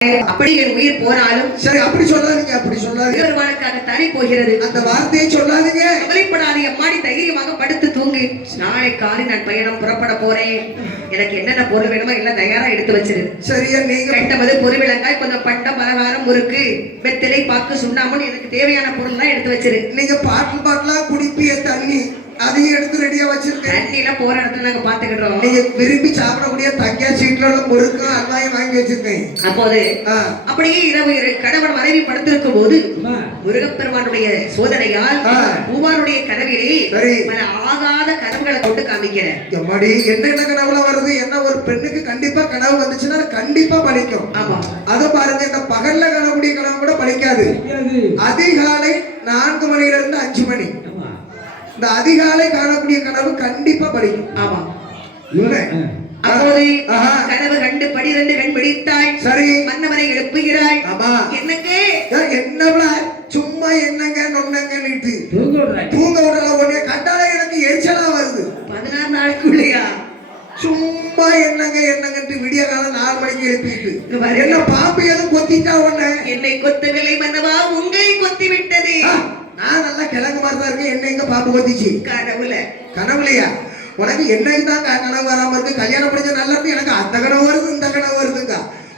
அப்படி என் உயிர் போனாலும் சரி, அப்படி சொல்லாதீங்க, அப்படி சொல்லாதீங்க. ஒருவனுக்காக தனி போகிறது. அந்த வார்த்தையை சொல்லாதீங்க. கவலைப்படாதே அம்மாடி, தைரியமாக படுத்து தூங்கு. நாளை காலை நான் பயணம் புறப்பட போறேன். எனக்கு என்னென்ன பொருள் வேணுமோ எல்லாம் தயாரா எடுத்து வச்சிரு. சரியா? நீங்க கட்டமது பொருவிலங்காய், கொஞ்சம் பண்டம், பலகாரம், முறுக்கு, வெத்திலை, பாக்கு, சுண்ணாம்பு, எனக்கு தேவையான பொருள் எல்லாம் எடுத்து வச்சிரு. நீங்க பாட்டலா குடிப்பிய தண்ணி அதையும் எடுத்து ரெடியா வச்சிருக்கேன். தண்ணியில போற இடத்துல நாங்க பாத்துக்கிட்டோம். நீங்க விரும்பி சாப்பிடக்கூடிய தங்கியா சீட்ல முறுக்கும் அல்வாயும் வாங்கி வச்சிருக்கேன். அப்போது அப்படியே இரவு கணவன் மனைவி படுத்திருக்கும் போது முருகப்பெருமானுடைய சோதனையால் பூவாருடைய கனவிலே பல ஆகாத கனவுகளை கொண்டு காமிக்கிறேன். எம்மாடி, என்ன கனவுல வருது? என்ன ஒரு பெண்ணுக்கு கண்டிப்பா கனவு வந்துச்சுன்னா கண்டிப்பா பலிக்கும். ஆமா, அத பாருங்க. இந்த பகல்ல கனவுடைய கனவு கூட பலிக்காது. அதிகாலை 4 மணில இருந்து 5 மணி இந்த அதிகாலை காணக்கூடிய கனவு கண்டிப்பா படிக்கும். ஆமா, அப்போது கனவு கண்டு 12 கண் பிடித்தாய். சரி, மன்னவரை எழுப்புகிறாய். ஆமா, என்னங்க என்னவளா சும்மா என்னங்க நொன்னங்க நீட்டு தூங்க விடல. உடனே கண்டாலே எனக்கு எரிச்சலா வருது. 16 நாளுக்குள்ளயா? சும்மா என்னங்கட்டு விடிய காலம் 4 மணிக்கு எழுப்பிட்டு என்ன பாம்பு எதுவும் கொத்திட்டா? உடனே என்னை கொத்தவில்லை மன்னவா, உங்களை கொத்தி விட்டது. நான் நல்லா கிழங்கு மாதிரி தான் இருக்கேன். என்ன எங்க பாம்பு கொத்திச்சு? கனவுலையா? உனக்கு என்னைக்கு தான் கனவு வராம இருக்கு? கல்யாணம் படிச்ச நல்லா இருக்கு. எனக்கு அந்த கனவு வருது, இந்த கனவு வருதுங்க.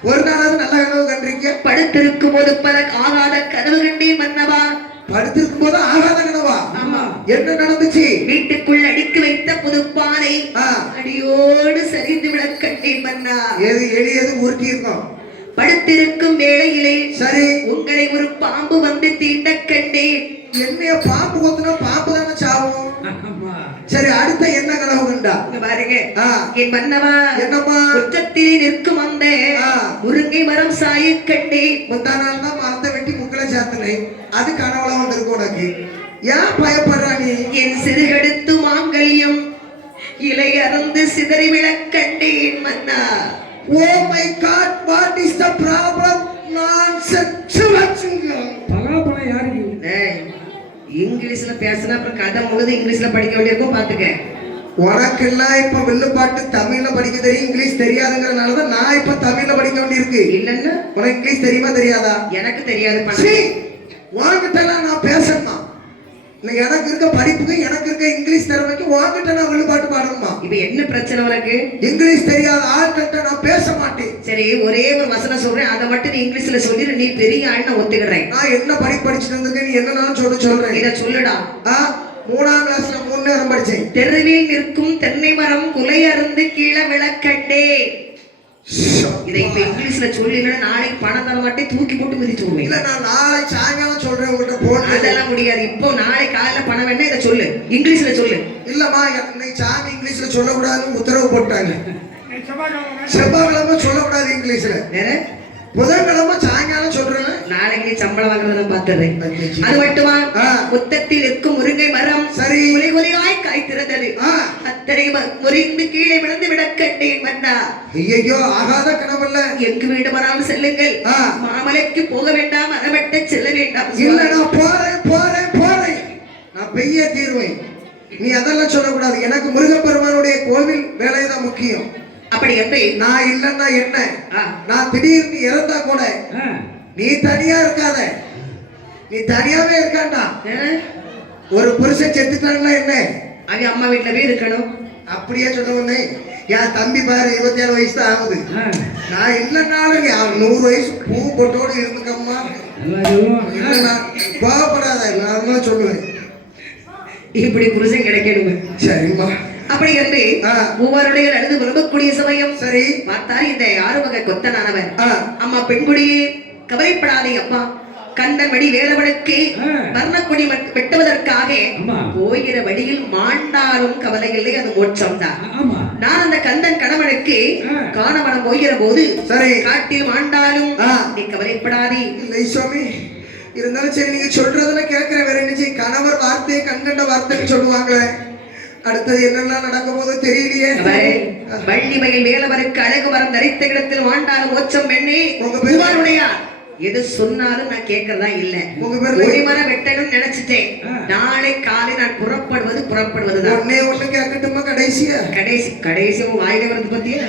ஒரு நாளாவது நல்ல கனவு கண்டிருக்கீங்க? படுத்திருக்கும் போது பல ஆகாத கனவு கண்டேன் மன்னவா. படுத்திருக்கும் போது ஆகாத கனவா? ஆமா. என்ன நடந்துச்சு? வீட்டுக்குள் அடுக்கி வைத்த புதுப்பானை அடியோடு சரிந்து விட கண்டேன் மன்னா. எது எளியது உருட்டி இருக்கும். படுத்திருக்கும் வேளையிலே சரி, உங்களை ஒரு பாம்பு வந்து தீண்ட கண்டேன். என்னைய பாம்பு கொத்துனா பாம்பு தானே சாவும். சரி, அடுத்த என்ன கனவு கண்டா? பாருங்க என் மன்னவா, என்னப்பா? உச்சத்திலே நிற்கும் அந்த முருங்கை மரம் சாய கண்டேன். முந்தா நாள் தான் மரத்தை வெட்டி முக்களை சேர்த்தனேன். அது கனவுல வந்திருக்கு உனக்கு. ஏன் பயப்படுறா நீ? என் சிறுகெடுத்து மாங்கல்யம் இலை அறந்து சிதறி விழ கண்டேன் மன்னா. Oh my God, what is the problem? Nonsense. பலாப்பழம் யாருக்கு? இங்கிலீஷ்ல பேசினா அப்புறம் கதை முழுது இங்கிலீஷ்ல படிக்க வேண்டியிருக்கும். பாத்துக்க, உனக்கெல்லாம் இப்ப வில்லுப்பாட்டு தமிழ்ல படிக்க தெரியும், இங்கிலீஷ் தெரியாதுங்கிறதுனாலதான் நான் இப்ப தமிழ்ல படிக்க வேண்டியிருக்கு. இல்லன்னா உனக்கு இங்கிலீஷ் தெரியுமா தெரியாதா? எனக்கு தெரியாது. உன்கிட்ட நான் பேசணுமா? எனக்கு இருக்க படிப்புக்கு, எனக்கு இருக்க இங்கிலீஷ் திறமைக்கு உன்கிட்ட நான் வில்லுப்பாட்டு பாடணுமா? இப்ப என்ன பிரச்சனை உனக்கு? இங்கிலீஷ் தெரியாத ஆள்கிட்ட நான் பேச மாட்டேன். சரி, ஒரே ஒரு வசனம் சொல்றேன், அதை மட்டும் நீ இங்கிலீஷ்ல சொல்லிடு. நீ பெரிய ஆள், நான் ஒத்துக்கிறேன். நான் என்ன படிச்சுட்டு இருந்தேன், நீ என்னன்னு சொல்றேன். இத சொல்லுடா. 3ஆம் கிளாஸ்ல 3 நேரம் படிச்சேன். தெருவில் நிற்கும் தென்னை மரம் குலை அருந்து கீழே விளக்கண்டே. இதை இப்ப இங்கிலீஷ்ல சொல்லினா நாளைக்கு பணம் தர மாட்டேன், தூக்கி போட்டு மிதிச்சு விடுவேன். இல்ல, நான் நாளை சாயங்காலம் சொல்றேன் உங்கள்கிட்ட போன். அதெல்லாம் முடியாது. இப்போ நாளை காலையில பணம் வேணா இதை சொல்லு, இங்கிலீஷ்ல சொல்லு. இல்லம்மா, இன்னைக்கு சாமி இங்கிலீஷ்ல சொல்லக்கூடாதுன்னு உத்தரவு போட்டாங்க. செவ்வாய்க்கிழமை சொல்லக்கூடாது இங்கிலீஷ்ல. புதன்கிழமை சாயங்காலம் சொல்றேன். நாளைக்கு நீ சம்பளம் வாங்குறத பாத்துறேன். அது மட்டுமா? முத்தத்தில் இருக்கும் முருங்கை மரம் சரி குலை குலையாய் காய்த்திருந்தது. அத்தனை முறிந்து கீழே விழுந்து விட கண்டேன் மன்னா. ஐயோ, ஆகாத கனவல்ல. எங்கு வேண்டுமானாலும் செல்லுங்கள், மாமலைக்கு போக வேண்டாம், மரவெட்ட செல்ல வேண்டாம். இல்ல, நான் போறேன். நான் பெய்ய தீர்வேன். நீ அதெல்லாம் சொல்லக்கூடாது. எனக்கு முருகப்பெருமானுடைய கோவில் வேலைதான் முக்கியம். அப்படி என்று நான் இல்லன்னா என்ன? நான் திடீர்னு இறந்தா கூட நீ தனியா இருக்காத. நீ தனியாவே இருக்காண்டா. ஒரு புருஷன் செத்துட்டான்னா என்ன? அவன் அம்மா வீட்டுல போய் இருக்கணும். அப்படியே சொன்ன என் தம்பி பாரு 27 வயசு தான் ஆகுது. நான் இல்லைன்னாலும் 100 வயசு பூ பொட்டோடு இருந்துக்கம்மா. கோவப்படாத, நான் தான் சொல்லுவேன். இப்படி புருஷன் கிடைக்கணும். சரிம்மா. அப்படி என்று மூவருடைய அழுது விரும்பக்கூடிய சமயம் சரி பார்த்தார் இந்த 6 வகை கொத்தனானவர். அம்மா பெண்குடியே கவலைப்படாதே அம்மா, கண்ணன் வடி வேலவனுக்கு வர்ணக்குடி வெட்டுவதற்காக போகிற வழியில் மாண்டாலும் கவலை இல்லை, அது மோட்சம் தான். நான் அந்த கந்தன் கணவனுக்கு காணவனம் போகிற போது சரி காட்டில் மாண்டாலும் நீ கவலைப்படாதே. இல்லை சுவாமி, இருந்தாலும் சரி நீங்க சொல்றதுல கேட்கிற வேற என்ன? கணவர் வார்த்தையை கண்கண்ட வார்த்தைன்னு சொல்லுவாங்களே, அடுத்தது என்னெல்லாம் நடக்க போதோ தெரியலையே. வள்ளிமயில் வேலவருக்கு அழகு வரம் தரித்த இடத்தில் வாண்டாலும் மோட்சம் பெண்ணே. உங்களுடைய எது சொன்னாலும் நான் கேட்கறதா இல்ல. உங்க பேர் மர வெட்டணும் நினைச்சிட்டேன். நாளை காலை நான் புறப்படுவதுதான். ஒண்ணு கேட்கட்டுமா? கடைசி உங்க வாயில வருது பத்தியா?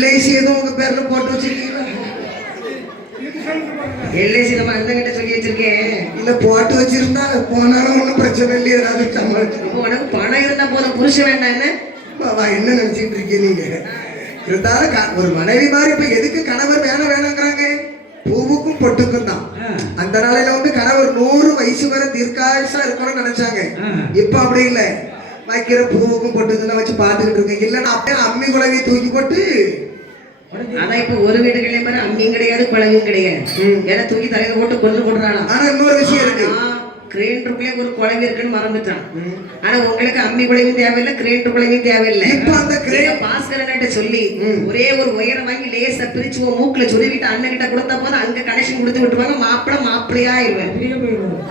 LIC எதுவும் உங்க பேர்ல போட்டு வச்சிருக்கீங்களா? எல்ஐசி நம்ம அந்த கிட்ட சொல்லி வச்சிருக்கேன். இல்ல போட்டு வச்சிருந்தா போனாலும் ஒண்ணும் பிரச்சனை இல்லையே, ஏதாவது சமாளிச்சு. இப்போ உனக்கு பணம் இருந்தா போதும், புருஷன் வேண்டாம் என்ன? என்ன நினைச்சிட்டு இருக்கீங்க நீங்க? இருந்தாலும் ஒரு மனைவி மாதிரி இப்ப எதுக்கு கணவர் வேணாங்கிறாங்க? பூவுக்கும் பொட்டுக்கும் தான். அந்த நாளையில வந்து கணவர் 100 வயசு வரை தீர்க்காயுசா இருக்கணும்னு நினைச்சாங்க. இப்ப அப்படி இல்லை, வைக்கிற பூவுக்கும் பொட்டுக்கும் வச்சு பாத்துக்கிட்டு இருக்கேன். இல்லன்னா அப்படியே அம்மி குழவி தூக்கி போட்டு. அதான் இப்ப ஒரு வீடுகள்லயும் பாரு அம்மியும் கிடையாது குழவையும் கிடையாது, ஏன்னா தூக்கி தலையில போட்டு கொண்டு போடுறானா. ஆனா இன்னொரு விஷயம் இருக்கு, கிரைண்டருக்குள்ளே ஒரு குழம்பு இருக்குன்னு மறந்துட்டான். ஆனா உங்களுக்கு அம்மி குழவையும் தேவையில்லை, கிரைண்டர் குழவையும் தேவையில்லை. இப்ப அந்த பாஸ்கரன்ட்ட சொல்லி ஒரே ஒரு உயரம் வாங்கி லேசா பிரிச்சு மூக்குல சொல்லிவிட்டு அண்ணன் கிட்ட கொடுத்தா போதும், அங்க கனெக்ஷன் கொடுத்து விட்டுருவாங்க, மாப்பிளையா இருவேன்.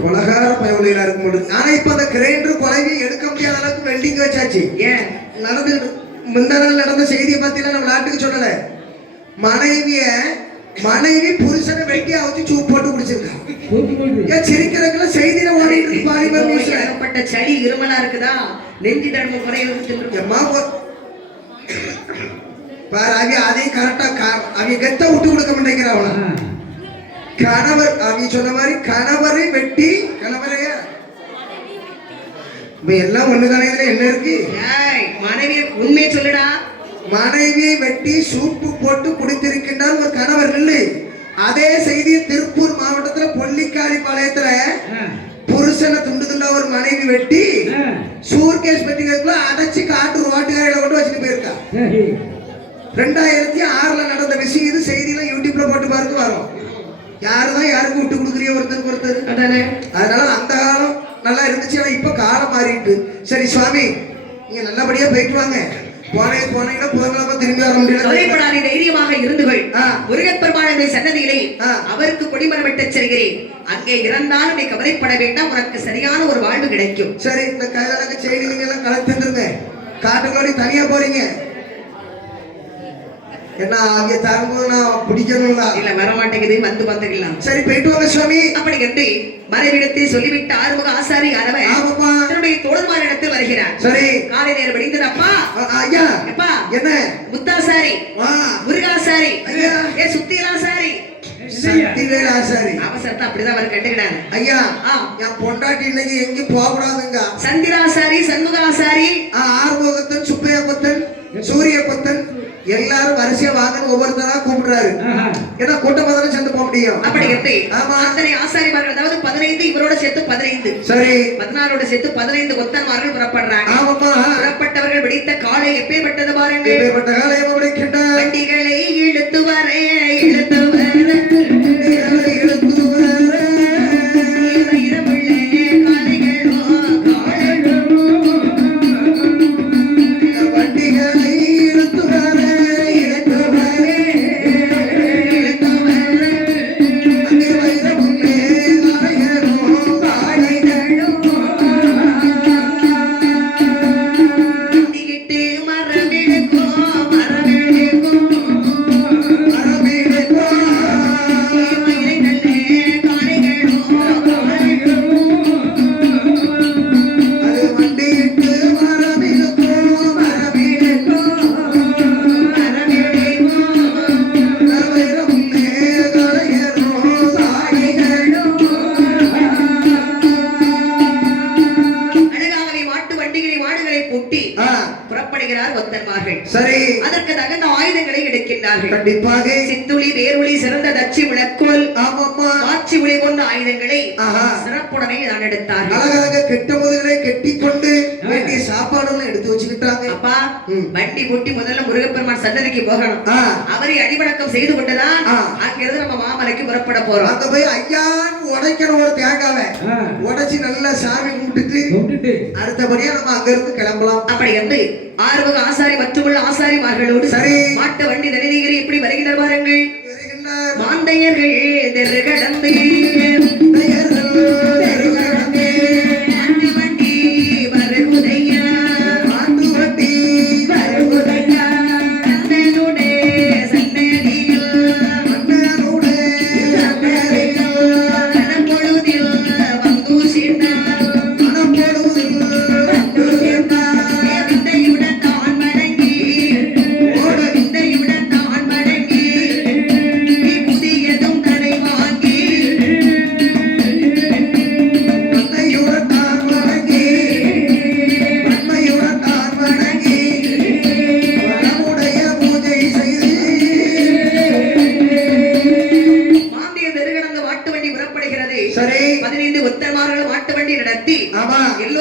உலகார பயவுலையா இருக்கும் பொழுது. ஆனா இப்ப அந்த கிரைண்டர் குழவையும் எடுக்க முடியாத அளவுக்கு வெல்டிங் வச்சாச்சு. ஏன் நடந்து முந்தா நாள் நடந்த செய்தியை பத்தி நம்ம நாட்டுக்கு சொல்லல. மனைவி புருஷனை வெட்டியா வச்சு சூப் போட்டு குடிச்சிருக்கான். ஏன் சிரிக்கிறதுல செய்தியில ஓடிட்டு இருக்கு. ஏகப்பட்ட சளி இருமலா இருக்குதா, நெஞ்சு தடுப்பு குறையிறது பாரு. அதையும் கரெக்டா அவங்க கெத்த விட்டு கொடுக்க மாட்டேங்கிறான். கணவர் அவங்க சொன்ன மாதிரி கணவரை வெட்டி கணவரையா எல்லாம் ஒண்ணுதானே. இதுல என்ன இருக்கு? மனைவி உண்மையை சொல்லுடா. மனைவியை வெட்டி சூப்பு போட்டு குடித்திருக்கின்றார் ஒரு கணவர். இல்லை, அதே செய்தி திருப்பூர் மாவட்டத்துல பொல்லிக்காளி பாளையத்துல புருஷனை துண்டு துண்டா ஒரு மனைவி வெட்டி சூர்கேஸ் பெட்டிகளுக்குள்ள அடைச்சு காட்டு ரோட்டுக்காரில கொண்டு வச்சுட்டு போயிருக்கா. 2006 நடந்த விஷயம் இது. செய்தியில யூடியூப்ல போட்டு பாருங்க வரும். யாருதான் யாருக்கு விட்டு கொடுக்குறிய ஒருத்தருக்கு ஒருத்தர். அதனால அந்த காலம் நல்லா இருந்துச்சு, ஆனா இப்ப காலம் மாறிட்டு. சரி சுவாமி, நீங்க நல்லபடியா போயிட்டு வாங்க. போனீங்கன்னா புதன்கிழமை திரும்பி வர முடியாது. தைரியமாக இருந்துகள். முருகப்பெருமானுடைய சன்னதியிலே அவருக்கு கொடிமரம் வெட்டச் செல்கிறேன். அங்கே இறந்தாலும் நீ கவலைப்பட வேண்டாம், உனக்கு சரியான ஒரு வாழ்வு கிடைக்கும். சரி, இந்த கையில செய்தி நீங்க எல்லாம் கலந்து தந்துருங்க. காட்டுக்கோடி தனியா போறீங்க என்ன? அங்கே தரும்போது நான் பிடிக்கணும்ல. இல்ல வர மாட்டேங்குது, வந்து பார்த்துக்கலாம். சரி போயிட்டு வாங்க சுவாமி. அப்படி என்று மறைவிடத்தை சொல்லிவிட்டு ஆறுமுக ஆசாரி அரவன் தன்னுடைய தோழர்மார் இடத்தில் வருகிறார். சரி, காலை நேரம் விடிந்தது. அப்பா ஐயா, எப்பா என்ன? முத்தாசாரி, முருகாசாரி, ஏ சுத்திலாசாரி, சக்திவேலாசாரி. அவசரத்தை அப்படிதான் அவர் கண்டுக்கிட்டாங்க. ஐயா, என் பொண்டாட்டி இன்னைக்கு எங்கேயும் போக கூடாதுங்க. சந்திராசாரி, சண்முகாசாரி, ஆறுமுகத்தன், சுப்பைய கொத்தன், சூரிய கொத்தன் எல்லாரும் வரிசையா வாங்கன்னு ஒவ்வொருத்தரா கூப்பிடுறாரு. ஏன்னா கூட்டமா தானே சேர்ந்து போக முடியும். அப்படி எப்படி? அத்தனை ஆசாரிமார்கள், அதாவது 15, இவரோட சேர்த்து 15. சரி, 14 சேர்த்து 15 கொத்தன்மார்கள் புறப்படுறாங்க. ஆமாப்பா. புறப்பட்டவர்கள் வெடித்த காலை எப்பேற்பட்டது பாருங்க. எப்பேற்பட்ட காலை வெடிக்கின்ற வண்டிகளை இழுத்து வர இழுத்து வர கண்டிப்பாக சித்துளி வேருளி சிறந்த தச்சி விளக்கோல் ஆட்சி ஒளி கொண்ட ஆயுதங்களை சிறப்புடனே நான் எடுத்தார்கள். அழகாக கெட்ட முதல்களை கெட்டி கொண்டு வேண்டிய சாப்பாடுகளை எடுத்து வச்சுக்கிட்டாங்க. அப்பா வண்டி போட்டி முதல்ல முருகப்பெருமான் சன்னதிக்கு போகணும். அவரை அடிவணக்கம் செய்து கொண்டுதான் அங்கிருந்து நம்ம மாமலைக்கு புறப்பட போறோம். அங்க போய் ஐயான்னு உடைக்கணும் ஒரு தேங்காவை உடைச்சு நல்லா சாமி கும்பிட்டுட்டு அடுத்தபடியா நம்ம அங்க இருந்து கிளம்பலாம். அப்படி வந்து ஆறுமுக ஆசாரி மற்றுமுள்ள ஆசாரிமார்களோடு சரி மாட்டு வண்டி தனிநீகரி எப்படி வருகின்றனர் பாருங்கள். மாந்தையர்கள் தெரு கடந்து வண்டி வருகுதையா, மாட்டு வண்டி வருகுதையா, கண்ணனுடே சன்னதியில் மன்னனுடே சன்னதியில் கணப்பொழுதில் வந்து சின்னார், கணப்பொழுதில் வந்து சின்னார், விந்தையுடன் தான் மடங்கி விந்தையுடன் தான் மடங்கி புதியதும் கடை வாங்கி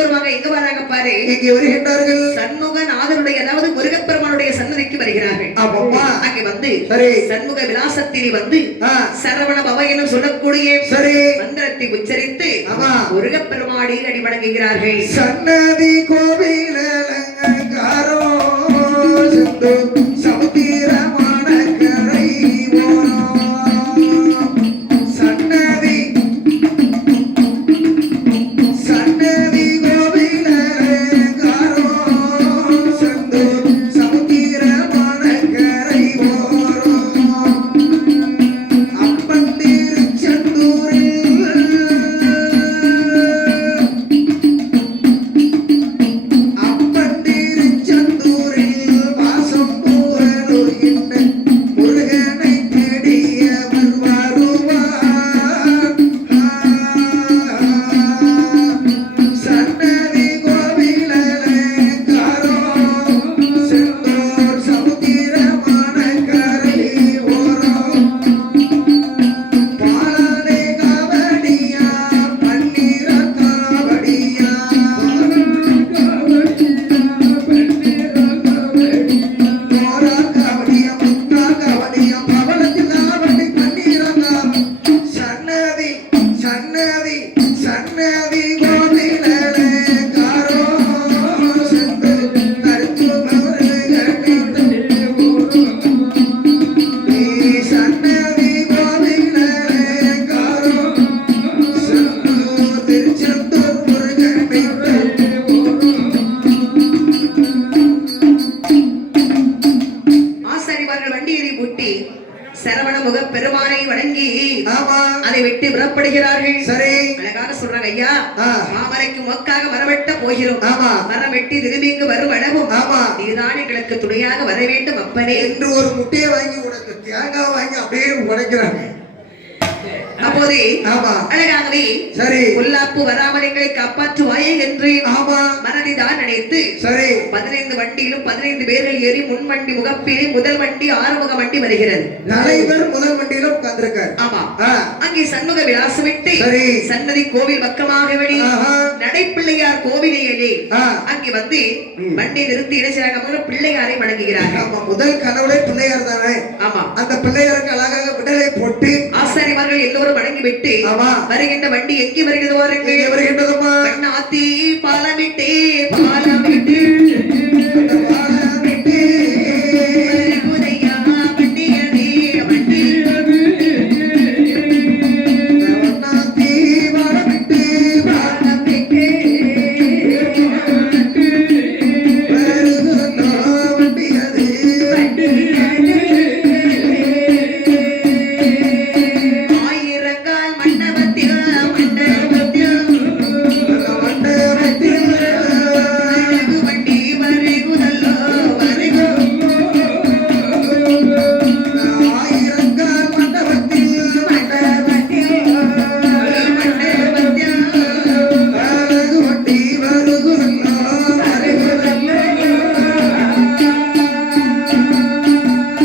எல்லோரும் வாங்க எங்க வராங்க பாரு. இங்கே வருகின்றார்கள். சண்முகநாதனுடைய அதாவது முருகப்பெருமானுடைய சன்னதிக்கு வருகிறார்கள். ஆமாம்மா. அங்கே வந்து சரி சண்முக விலாசத்திரி வந்து சரவண பவ என சொல்லக்கூடிய சரி மந்திரத்தை உச்சரித்து ஆமா முருகப்பெருமானை அடி வணங்குகிறார்கள். சன்னதி கோவில் அலங்காரோ சிந்து சமுத்திரமான கரை சன்னதி கோவில் அலங்காரோ சிந்து சமுத்திரமான கரை அப்பன் திருச்செந்தூரில் அப்பன் திருச்செந்தூரில் வாசம் புகழுகின்ற முருகனை தேடியவர் வருவார். சன்னதி கோவில் அலங்காரோ செந்தூர் சமுத்திரமான கரை ஓரம் பாலாலே காவடியா பன்னீர காவடியா மோரா காவடியா முத்தா காவடியா பவளத்தில் காவடி பன்னீர காவடி சன்னதி சன்னதி சன்னதி கோவில் அலங்காரோ செந்து கருத்து முருகனை சன்னதி கோவில் அலங்காரோ செந்தூர் திருச்செந்தூர் முருகனை ஆசாரிமார்கள் வண்டியை பூட்டி சரவண முக பெருமானை வணங்கி ஆமா அதை விட்டு புறப்படுகிறார்கள். சரி அழகாக சொல்றாங்க ஐயா ஆ. மாமலைக்கு மொக்காக மரவெட்ட போகிறோம். ஆமா மரம் வெட்டி திரும்பி இங்கு வரும் அளவும் ஆமா நீதான் எங்களுக்கு துணையாக வர வேண்டும் அப்பனே. என்று ஒரு முட்டையை வாங்கி உனக்கு தேங்காய் வாங்கி அப்படியே உடைக்கிறாங்க. அப்போது ஆமா அழகாகவே சரி பொல்லாப்பு வராமல் எங்களை காப்பாற்றுவாயே என்று ஆமா மனதிதான் நினைத்து சரி 15 வண்டியிலும் 15 பேர்கள் ஏறி முன் வண்டி முகப்பிலே முதல் வண்டி ஆறுமுக வண்டி வருகிறது. தலைவர் முதல் வண்டியில உட்கார்ந்திருக்காரு. ஆமா ஆ, அங்கே சண்முக விலாசம் விட்டு சரி சன்னதி கோவில் பக்கமாக வெளி ஆஹா. நடைப்பிள்ளையார் கோவிலையிலே ஆ, அங்கே வந்து வண்டி நிறுத்தி இணைச்சாங்க முதல்ல பிள்ளையாரை வணங்குகிறார்கள். ஆமா முதல் கடவுளே பிள்ளையார் தானே. ஆமா அந்த பிள்ளையாருக்கு அழகாக விடலை போட்டு ஆசாரிமார்கள் எல்லோரும் வணங்கி விட்டு ஆமா வருகின்ற வண்டி எங்கே வருகிறது வாருங்கள். எங்கே வருகின்றதுமா பண்ணாத்தி பாலமிட்டே பாலமிட்டு வாழவிட்டு புதையா வண்டியதே வண்டி வண்ணாத்தி வாழவிட்டு பாலமிட்டே வருகிறதோ வண்டியது ஆயிரங்கால் மண்டபத்தில் மண்டபத்தில் மண்டபத்தில் அழகு வண்டி வருகுதல்லோ வருகு ஆயிரங்கால் மண்டபத்தில் மண்டபத்தில் அழகு வண்டி வருகிறதோ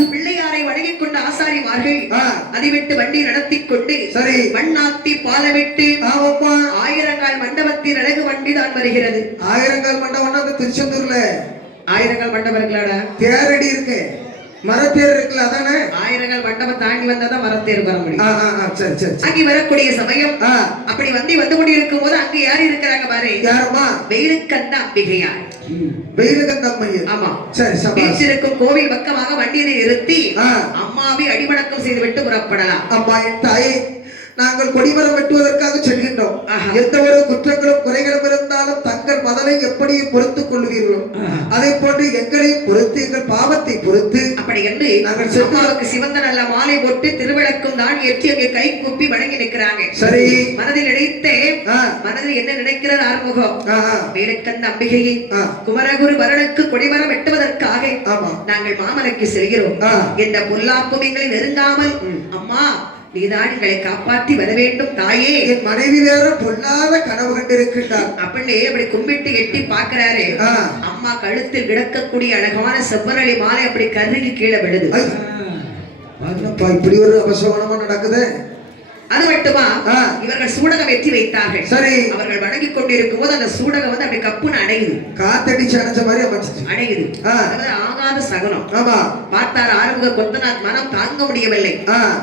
பிள்ளையாரை வணங்கிக் கொண்ட ஆசாரிமார்கள் ஆ, அதை விட்டு வண்டி நடத்தி கொண்டு சரி மண்ணாத்தி பாலவிட்டு ஆமாப்பா ஆயிரங்கால் மண்டபத்தில் அழகு வண்டி தான் வருகிறது. ஆயிரங்கால் மண்டபம்னா அந்த திருச்செந்தூர்ல ஆயிரங்கால் மண்டபம் இருக்கலாடா. தேரடி இருக்கு மரத்தேர் இருக்குல்ல அதானே. ஆயிரங்கால் மண்டபம் தாண்டி வந்தாதான் மரத்தேர் வர முடியும். சரி சரி சரி. அங்கே வரக்கூடிய சமயம் ஆ, அப்படி வந்து கொண்டு இருக்கும் போது அங்க யாரு இருக்கிறாங்க பாரு. யாரம்மா வெயிலுக்கந்த அம்பிகையார். வெயிலுக்கந்தம்மையர். ஆமா சரி சபாஷ். வீற்றிருக்கும் கோவில் பக்கமாக வண்டியை நிறுத்தி ஆ, அம்மாவை அடிவணக்கம் செய்துவிட்டு புறப்படலாம். அம்மா என் தாயே நாங்கள் கொடிமரம் வெட்டுவதற்காக செல்கின்றோம். ஆஹா. எந்த ஒரு குற்றங்களும் குறைகளும் இருந்தாலும் தங்கள் மதனை எப்படி பொறுத்துக் கொள்வீர்களோ அதை போன்று எங்களையும் பொறுத்து எங்கள் பாவத்தை பொறுத்து அப்படி என்று நாங்கள் சென்று- அம்மாவுக்கு சிவந்த நல்ல மாலை போட்டு திருவிளக்கும் தான் ஏற்றி அங்கே கை கூப்பி வணங்கி நிற்கிறாங்க. சரி மனதில் நினைத்தே ஆ, மனதில் என்ன நினைக்கிறது ஆறுமுகம். ஆ, ஆ, வேலுக்கந்த அம்பிகையை ஆ, குமரகுரு வரனுக்கு கொடிமரம் வெட்டுவதற்காக ஆமா நாங்கள் மாமலைக்கு செல்கிறோம். ஆ. எந்த பொல்லாப்பும் எங்களை நெருங்காமல் அம்மா நீதான் எங்களை காப்பாற்றி வர வேண்டும் தாயே. என் மனைவி வேற பொல்லாத கனவு கண்டிருக்கின்றார். அப்படின்னு அப்படி கும்பிட்டு எட்டி பாக்குறாரு. ஆ, அம்மா கழுத்தில் கிடக்கக்கூடிய அழகான செவ்வரளி மாலை அப்படி கருகி கீழே விழுது. ஐ, என்னப்பா இப்படி ஒரு அபசகுணமா நடக்குது. அது மட்டுமா இவர்கள் சூடகம் வெற்றி வைத்தார்கள். சரி. அவர்கள் வணங்கிக் கொண்டிருக்கும் போது அந்த சூடகம் வந்து அப்படி கப்புன்னு அடையுது. காத்தடிச்சு அடைச்ச மாதிரி அடையுது. ஆகாத சகுனம். ஆமா. பார்த்தார் ஆறுமுக கொத்தனார் மனம் தாங்க முடியவில்லை.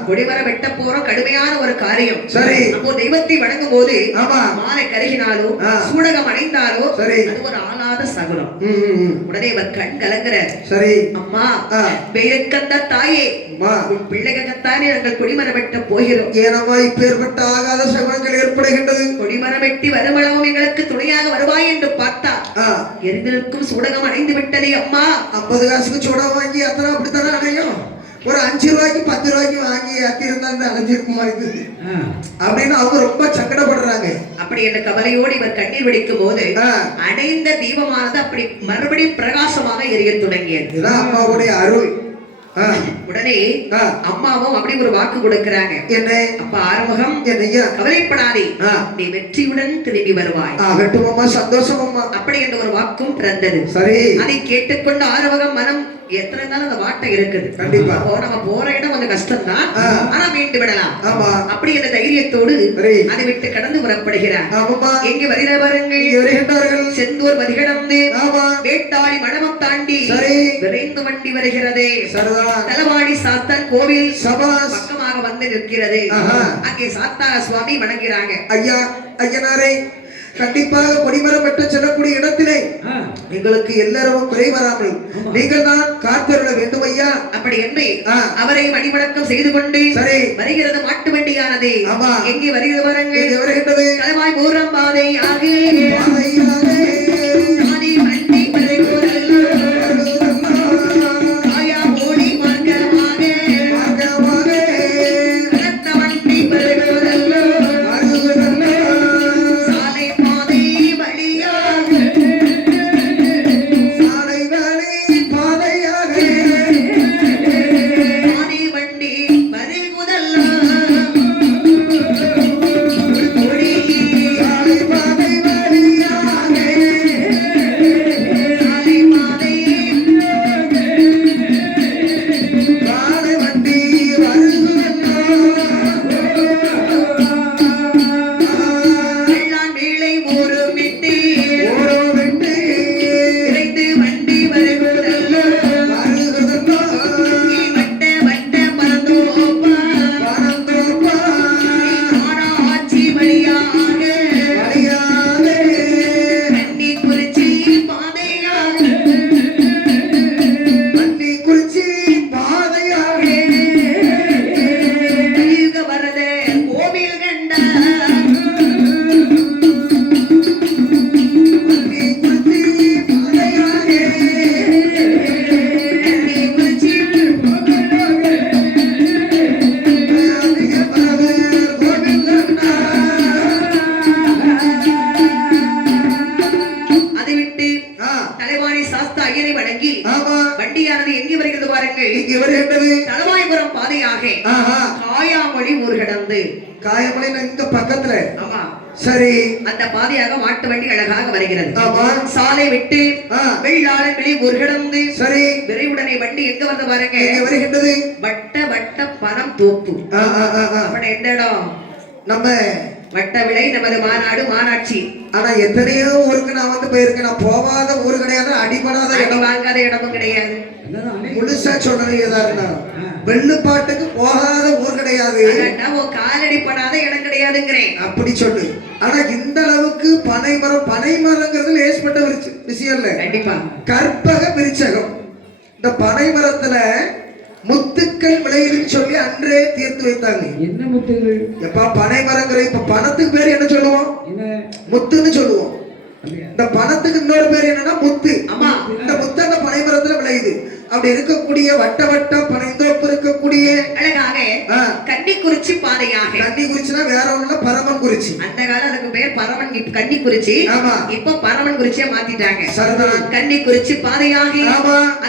கொடிமரம் வெட்ட போறோம், கடுமையான ஒரு காரியம். சரி. அப்போ தெய்வத்தை வணங்கும் போது ஆமா மாலை கருகினாலோ சூடகம் அடைந்தாலோ சரி அது ஒரு ஆகாத சகுனம். உடனே இவர் கண் கலங்குற. சரி. அம்மா பெயர்க்கந்த தாயே, உன் பிள்ளைகத்தானே நாங்கள் கொடிமரம் வெட்ட போகிறோம். ஏனம்மா இப்பேற்பட்ட ஆகாத சகுனங்கள் ஏற்படுகின்றது? கொடிமரம் வெட்டி வருமளவும் எங்களுக்கு துணையாக வருவாய் என்று பார்த்தா எரிந்திருக்கும் சூடகம் அடைந்து விட்டதே அம்மா. 50 காசுக்கு சூடகம் வாங்கி அத்தனை அப்படித்தானே அடையும். ஒரு 5 ரூபாய்க்கு 10 ரூபாய்க்கு வாங்கி அத்தி இருந்தா அடைஞ்சிருக்குமா இது அப்படின்னு அவங்க ரொம்ப சங்கடப்படுறாங்க. அப்படி என்ற கவலையோடு இவர் கண்ணீர் வெடிக்கும் போது அடைந்த தீபமானது அப்படி மறுபடியும் பிரகாசமாக எரிய தொடங்கியது. இதுதான் அம்மாவுடைய அருள். உடனே அம்மாவும் அப்படி ஒரு வாக்கு கொடுக்கிறாங்க. என்ன? அப்ப ஆறுமுகம், கவலைப்படாதே, நீ வெற்றியுடன் திரும்பி வருவாய். வெட்டுமம்மா, சந்தோஷம் அம்மா. அப்படி என்ற ஒரு வாக்கும் பிறந்தது. சரி. அதை கேட்டுக்கொண்டு ஆறுமுகம் மனம் எத்தனை நாள் அந்த வாட்டை இருக்குது. கண்டிப்பா நம்ம போற இடம் கொஞ்சம் கஷ்டம் தான், ஆனா மீண்டு விடலாம். ஆமா. அப்படி என்ற தைரியத்தோடு அதை விட்டு கடந்து புறப்படுகிறார். எங்கே வருகிற பாருங்கள், செந்தூர் வதிகடந்து வேட்டாளி மடமம் தாண்டி விரைந்து வண்டி வருகிறது. தலவாடி சாத்தான் கோவில் பக்கமாக வந்து நிற்கிறது. அங்கே சாத்தா சுவாமி வணங்குகிறாங்க. ஐயா, ஐயனாரே, கண்டிப்பாக கொடிமரம் வெட்ட செல்லக்கூடிய இடத்திலே எங்களுக்கு எல்லாரும் குறை வராமல் நீங்கள் தான் காத்திருக்க வேண்டும் ஐயா. அப்படி என்று அவரை மணிவணக்கம் செய்து கொண்டு வருகிறது மாட்டு வண்டியானது. எங்கே வருகிறது பாருங்கள், வருகின்றது. களவாய் மூரம் பாதையாக வண்டியானது எங்கே வருகிறது பாருங்கள். இங்கே வருகின்றது தலவாய்புரம் பாதையாக காயாமொழி ஊர் கடந்து. காயாமொழி இங்க பக்கத்துல. ஆமா. சரி. அந்த பாதையாக மாட்டு வண்டி அழகாக வருகிறது. சாலை விட்டு வெள்ளாளன் வெளி ஊர் கடந்து. சரி. விரைவுடனே வண்டி எங்க வந்து பாருங்க, எங்க வருகின்றது? வட்ட வட்ட பணம் தோப்பு. அப்ப எந்த இடம்? நம்ம வட்ட விலை நமது மாநாடு மாநாட்சி. ஆனா எத்தனையோ ஊருக்கு நான் வந்து போயிருக்கேன். நான் போகாத ஊரு கிடையாது, அடிபடாத இடம், வாங்காத இடமும் கிடையாது. முழுசா சொல்றீங்க. வெள்ளுப்பாட்டுக்கு போகாத ஊர் கிடையாது, காலடி படாத இடம் கிடையாதுங்கிறேன். அப்படி சொல்லு. ஆனா இந்த அளவுக்கு பனைமரம், பனைமரங்கிறது லேஸ்பட்ட விஷயம் இல்ல. கண்டிப்பா. கற்பக விருட்சகம். இந்த பனைமரத்துல முத்துக்கள் விளையுதுன்னு சொல்லி அன்றே தீர்த்து வைத்தாங்க. என்ன முத்துகள்? எப்பா பனைமரங்கிற இப்ப பணத்துக்கு பேர் என்ன சொல்லுவோம்? முத்துன்னு சொல்லுவோம். இந்த பணத்துக்கு இன்னொரு பேர் என்னன்னா முத்து. ஆமா. இந்த முத்து அந்த பனைமரத்துல விளையுது. அப்படி இருக்கக்கூடிய வட்ட வட்ட பனைந்தோப்பு இருக்கக்கூடிய அழகாக கன்னிக்குறிச்சி பாதையாக. கன்னிக்குறிச்சினா வேற ஒண்ணுல பரமன் குறிச்சி. அந்த காலம் அதுக்கு பேர் பரமன், கன்னிக்குறிச்சி. இப்ப பரமன் குறிச்சியா மாத்திட்டாங்க. சரிதான். கன்னிக்குறிச்சி பாதையாக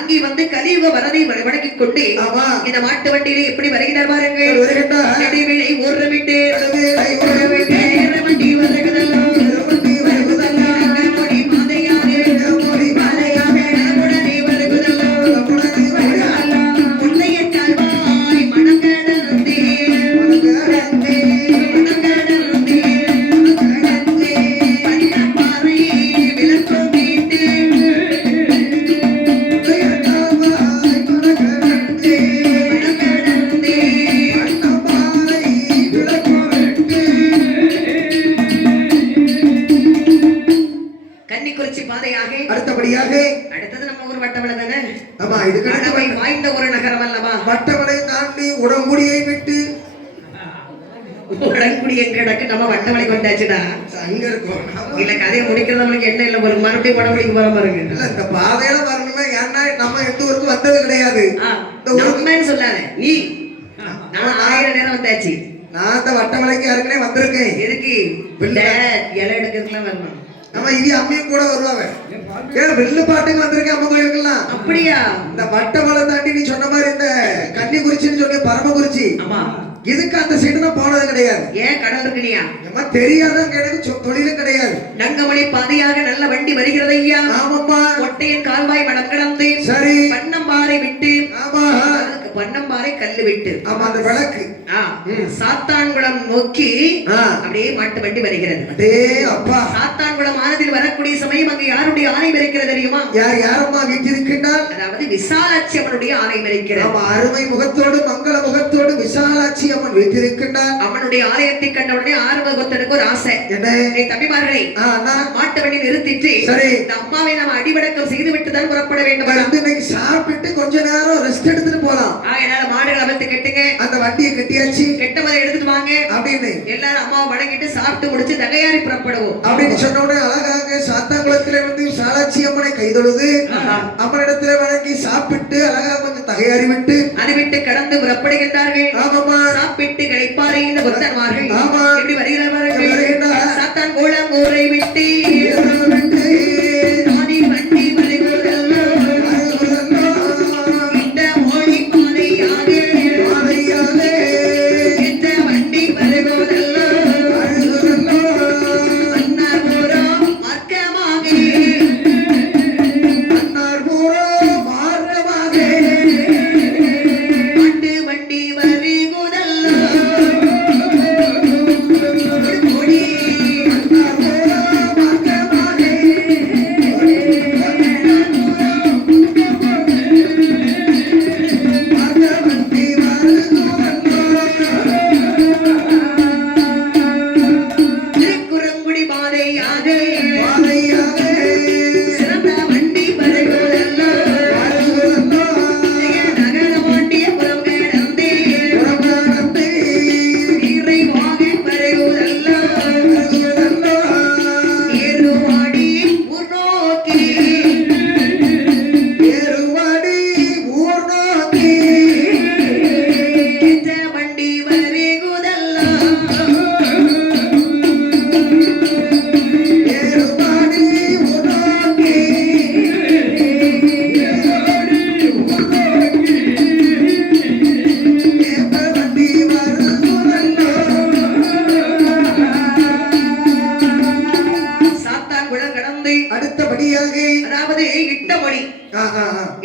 அங்கே வந்து கலியுக வரதை வணங்கிக் கொண்டு இந்த மாட்டு வண்டியில எப்படி வருகிறார் பாருங்க. நடுவிலை ஒரு விட்டு வண்டி வருகிறதெல்லாம் அடுத்தது நம்ம ஊர் வட்டமலை தானே. ஆமா, இதுக்கு கடமை வாய்ந்த ஒரு நகரம் அல்லவா. வட்டமலை தாண்டி உடம்புடியை விட்டு உடன்குடி எங்க இடக்கு நம்ம வட்டமலை கொண்டாச்சுடா. அங்க இருக்கும். இல்ல கதையை முடிக்கிறது நம்மளுக்கு என்ன இல்ல, ஒரு மறுபடியும் உடம்புடிக்கு போற மாதிரி இருக்கு. இல்ல, இந்த பாதையில வரணுமே. ஏன்னா நம்ம எந்த ஊருக்கு வந்தது கிடையாது. நம்மன்னு சொல்லாத நீ. நான் 1000 நேரம் வந்தாச்சு. நான் இந்த வட்டமலைக்கு ஏற்கனவே வந்திருக்கேன். எதுக்கு இலை எடுக்கிறதுலாம் வரணும். நம்ம இது அம்மையும் கூட வருவாங்க. ஏன் வில்லு பாட்டுக்கு வந்திருக்கேன் அம்மா கோயிலுக்குலாம். அப்படியா? இந்த வட்டமலை தாண்டி நீ சொன்ன மாதிரி இந்த கன்னிக்குறிச்சின்னு சொல்லி பரமக்குறிச்சி, ஆமா, இதுக்கு அந்த சைடு தான் போனது கிடையாது. ஏன் கடவுள் இருக்குனியா? நம்ம தெரியாதவங்க எனக்கு தொழிலும் கிடையாது. நங்கமணி பாதையாக நல்ல வண்டி வருகிறது ஐயா. ஆமாப்பா. ஒட்டையின் கால்வாய் மடம் கடந்து சரி பன்னம்பாறை விட்டு. ஆமா, பன்னம்பாறை கல்லு விட்டு. ஆமா, அந்த விளக்கு சாத்தான்குளம் நோக்கி அப்படியே மாட்டு வண்டி வருகிறது. அடே அப்பா, சாத்தான்குளம் ஆனதில் வரக்கூடிய சமயம் அங்கு யாருடைய ஆலயம் இருக்கிறது தெரியுமா? யாரம்மா வீட்டிருக்கின்றால்? அதாவது விசாலாட்சி அம்மனுடைய ஆலயம் இருக்கிறது. ஆமா, அருமை முகத்தோடு மங்கள முகத்தோடு விசாலாட்சி அம்மன் வீட்டிருக்கின்றார். அவனுடைய ஆலயத்தை கண்டவுடனே ஆறுமுகத்தனுக்கு ஒரு ஆசை. என்ன தம்பிமார்களே, மாட்டு வண்டி நிறுத்திட்டு சரி இந்த அம்மாவை நம்ம அடிவடக்கம் செய்து விட்டு தான் புறப்பட வேண்டும். இன்னைக்கு சாப்பிட்டு கொஞ்ச நேரம் ரெஸ்ட் எடுத்துட்டு போலாம். என்னால மாடுகளை அமர்த்து கட்டுங்க, அந்த வண்டியை கட்டியாச்சு, கெட்டவதை எடுத்துட்டு வாங்க அப்படின்னு எல்லாரும் அம்மாவை வணங்கிட்டு சாப்பிட்டு முடிச்சு தகையாரி புறப்படுவோம் அப்படின்னு சொன்ன உடனே அழகாக சாத்தாங்குளத்திலே வந்து விசாலாட்சி அம்மனை கைதொழுது அம்மனிடத்திலே வணங்கி சாப்பிட்டு அழகாக கொஞ்சம் தகையாரி விட்டு அதை விட்டு கடந்து புறப்படுகின்றார்கள். ஆமாமா, சாப்பிட்டு களைப்பாறை இந்த புத்தன்மார்கள். ஆமா, எப்படி வருகிறார்கள்? சாத்தான் கோலம் ஊரை விட்டு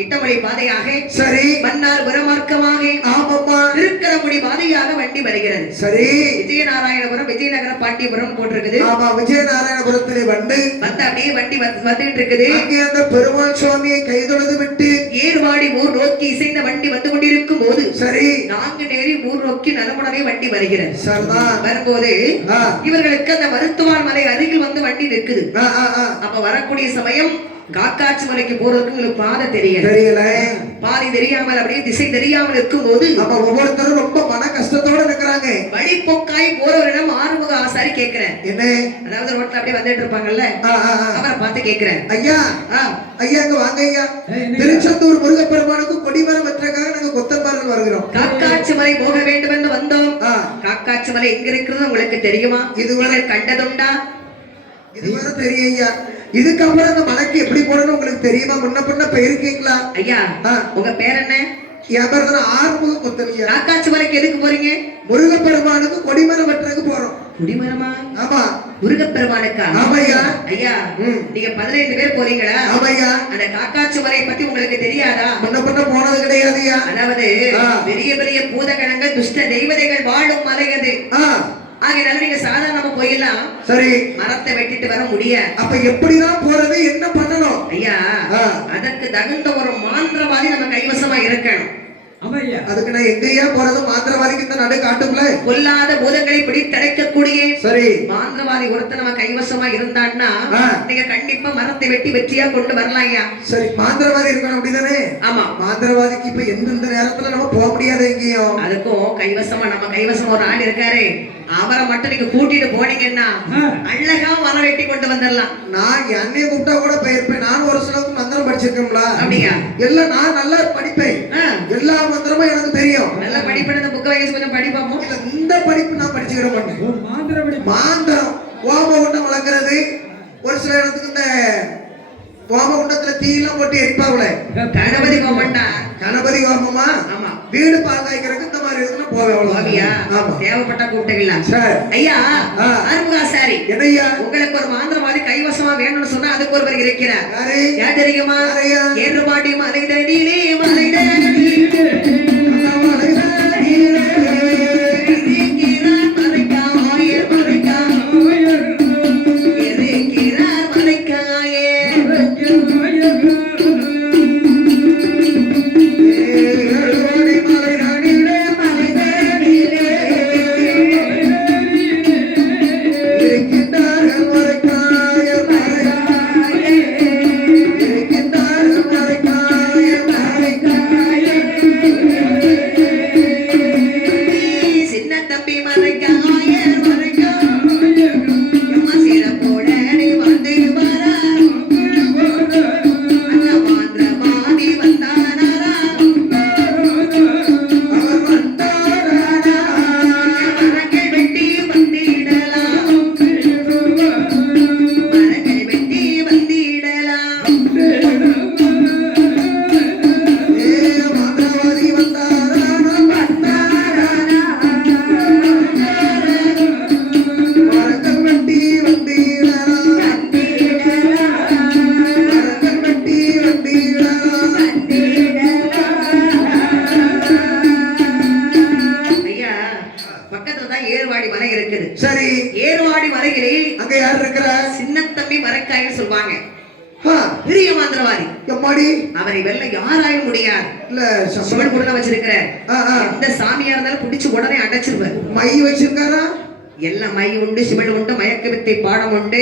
இட்டமொழி பாதையாக சரி மன்னார் புறமார்க்கமாக ஆமாம்மா திருக்கரமுடி பாதையாக வண்டி வருகிறது. சரி விஜயநாராயணபுரம் விஜயநகர பாண்டியபுரம் போட்டிருக்குது. ஆமா, விஜயநாராயணபுரத்திலே வந்து அப்படியே வண்டி வந்துட்டு இருக்குது. அங்கே அந்த பெருமாள் சுவாமியை கைதொழுது விட்டு ஏர்வாடி ஊர் நோக்கி இசைந்த வண்டி வந்து கொண்டிருக்கும் போது சரி நான்கு நேரி ஊர் நோக்கி நலமுடனே வண்டி வருகிறது. சரிதான். வரும்போது இவர்களுக்கு அந்த மருத்துவான் மலை அருகில் வந்து வண்டி நிற்குது. அப்ப வரக்கூடிய சமயம் காக்காட்சி மலைக்கு போறதுக்கு உங்களுக்கு பாதை தெரியல, பாதை தெரியாமல் அப்படியே திசை தெரியாமல் இருக்கும் போது அப்ப ஒவ்வொருத்தரும் ரொம்ப மன கஷ்டத்தோட இருக்கிறாங்க. வழிபோக்காய் போறவரிடம் ஆறுமுக ஆசாரி கேட்கிறேன். என்ன? அதாவது ரோட்ல அப்படியே வந்துட்டு இருப்பாங்கல்ல, அவரை பார்த்து கேட்கிறேன், ஐயா ஐயா இங்க வாங்க ஐயா, திருச்செந்தூர் முருகப்பெருமானுக்கு கொடிமரம் வெற்றக்காக நாங்க கொத்தன்பார்கள் வருகிறோம். காக்காட்சி மலை போக வேண்டும் என்று வந்தோம். காக்காட்சி மலை எங்க இருக்கிறது உங்களுக்கு தெரியுமா? இதுவரை கண்டதுண்டா? இதுவரை தெரியும் ஐயா. இதுக்கப்புறம் அந்த மலைக்கு எப்படி போறன்னு உங்களுக்கு தெரியுமா? முன்ன பின்ன போயிருக்கீங்களா? ஐயா உங்க பேர் என்ன? என் பேர் தான் ஆறுமுக கொத்தனியா. காக்காட்சி மலைக்கு எதுக்கு போறீங்க? முருகப்பெருமானுக்கு கொடிமரம் வெட்டுறதுக்கு போறோம். கொடிமரமா? ஆமா, முருகப்பெருமானுக்கா? ஆமையா. ஐயா நீங்க 15 பேர் போறீங்களா? ஆமையா. அந்த காக்காட்சி மலையை பத்தி உங்களுக்கு தெரியாதா? முன்ன பின்ன போனது கிடையாதுயா. அதாவது பெரிய பெரிய பூதகணங்கள் துஷ்ட தெய்வதைகள் வாழும் மலை அது. ஆகையால நீங்க சாதாரணமா போயிடலாம். சரி, மரத்தை வெட்டிட்டு வர முடியாது. அப்ப எப்படிதான் போறது, என்ன பண்ணணும்? ஐயா அதற்கு தகுந்த ஒரு மாந்திரவாதி நம்ம கைவசமா இருக்கணும். ஆமாய்யா. அதுக்கு நான் எங்கேயா போறது? மாந்திரவாதிக்கு இந்த நடு காட்டுக்குள்ள கொல்லாத பூதங்களை பிடித்தடைக்கக்கூடிய சரி மாந்திரவாதி ஒருத்தன் நம்ம கைவசமா இருந்தான்னா நீங்க கண்டிப்பா மரத்தை வெட்டி வெற்றியா கொண்டு வரலாம் ஐயா. சரி மாந்திரவாதி இருக்கணும் அப்படிதானே? ஆமா. மாந்திரவாதிக்கு இப்ப எந்தெந்த நேரத்துல நம்ம போக முடியாது எங்கேயும். அதுக்கும் கைவசமா நம்ம கைவசம் ஒரு ஆள் இருக்காரு, அவரை மட்டும் நீங்க கூட்டிட்டு போனீங்கன்னா அழகா மரம் வெட்டி கொண்டு வந்துடலாம். நான் என்னைய கூப்பிட்டா கூட போயிருப்பேன். நான் ஒரு சிலருக்கு மந்திரம் படிச்சிருக்கேன்ல. அப்படியா? எல்லாம் நான் நல்லா படிப்பேன். எல்லா மந்திரமும் எனக்கு தெரியும். நல்லா படிப்பேன். இந்த புக்க வயசு கொஞ்சம் படிப்போம். இந்த படிப்பு நான் படிச்சுக்கிட மாட்டேன். மாந்திரம் ஓமகுண்டம் வளர்க்கறது, ஒரு சில இடத்துக்கு இந்த ஓமகுண்டத்துல தீயெல்லாம் போட்டு எரிப்பாங்களே, கணபதி கோமண்டா. கணபதி ஹோமமா? ஆமா. வீடு பாதுகாக்கிறதுக்கு இந்த மாதிரி இருக்குன்னு போவேன். தேவைப்பட்ட கூப்பிட்டீங்களா? ஐயா ஆறுமுகாசாரி, என்னையா உங்களுக்கு ஒரு மாந்திரவாதி கைவசமா வேணும்னு சொன்னா அதுக்கு ஒருவர் இருக்கிறார். யார் தெரியுமா? ஏறுபாடி மலைதடியிலே ஏர்வாடி மலை இருக்குது. சரி, ஏர்வாடி மலையிலே அங்க யார் இருக்கிறா? சின்னத்தம்பி மரைக்காய்னு சொல்வாங்க. பெரிய மாந்திரவாதி. எம்மாடி, அவரை வெல்ல யாராயும் முடியாது. இல்ல சிவன் கூட வச்சிருக்கிற எந்த சாமியா இருந்தாலும் பிடிச்சு உடனே அடைச்சிருவார். மை வச்சிருக்காரா? எல்லாம் மை உண்டு, சிவன் உண்டு, மயக்க வித்தை பாடம் உண்டு,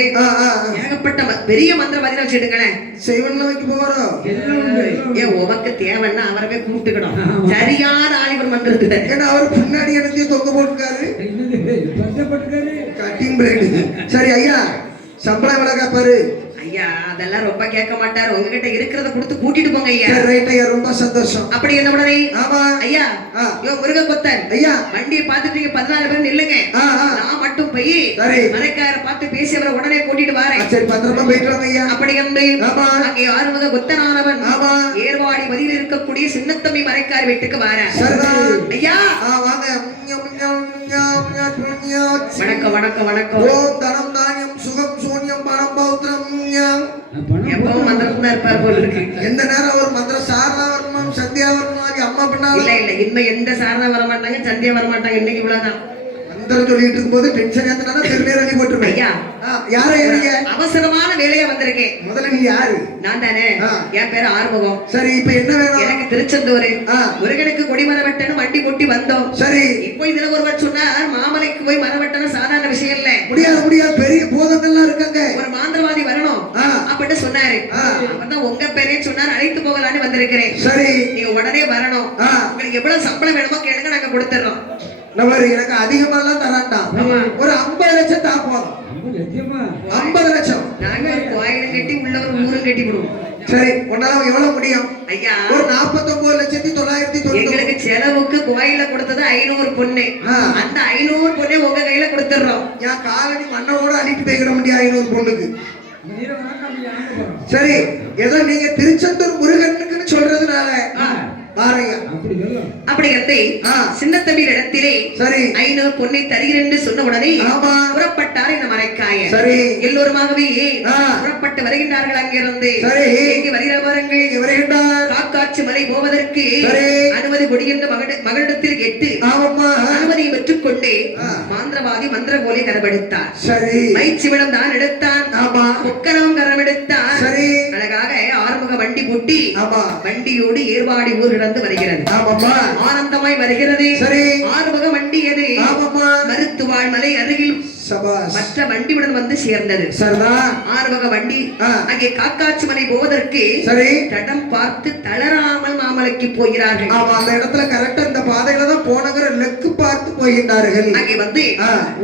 ஏகப்பட்ட பெரிய மந்திரவாதி வச்சிருக்கேன். சிவன்ல வைக்க போறோம். ஏன் உமக்கு தேவைன்னா அவரவே கூப்பிட்டுக்கணும். சரியான ஆலிவர் மந்திரத்துல. ஏன்னா அவர் பின்னாடி எனக்கு தொங்க போட்டுருக்காரு, கட்டிங் பிளேடு. சரி ஐயா, சம்பளம் எவ்வளவு பாரு. ஐயா அதெல்லாம் ரொம்ப கேட்க மாட்டாரு. உங்ககிட்ட இருக்கிறத கொடுத்து கூட்டிட்டு போங்க ஐயா. ரைட் ஐயா, ரொம்ப சந்தோஷம். அப்படி என்ன உடனே? ஆமா ஐயா. யோ முருக கொத்தன் ஐயா, வண்டியை பார்த்துட்டு 14 பேர் நில்லுங்க. நான் மட்டும் போய் மரைக்கார பார்த்து பேசி அவரை உடனே கூட்டிட்டு வரேன். சரி, பத்திரமா போயிட்டு வாங்க ஐயா. அப்படி வந்து அங்கே ஆறுமுக கொத்தனானவன் ஏர்வாடி வதியில் இருக்கக்கூடிய சின்னத்தம்பி மரைக்கார் வீட்டுக்கு வரேன். ஐயா வாங்க. வணக்கம் வணக்கம் வணக்கம். ஓம் தனம் தானியம் சுகம் சூன்யம் பணம் பௌத்திரம். எப்பவும் மந்திரம் தான் இருப்பார் போல இருக்கு. எந்த நேரம் ஒரு மந்திரம் சாரணா வரணும், சந்தியா வரணும், அம்மா பண்ணா. இல்ல இல்ல, இன்னும் எந்த சாரணா வர மாட்டாங்க, சந்தியா வர மாட்டாங்க. இன்னைக்கு இவ்வளவுதான் மந்திரம் சொல்லிட்டு இருக்கும்போது டென்ஷன் ஏத்தனா திருநீர் அணி போட்டுருவேன். ஐயா யார ஏறீங்க? அவசரமான வேலையா வந்திருக்கேன். முதல்ல நீ யாரு? நான் தானே. என் பேரு ஆறுமுகம். சரி, இப்ப என்ன வேணும்? எனக்கு திருச்செந்தூர் முருகனுக்கு கொடிமரம் வெட்டணும் வண்டி கொட்டி வந்தோம். சரி, இப்போ இதுல ஒருவர் சொன்னார் மாமலைக்கு போய் மரம் வெட்டணும் சாதாரண விஷயம் இல்ல. முடியாது முடியாது, பெரிய போதங்கள்லாம் இருக்காங்க. ஒரு மாந்திரவாதி வரணும் அப்படின்னு சொன்னாரு. அப்பதான் உங்க பேரே சொன்னார், அழைத்து போகலான்னு வந்திருக்கிறேன். சரி, நீங்க உடனே வரணும். உங்களுக்கு எவ்வளவு சம்பளம் வேணுமோ கேளுங்க, நாங்க கொடுத்துறோம். எனக்கு அதிகமா எல்லாம் தராண்டாம். ஒரு 50 லட்சம் தா போதும். 50 லட்சம். நாங்க கோயிலும் கட்டி உள்ள ஒரு ஊரும் கட்டி விடுவோம். சரி, உன்னால எவ்வளவு முடியும்? ஐயா ஒரு 49,990. எங்களுக்கு செலவுக்கு கோயில கொடுத்தது 500 பொண்ணு. அந்த 500 பொண்ணே உங்க கையில கொடுத்துறோம். என் காலடி மண்ணை கூட அள்ளிட்டு போய்கிட முடியாது 500 பொண்ணுக்கு. சரி, ஏதோ நீங்க திருச்செந்தூர் முருகனுக்குன்னு சொல்றதுனால அப்படி சின்னத்தம்பி இடத்திலே 500 பொன்னை தருகிறேன் என்று சொன்ன உடனே புறப்பட்டார் இந்த மரைக்காய. எல்லோருமாகவே புறப்பட்டு வருகின்றார்கள். அங்கிருந்து இங்கே வருகின்றார். காக்காட்சி மலை போவதற்கு அனுமதி கொடியென்ற மகளிடத்தில் கேட்டு அனுமதியை பெற்றுக்கொண்டு மாந்திரவாதி மந்திரகோலை கரவெடுத்தார். மைச்சிவிடம் தான் எடுத்தான், பொக்கரம் கரம் எடுத்தான். அழகாக ஆறுமுக வண்டி பூட்டி வண்டியோடு ஏர்வாடி ஊர் கடந்து வருகிறது. ஆமாம்மா. ஆனந்தமாய் வருகிறது. சரி. ஆறுமுக வண்டி எது? ஆமாம்மா. மருத்துவாள் மலை அருகில் சபாஸ். மற்ற வண்டியுடன் வந்து சேர்ந்தது. சரிதான். ஆறுமுக வண்டி அங்கே காக்காட்சி மலை போவதற்கு சரி தடம் பார்த்து தளராமல் மாமலைக்கு போகிறார்கள். ஆமா, அந்த இடத்துல கரெக்டா இந்த பாதையில தான் போனங்கிற லெக்கு பார்த்து போகின்றார்கள். அங்கே வந்து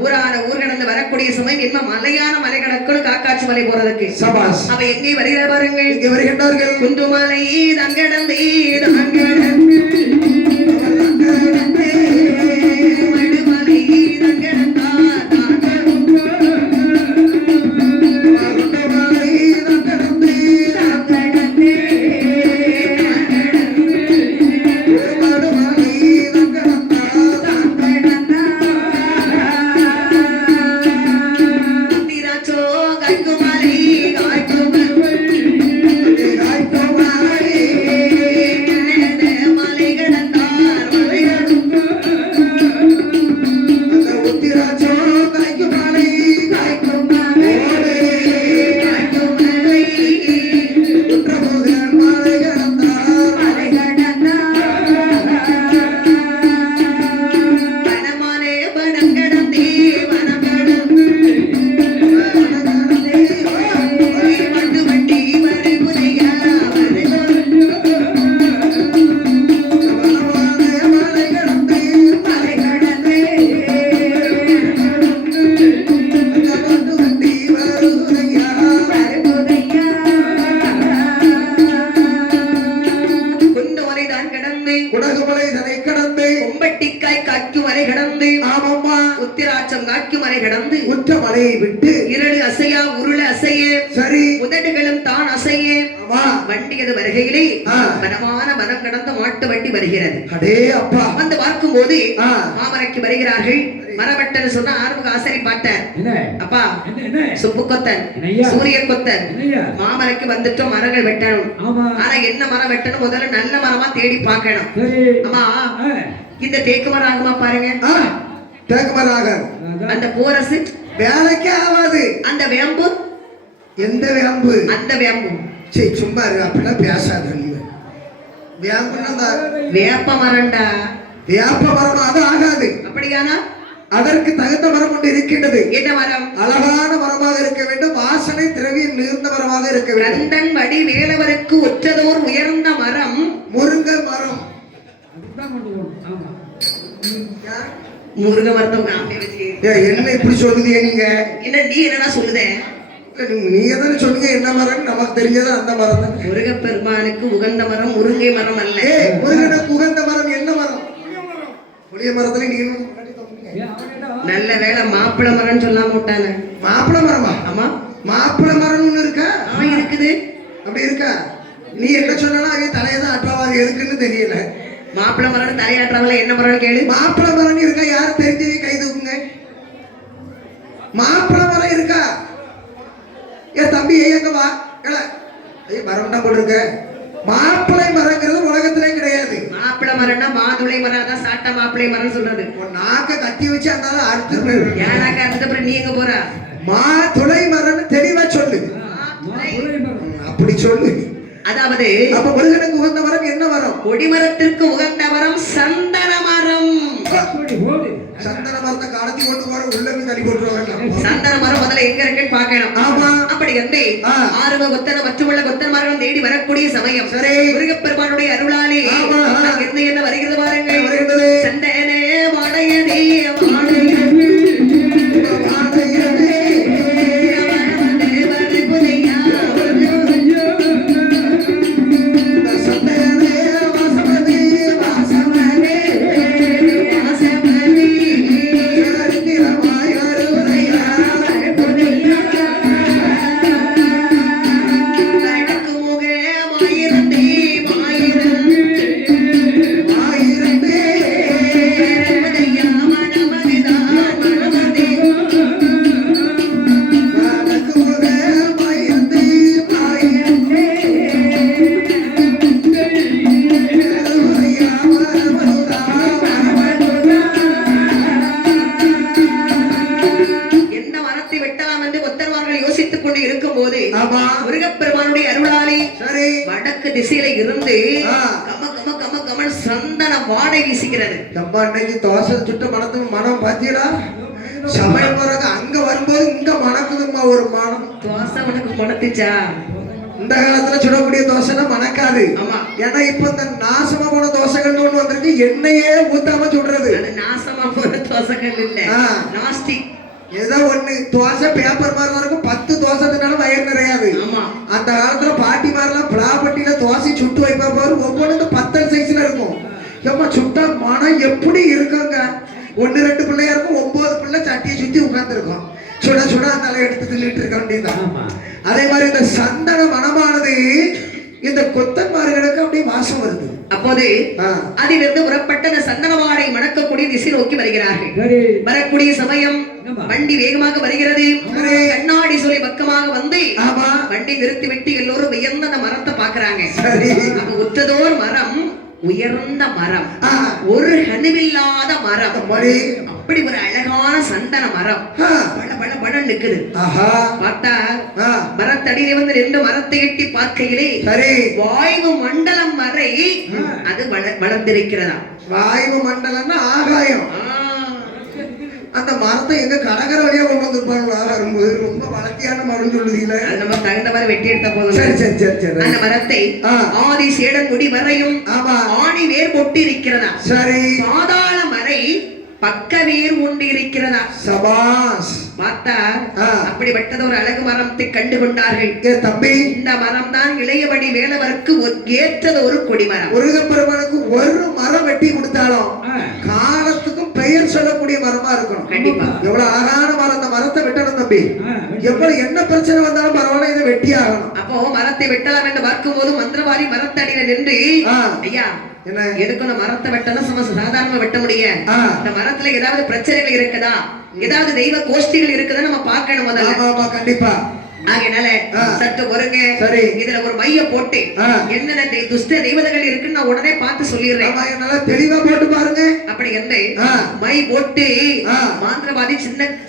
ஊர் கடந்து வரக்கூடிய சமயம் என்ன மலையான மலை கடக்கணும் காக்காட்சி மலை போறதுக்கு. சபாஸ். அவ எங்கே வருகிற பாருங்கள். இங்கே வருகின்றார்கள். குந்துமலை தங்கடந்தே தங்கடந்து மடுமலை தங்கடந்தா மலையை விட்டு இரண்டு அசையா உருள அசைய சரி உதடுகளும் தான் அசைய வண்டியது வருகையிலே மனமான மனம் கடந்த மாட்டு வண்டி வருகிறது. அடே அப்பா. வந்து பார்க்கும் போது மாமரைக்கு வருகிறார்கள். மரவட்டன் சொன்ன ஆறுமுக ஆசரி பாட்டார். அப்பா சுப்பு கொத்தன் சூரிய கொத்தன் மாமரைக்கு வந்துட்டோம், மரங்கள் வெட்டணும். ஆனா என்ன மரம் வெட்டணும், முதல்ல நல்ல மரமா தேடி பார்க்கணும். ஆமா, இந்த தேக்கு மரம் ஆகுமா பாருங்க. தேக்கு மரம் ஆகாது. அந்த போரசு வேலைக்கே ஆகாது. அந்த வேம்பு, எந்த வேம்பு? அந்த வேம்பு. சரி சும்மா இரு, அப்படிலாம் பேசாத. வேம்புன்னா வேப்ப மரம்டா. வேப்ப மரம் அது ஆகாது. அப்படியானா அதற்கு தகுந்த மரம் ஒன்று இருக்கின்றது. என்ன மரம்? அழகான மரமாக இருக்க வேண்டும், வாசனை திரவியம் நீர்ந்த மரமாக இருக்க வேண்டும். கந்தன் வடி வேலவருக்கு ஒற்றதோர் உயர்ந்த மரம் முருங்கை மரம். முருங்கை மரத்தை என்ன இப்படி சொல்லுதீங்க நீங்க? என்ன நீ என்னடா சொல்லுத? நீங்க தானே சொன்னீங்க என்ன மரம், நமக்கு தெரிஞ்சது அந்த மரம் தான். முருகப்பெருமானுக்கு உகந்த மரம் முருங்கை மரம் அல்ல. முருகனுக்கு உகந்த மரம் என்ன மரம்? புளிய மரத்துல நீங்க நல்ல வேளை மாப்பிள மரம் சொல்லாம விட்டாங்க. மாப்பிள மரமா? ஆமா, மாப்பிள மரம் ஒண்ணு இருக்கா? இருக்குது. அப்படி இருக்கா? நீ என்ன சொன்னாலும் அவன் தலையதான் அட்டாவாது எதுக்குன்னு தெரியல. மாப்பிள மரம் தலையாட்டுறாங்களா? என்ன மரம் கேளு. மாப்பிள மரம் இருக்கா? யாரும் தெரிஞ்சவே கை தூக்குங்க. மாப்பிள மரம் இருக்கா? ஏன் தம்பி எங்க வா மரம் தான் போட்டுருக்க. மாப்பிளை மரங்கிறது உலகத்திலே கிடையாது. மாப்பிள மரம்னா மாதுளை மரம் தான் சாட்டா மாப்பிளை மரம் சொல்றது. நாக்க கத்தி வச்சு அந்த அறுத்து ஏனாக்க அறுத்தப்பறம் நீ எங்க போற? மாதுளை மரம்னு தெளிவா சொல்லு. அப்படி சொல்லு. அதாவது அப்ப முருகனுக்கு உகந்த மரம் என்ன மரம்? கொடிமரத்திற்கு உகந்த மரம் சந்தன மரம். சந்தன மரத்தை கடத்தி கொண்டு போற உள்ள தள்ளி போட்டுருவாங்க. சந்தன மரம் முதல்ல எங்க இருக்குன்னு பாக்கணும். ஆமா, அப்படி வந்து ஆறுவ கொத்தன மற்றுமுள்ள கொத்தன் மரம் தேடி வரக்கூடிய சமயம் சரி முருகப்பெருமானுடைய அருளாலே இருந்து என்ன வருகிறது பாருங்கள். சந்தன வாடையதே வாடையது முருகப்பெருமானுடைய அருளாலே வடக்கு திசையில இருந்து கம கம கம கம வாடை வீசுகிறது. நம்ம அன்னைக்கு தோசை சுட்ட மனம் பாத்தீங்களா? சமையல் போறாங்க அங்க வரும்போது இங்க மணக்குதுமா ஒரு மனம். தோசை உனக்கு மணத்துச்சா? இந்த காலத்துல சுடக்கூடிய தோசைனா மணக்காது. ஆமா. ஏன்னா இப்ப இந்த நாசமா போன தோசைகள் ஒண்ணு வந்திருக்கு, எண்ணெயே ஊத்தாம சுடுறது. அது நாசமா போன தோசைகள் இல்ல, நாஸ்டிக். ஏதோ ஒண்ணு தோசை பேப்பர் மாதிரி இருக்கும், 10 தோசை தின்னாலும் வயிறு நிறையாது. ஆமா. அந்த காலத்துல பாட்டி மாதிரிலாம் பிளாப்பட்டியில தோசை சுட்டு வைப்பா பாரு, ஒவ்வொன்று 10 சைஸ்ல இருக்கும். ஏமா சுட்டா மனம் எப்படி இருக்குங்க? 1-2 பிள்ளையா இருக்கும், 9 பிள்ளை சட்டியை சுத்தி உட்கார்ந்து இருக்கும். சுட சுட அந்த எடுத்து தின்னுட்டு இருக்க வேண்டியதுதான். அதே மாதிரி இந்த சந்தன மனமானது இந்த கொத்தன்மார்களுக்கு அப்படியே வாசம் வருது. அப்போது அதிலிருந்து புறப்பட்ட அந்த சந்தன வாடை மணக்கக்கூடிய திசை நோக்கி வருகிறார்கள். வரக்கூடிய சமயம் வண்டி வேகமாக வருகிறது. கண்ணாடி சொல்லி பக்கமாக வந்து வண்டி நிறுத்திவிட்டு எல்லோரும் உயர்ந்த அந்த மரத்தை பாக்குறாங்க. அப்ப உற்றதோர் மரம், உயர்ந்த மரம், ஒரு கனிவில்லாத மரம், அப்படி ஒரு அழகான சந்தன மரம் பல நிக்குது. பார்த்தா மரத்தடியிலே வந்து 2 மரத்தை எட்டி பார்க்கையிலே வாயு மண்டலம் வரை அது வளர்ந்திருக்கிறதா. வாயு மண்டலம்னா ஆகாயம். அந்த மரத்தை எங்க கடற்கரை வழியா கொண்டு வந்திருப்பாங்க. வரும்போது ரொம்ப வளர்த்தியான மரம் சொல்லுதீங்களே, நம்ம தகுந்த மாதிரி வெட்டி எடுத்த போதும். சரி. அந்த மரத்தை ஆதி சேடன் முடி வரையும் ஆணி வேர் கொட்டி இருக்கிறதா. சரி. பாதாள மறை பக்க வேர் கொண்டு இருக்கிறதா. சபாஸ். பார்த்தா அப்படிப்பட்டது ஒரு அழகு மரத்தை கண்டு கொண்டார்கள். தம்பி, இந்த மரம் தான் இளையபடி வேலவருக்கு ஏற்றது ஒரு கொடிமரம். முருகப்பெருமானுக்கு ஒரு மரம் வெட்டி கொடுத்தாலும் காலத்துக்கும் பெயர் சொல்லக்கூடிய மரமா இருக்கணும். கண்டிப்பா. எவ்வளவு அழகான மரம், அந்த மரத்தை வெட்டணும் தம்பி. எவ்வளவு என்ன பிரச்சனை வந்தாலும் பரவாயில்ல, இதை வெட்டி ஆகணும். அப்போ மரத்தை வெட்டலாம் என்று பார்க்கும் போது மந்திரவாதி மரத்தடியில நின்று, ஐயா எதுக்கு மரத்தை வெட்டணும், சாதாரணமா வெட்ட முடியும். இந்த மரத்துல ஏதாவது பிரச்சனைகள் இருக்குதா, ஏதாவது தெய்வ கோஷ்டிகள் இருக்குதா நம்ம பார்க்கணும் முதல்ல. கண்டிப்பா. ஆகையினால சற்று பொறுங்க. இதுல ஒரு மைய போட்டு என்னென்ன துஷ்ட தெய்வதங்கள் இருக்குன்னு நான் உடனே பார்த்து சொல்லிடுறேன். நல்லா தெளிவா போட்டு பாருங்க. அப்படி என்று மை போட்டு மாந்திரவாதி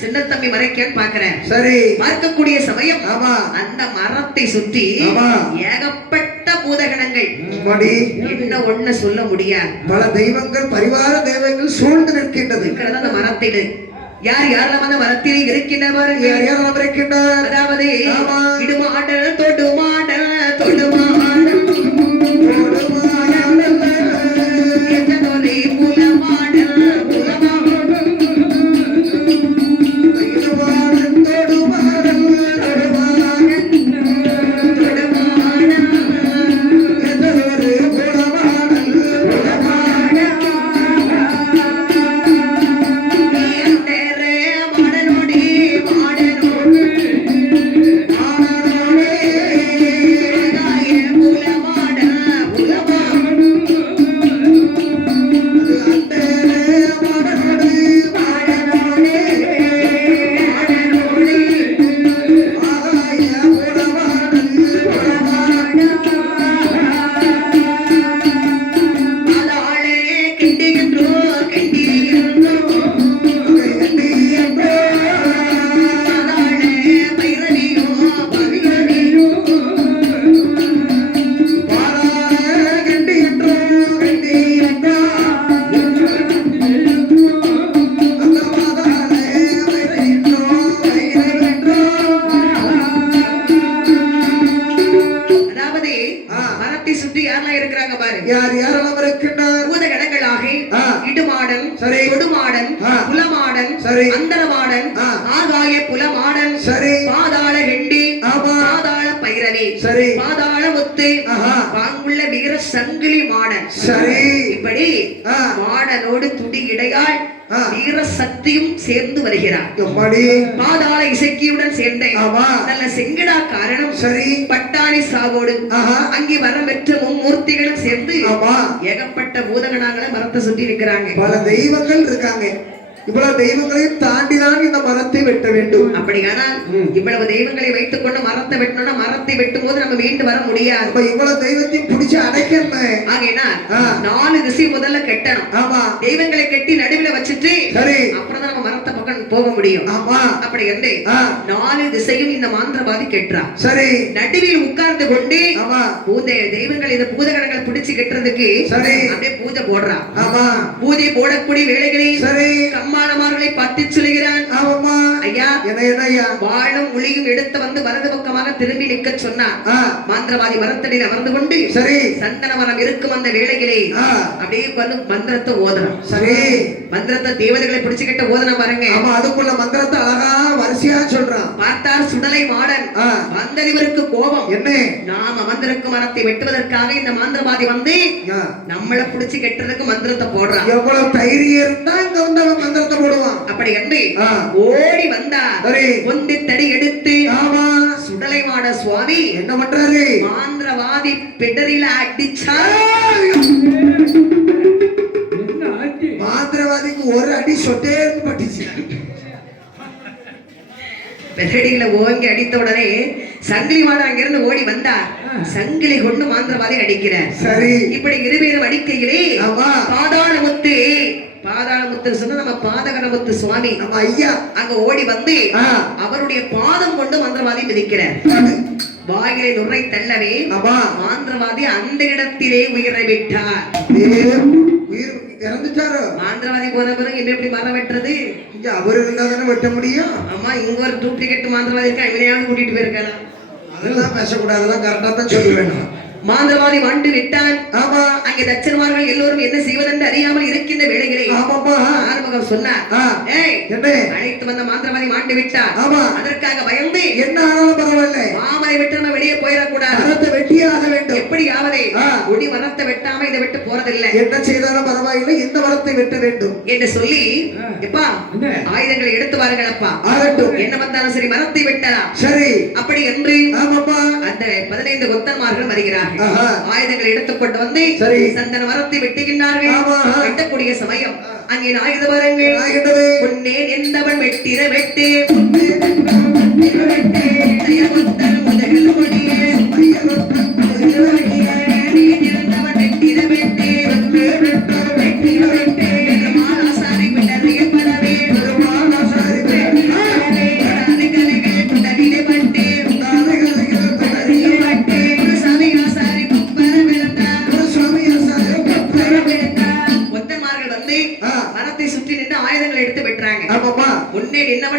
சின்ன தம்பி மறைக்கன்னு பாக்குறேன். சரி. பார்க்கக்கூடிய சமயம் அந்த மரத்தை சுற்றி ஏகப்பட்ட பூதகணங்கள், என்ன ஒண்ணு சொல்ல முடியாது, பல தெய்வங்கள் பரிவார தெய்வங்கள் சூழ்ந்து நிற்கின்றது. அந்த மரத்திலே யார் யாரெல்லாம் அந்த மரத்திலே இருக்கின்றவர், யார் யாரெல்லாம் இருக்கின்றார்? அதாவது இடுமாடல் தொடுமாடல் தொடுமாடல் அந்தரமாடன், ஆகாய புலமாடன், பாதாள கெண்டி, பாதாள பைரவி, பாதாள முத்து, பாங்குள்ள வீர சங்கிலி மாடன். இப்படி மாடனோடு துடி இடையாள் வீர சக்தியும் சேர்ந்து வருகிறார். பாதாள இசைக்கியுடன் சேர்ந்த நல்ல செங்கடா காரணம் பட்டாணி சாவோடு அங்கே வரம் பெற்ற மும்மூர்த்திகளும் சேர்ந்து ஏகப்பட்ட பூதகணாங்களை மரத்தை சுற்றி நிற்கிறாங்க. பல தெய்வங்கள் இருக்காங்க. இவ்வளவு தெய்வங்களையும் தாண்டிதான் இந்த மரத்தை வெட்ட வேண்டும். அப்படியானால் இவ்வளவு தெய்வங்களை வைத்துக் கொண்டு மரத்தை வெட்டணும்னா மரத்தை வெட்டும் போது நம்ம மீண்டு வர முடியாது. இவ்வளவு தெய்வத்தையும் பிடிச்சு அடைக்கணும். ஆகையா 4 திசை முதல்ல கட்டணும். தெய்வங்களை கட்டி நடுவில் வச்சுட்டு அப்புறம் தான் நம்ம மரத்தை பக்கம் போக முடியும். ஆமா. அப்படி என்று 4 திசையும் இந்த மாந்திரவாதி கேட்கிறான். சரி. நடுவில் உட்கார்ந்து கொண்டு ஆமா தெய்வங்கள் இந்த பூதகணங்களை பிடிச்சு கட்டுறதுக்கு சரி அப்படியே பூஜை போடுறான். ஆமா. பூஜை போடக்கூடிய வேளைகளில் சரி கம்மாளமார்களை பற்றி சொல்கிறான். ஆமா ஐயா என்ன ஐயா வாழும் ஒளியும் எடுத்து வந்து வலது பக்கமாக திரும்பி நிற்க சொன்னான். மாந்திரவாதி மரத்தடியில் அமர்ந்து கொண்டு சரி சந்தன மரம் இருக்கும் அந்த வேளையிலே அப்படியே வந்து மந்திரத்தை ஓதுறான். சரி மந்திரத்தை தேவதைகளை பிடிச்சுக்கிட்ட ஓதன பாருங்க. ஆமா அதுக்குள்ள மந்திரத்தை அழகா வரிசையா சொல்றான். பார்த்தார் சுடலை மாடன் வந்தறிவருக்கு கோபம். என்ன நாம வந்திருக்கும் மரத்தை வெட்டுவதற்காக இந்த மாந்திரவாதி வந்து நம்மள பிடிச்சு கெட்டுறதுக்கு மந்திரத்தை போடுறான். எவ்வளவு தைரியம் இருந்தா இங்க வந்து அவன் மந்திரத்தை போடுவான். அப்படி என்று ஓடி வந்தா ஒன்று தடி எடுத்து ஆமா சுடலை மாட சுவாமி என்ன பண்றாரு மாந்திரவாதி பெடரில அடிச்சா. மாந்திரவாதிக்கு ஒரு அடி சொட்டே பட்டுச்சு. பெரடியில ஓங்கி அடித்த உடனே சங்கிலி மாட அங்கிருந்து ஓடி வந்தா சங்கிலி கொண்டு மாந்திரவாதி அடிக்கிறார். சரி இப்படி இருவேரும் அடிக்கையிலே பாதாளமுத்து சொன்னா நம்ம பாதகரமுத்து சுவாமி நம்ம ஐயா அங்க ஓடி வந்து அவருடைய பாதம் கொண்டு மந்திரவாதி மிதிக்கிறார். வாயிலை நுரை தள்ளவே மாந்திரவாதி அந்த இடத்திலே உயிரை விட்டார். உயிர் இறந்துட்டாரோ? மாந்திரவாதி போன பிறகு என்ன எப்படி மரம் வெட்டுறது? அவர் இருந்தா தானே வெட்ட முடியும். ஆமா இங்க ஒரு டூப்ளிகேட் மாந்திரவாதி இருக்கா, இவனையாவது கூட்டிட்டு போயிருக்கலாம். அதெல்லாம் பேசக்கூடாது, அதெல்லாம் கரெக்டா தான் சொல்ல வேணும். மாந்திரவாதி வாண்டு விட்டான். ஆமா அங்கே தச்சன்மார்கள் எல்லோரும் என்ன செய்வதென்று அறியாமல் இருக்கின்ற வேளைகளே ஆறுமுகம் சொன்னார். அழைத்து வந்த மாந்திரவாதி மாண்டு விட்டார். ஆமா அதற்காக பயந்து என்ன ஆனாலும் பரவாயில்ல மாமரை விட்டு நம்ம வெளியே போயிடக்கூடாது, மரத்தை வெட்டியாக வேண்டும். எப்படியாவது ஒடி மரத்தை வெட்டாம இதை விட்டு போறதில்லை, என்ன செய்தாலும் பரவாயில்லை இந்த மரத்தை வெட்ட வேண்டும் என்று சொல்லி எப்பா ஆயுதங்களை எடுத்து வாருங்கள் அப்பா, என்ன வந்தாலும் சரி மரத்தை வெட்டலாம். சரி அப்படி என்று அந்த 15 கொத்தன்மார்கள் வருகிறார்கள். ஆயுதங்களை எடுத்துக்கொண்டு வந்து சந்தன மரத்தை வெட்டுகின்றார்கள். வெட்டக்கூடிய சமயம் அங்கே ஆயுத மரங்கள் பொன்னே எந்தவன் வெட்டின வெட்டு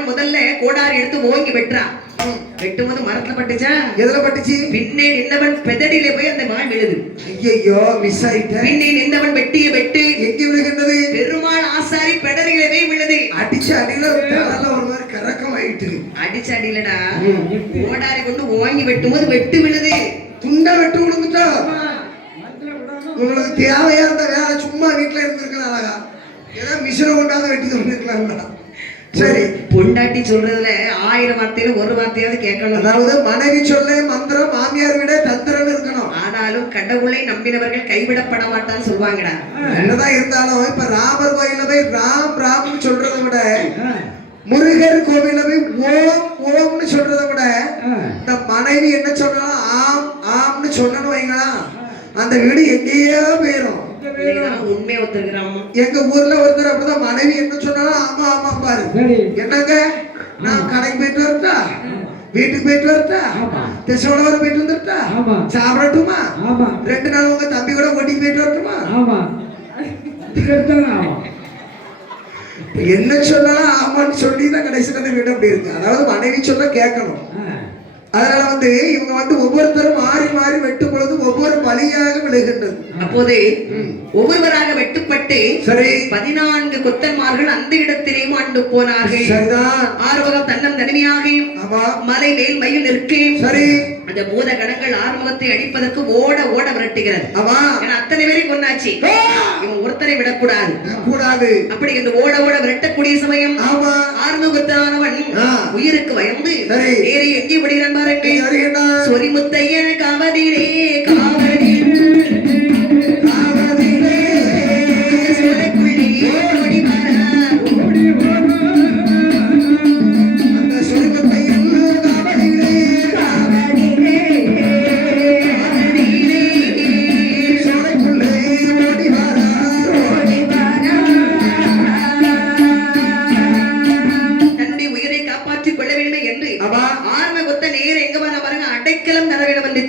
முதல்ல கோடாரி எடுத்து ஓங்கி வெட்டுறான். வெட்டும்போது மரத்துல பட்டுச்சா? எதுல பட்டுச்சு? பின்னே நின்றவன் பெதடியிலே போய் அந்த மான் விழுது. ஐயோ மிஸ் ஆயிட்ட. பின்னே நின்றவன் வெட்டிய வெட்டு எங்க விழுகின்றது? பெருமாள் ஆசாரி பெடரியிலே விழுது. அடிச்ச அடியில தலல ஒரு மாதிரி கரக்கம் ஆயிட்டு. அடிச்ச அடியிலடா கோடாரி கொண்டு ஓங்கி வெட்டும்போது வெட்டு விழுது. துண்டா வெட்டு விழுந்துட்டா. உங்களுக்கு தேவையா அந்த வேலை சும்மா வீட்டுல இருந்திருக்கலாம், அழகா ஏதோ மிஷினை கொண்டாந்து வெட்டி சொல்லிருக்கலாம். சரி பொண்டாட்டி சொல்றதுல 1000 வார்த்தையில ஒரு வார்த்தையாவது கேட்கணும். அதாவது மனைவி சொல்ல மந்திரம், மாமியார் விட தந்திரம் இருக்கணும். ஆனாலும் கடவுளை நம்பினவர்கள் கைவிடப்பட மாட்டான்னு சொல்லுவாங்கடா. என்னதான் இருந்தாலும் இப்ப ராமர் கோயில போய் ராம் ராம்னு சொல்றதை விட முருகர் கோவில போய் ஓம் ஓம்னு சொல்றதை விட இந்த மனைவி என்ன சொன்னாலும் ஆம் ஆம்னு சொன்னன்னு வைங்களா அந்த வீடு எங்கேயோ போயிடும். உண்மையை ஒத்துக்கிறான். எங்க ஊர்ல ஒருத்தர் அப்படிதான் மனைவி என்ன சொன்னாலும் ஆமா ஆமா பாரு. என்னங்க நான் கடைக்கு போயிட்டு வரட்டா, வீட்டுக்கு போயிட்டு வரட்டா, திசோட போயிட்டு வந்துட்டா, சாப்பிடட்டுமா, 2 நாள் உங்க தம்பி கூட ஓட்டிக்கு போயிட்டு வரட்டுமா, என்ன சொன்னாலும் ஆமான்னு சொல்லி தான் கடைசியில் அந்த வீடு அப்படி இருக்கு. அதாவது மனைவி சொல்ல கேட்கணும். அதனால வந்து இவங்க வந்து ஒவ்வொருத்தரும் மாறி மாறி வெட்டும் பொழுது ஒவ்வொரு பலியாக விழுகின்றது. அப்போது ஒவ்வொருவராக வெட்டுப்பட்டு 14 கொத்தன்மார்கள் அந்த இடத்திலே மாண்டு போனார்கள். ஆறுமுகம் தன்னம் தனிமையாக மலை மேல் மயில் நிற்கும். சரி அந்த பூத கணங்கள் ஆறுமுகத்தை அடிப்பதற்கு ஓட ஓட விரட்டுகிறது. அத்தனை பேரை கொண்டாச்சு, இவன் ஒருத்தரை விடக்கூடாது கூடாது. அப்படி என்று ஓட ஓட விரட்டக்கூடிய சமயம் ஆறுமுகத்தானவன் உயிருக்கு பயந்து வேறு எங்கே விடுகிறான் பாருங்க. சொரிமுத்தையன் காவதிலே காவடி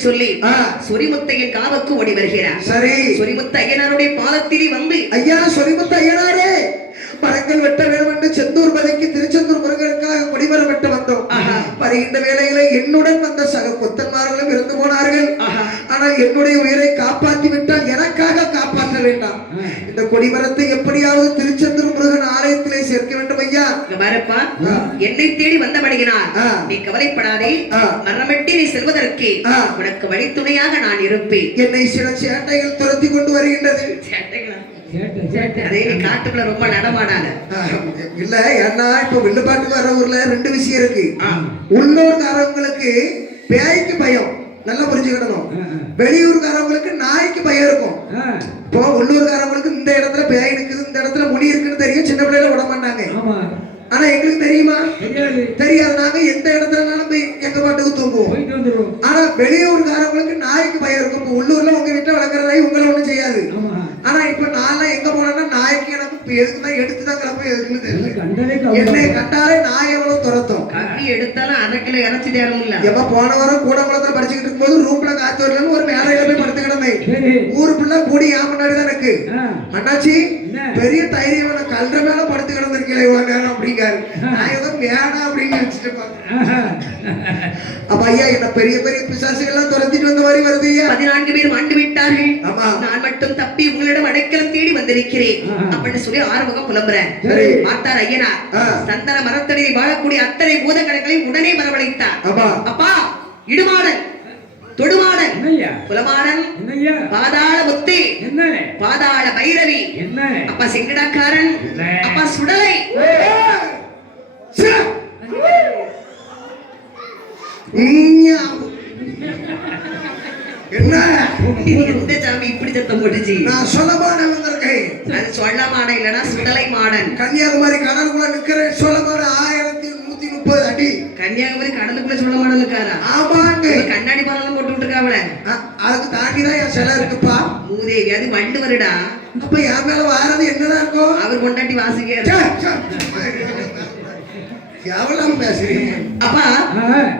சொல்லி சொரிமுத்தையன் காவுக்கு ஓடி வருகிறார். சரி, சொரிமுத்த ஐயனாருடைய பாதத்திலே வந்து, ஐயா சொரிமுத்த ஐயனாரே, மரங்கள் வெட்ட வேண்டும் என்று செந்தூர் பதைக்கு திருச்செந்தூர் முருகனுக்காக கொடிமரம் வெட்ட வந்தோம். வருகின்ற வேளையில என்னுடன் வந்த சக கொத்தன்மார்களும் இருந்து போனார்கள். ஆனால் என்னுடைய உயிரை காப்பாற்றி விட்டால் எனக்காக காப்பாற்ற வேண்டாம். இந்த கொடிமரத்தை எப்படியாவது திருச்செந்தூர் முருகன் ஆலயத்திலே சேர்க்க வேண்டும். ஐயா வரப்பா, என்னை தேடி வந்தபடியினால் நீ கவலைப்படாதே. மரம் வெட்டி நீ செல்வதற்கு உனக்கு வழித்துணையாக நான் இருப்பேன். என்னை சில சேட்டைகள் துரத்தி கொண்டு வருகின்றது. சேட்டைகளா? அதே நீ காட்டுக்குள்ள ரொம்ப நடமாடாத. இல்ல, ஏன்னா இப்ப வில்லுப்பாட்டுக்கு வர ஊர்ல ரெண்டு விஷயம் இருக்கு. உள்ளூர்காரவங்களுக்கு பேய்க்கு பயம், நல்லா புரிஞ்சுக்கிடணும். வெளியூர்காரவங்களுக்கு நாய்க்கு பயம் இருக்கும். இப்போ உள்ளூர்காரவங்களுக்கு இந்த இடத்துல பேய் இருக்குது, இந்த இடத்துல முடி இருக்குன்னு தெரியும். சின்ன பிள்ளைல விட மாட்டாங்க. ஆனா எங்களுக்கு தெரியுமா? தெரியாது. நாங்க எந்த இடத்துலனாலும் போய் எங்க பாட்டுக்கு தூங்குவோம். ஆனா வெளியூர்காரவங்களுக்கு நாய்க்கு பயம் இருக்கும். இப்போ உள்ளூர்ல உங்க வீட்டுல வளர்க்குற நாய் உங்களை ஒண்ணும் செய்யாது. ஆனா இப்ப நான் எங்க போனேன்னா நாய்க்கு எனக்கு எதுக்குதான் எடுத்துதான் கிளம்ப எதுக்குன்னு தெரியல. என்னை கண்டாலே நாய் எவ்வளவு துரத்தும். கட்டி எடுத்தாலும் அரை கிலோ இறச்சி தேரும் இல்ல. எப்ப போன வாரம் கூடங்குளத்துல படிச்சுக்கிட்டு இருக்கும்போது ரூம்ல காத்து வரலன்னு ஒரு மேலையில போய் படுத்து கிடந்தேன். ஊரு பிள்ளை கூடி ஏன் முன்னாடிதான் எனக்கு அண்ணாச்சி பெரிய தைரியமான கல்ற மேல படுத்து கிடந்திருக்கீங்களா இவ்வளவு நேரம் அப்படிங்காரு. நான் ஏதோ வேணாம் அப்படின்னு நினைச்சிட்டு பார்த்தேன். அப்ப ஐயா என்ன பெரிய பெரிய பிசாசுகள் எல்லாம் துரத்திட்டு வந்த மாதிரி வருது. 14 பேர் மாண்டு விட்டார்கள். நான் மட்டும் தப்பி உங்களிடம் அடைக்கலம் தேடி வந்திருக்கிறேன் அப்படின்னு சொல்லி ஆறுமுகம் புலம்புறேன். பார்த்தார் ஐயனார். சந்தன மரத்தடியில் வாழக்கூடிய அத்தனை பூதகணங்களை உடனே வரவழைத்தார். அப்பா, இடுமாடன், தொடுமாடன், புலமாடன், பாதாள முத்து, பாதாள பைரவி, அப்பா செங்கடக்காரன், அப்பா சுடலை, என்ன எந்த சாமி இப்படி சத்தம் போட்டுச்சு? நான் சொல்லமான வந்திருக்கேன். அது சொல்லமான இல்லனா சுடலை மாடன். கன்னியாகுமரி கடலுக்குள்ள நிக்கிறேன். சொல்லமான 1130 அடி. கன்னியாகுமரி கடலுக்குள்ள சொல்லமான இருக்காரா? ஆமாங்க. கண்ணாடி பாலம் போட்டு விட்டுருக்காவல. அதுக்கு தாண்டிதான் என் சிலை இருக்குப்பா. மூதேவி, அது வண்டு வருடா. அப்ப என் மேல வாரது என்னதான் இருக்கும்? அவர் கொண்டாட்டி வாசிக்க எவ்வளவு பேசுறீங்க? அப்பா,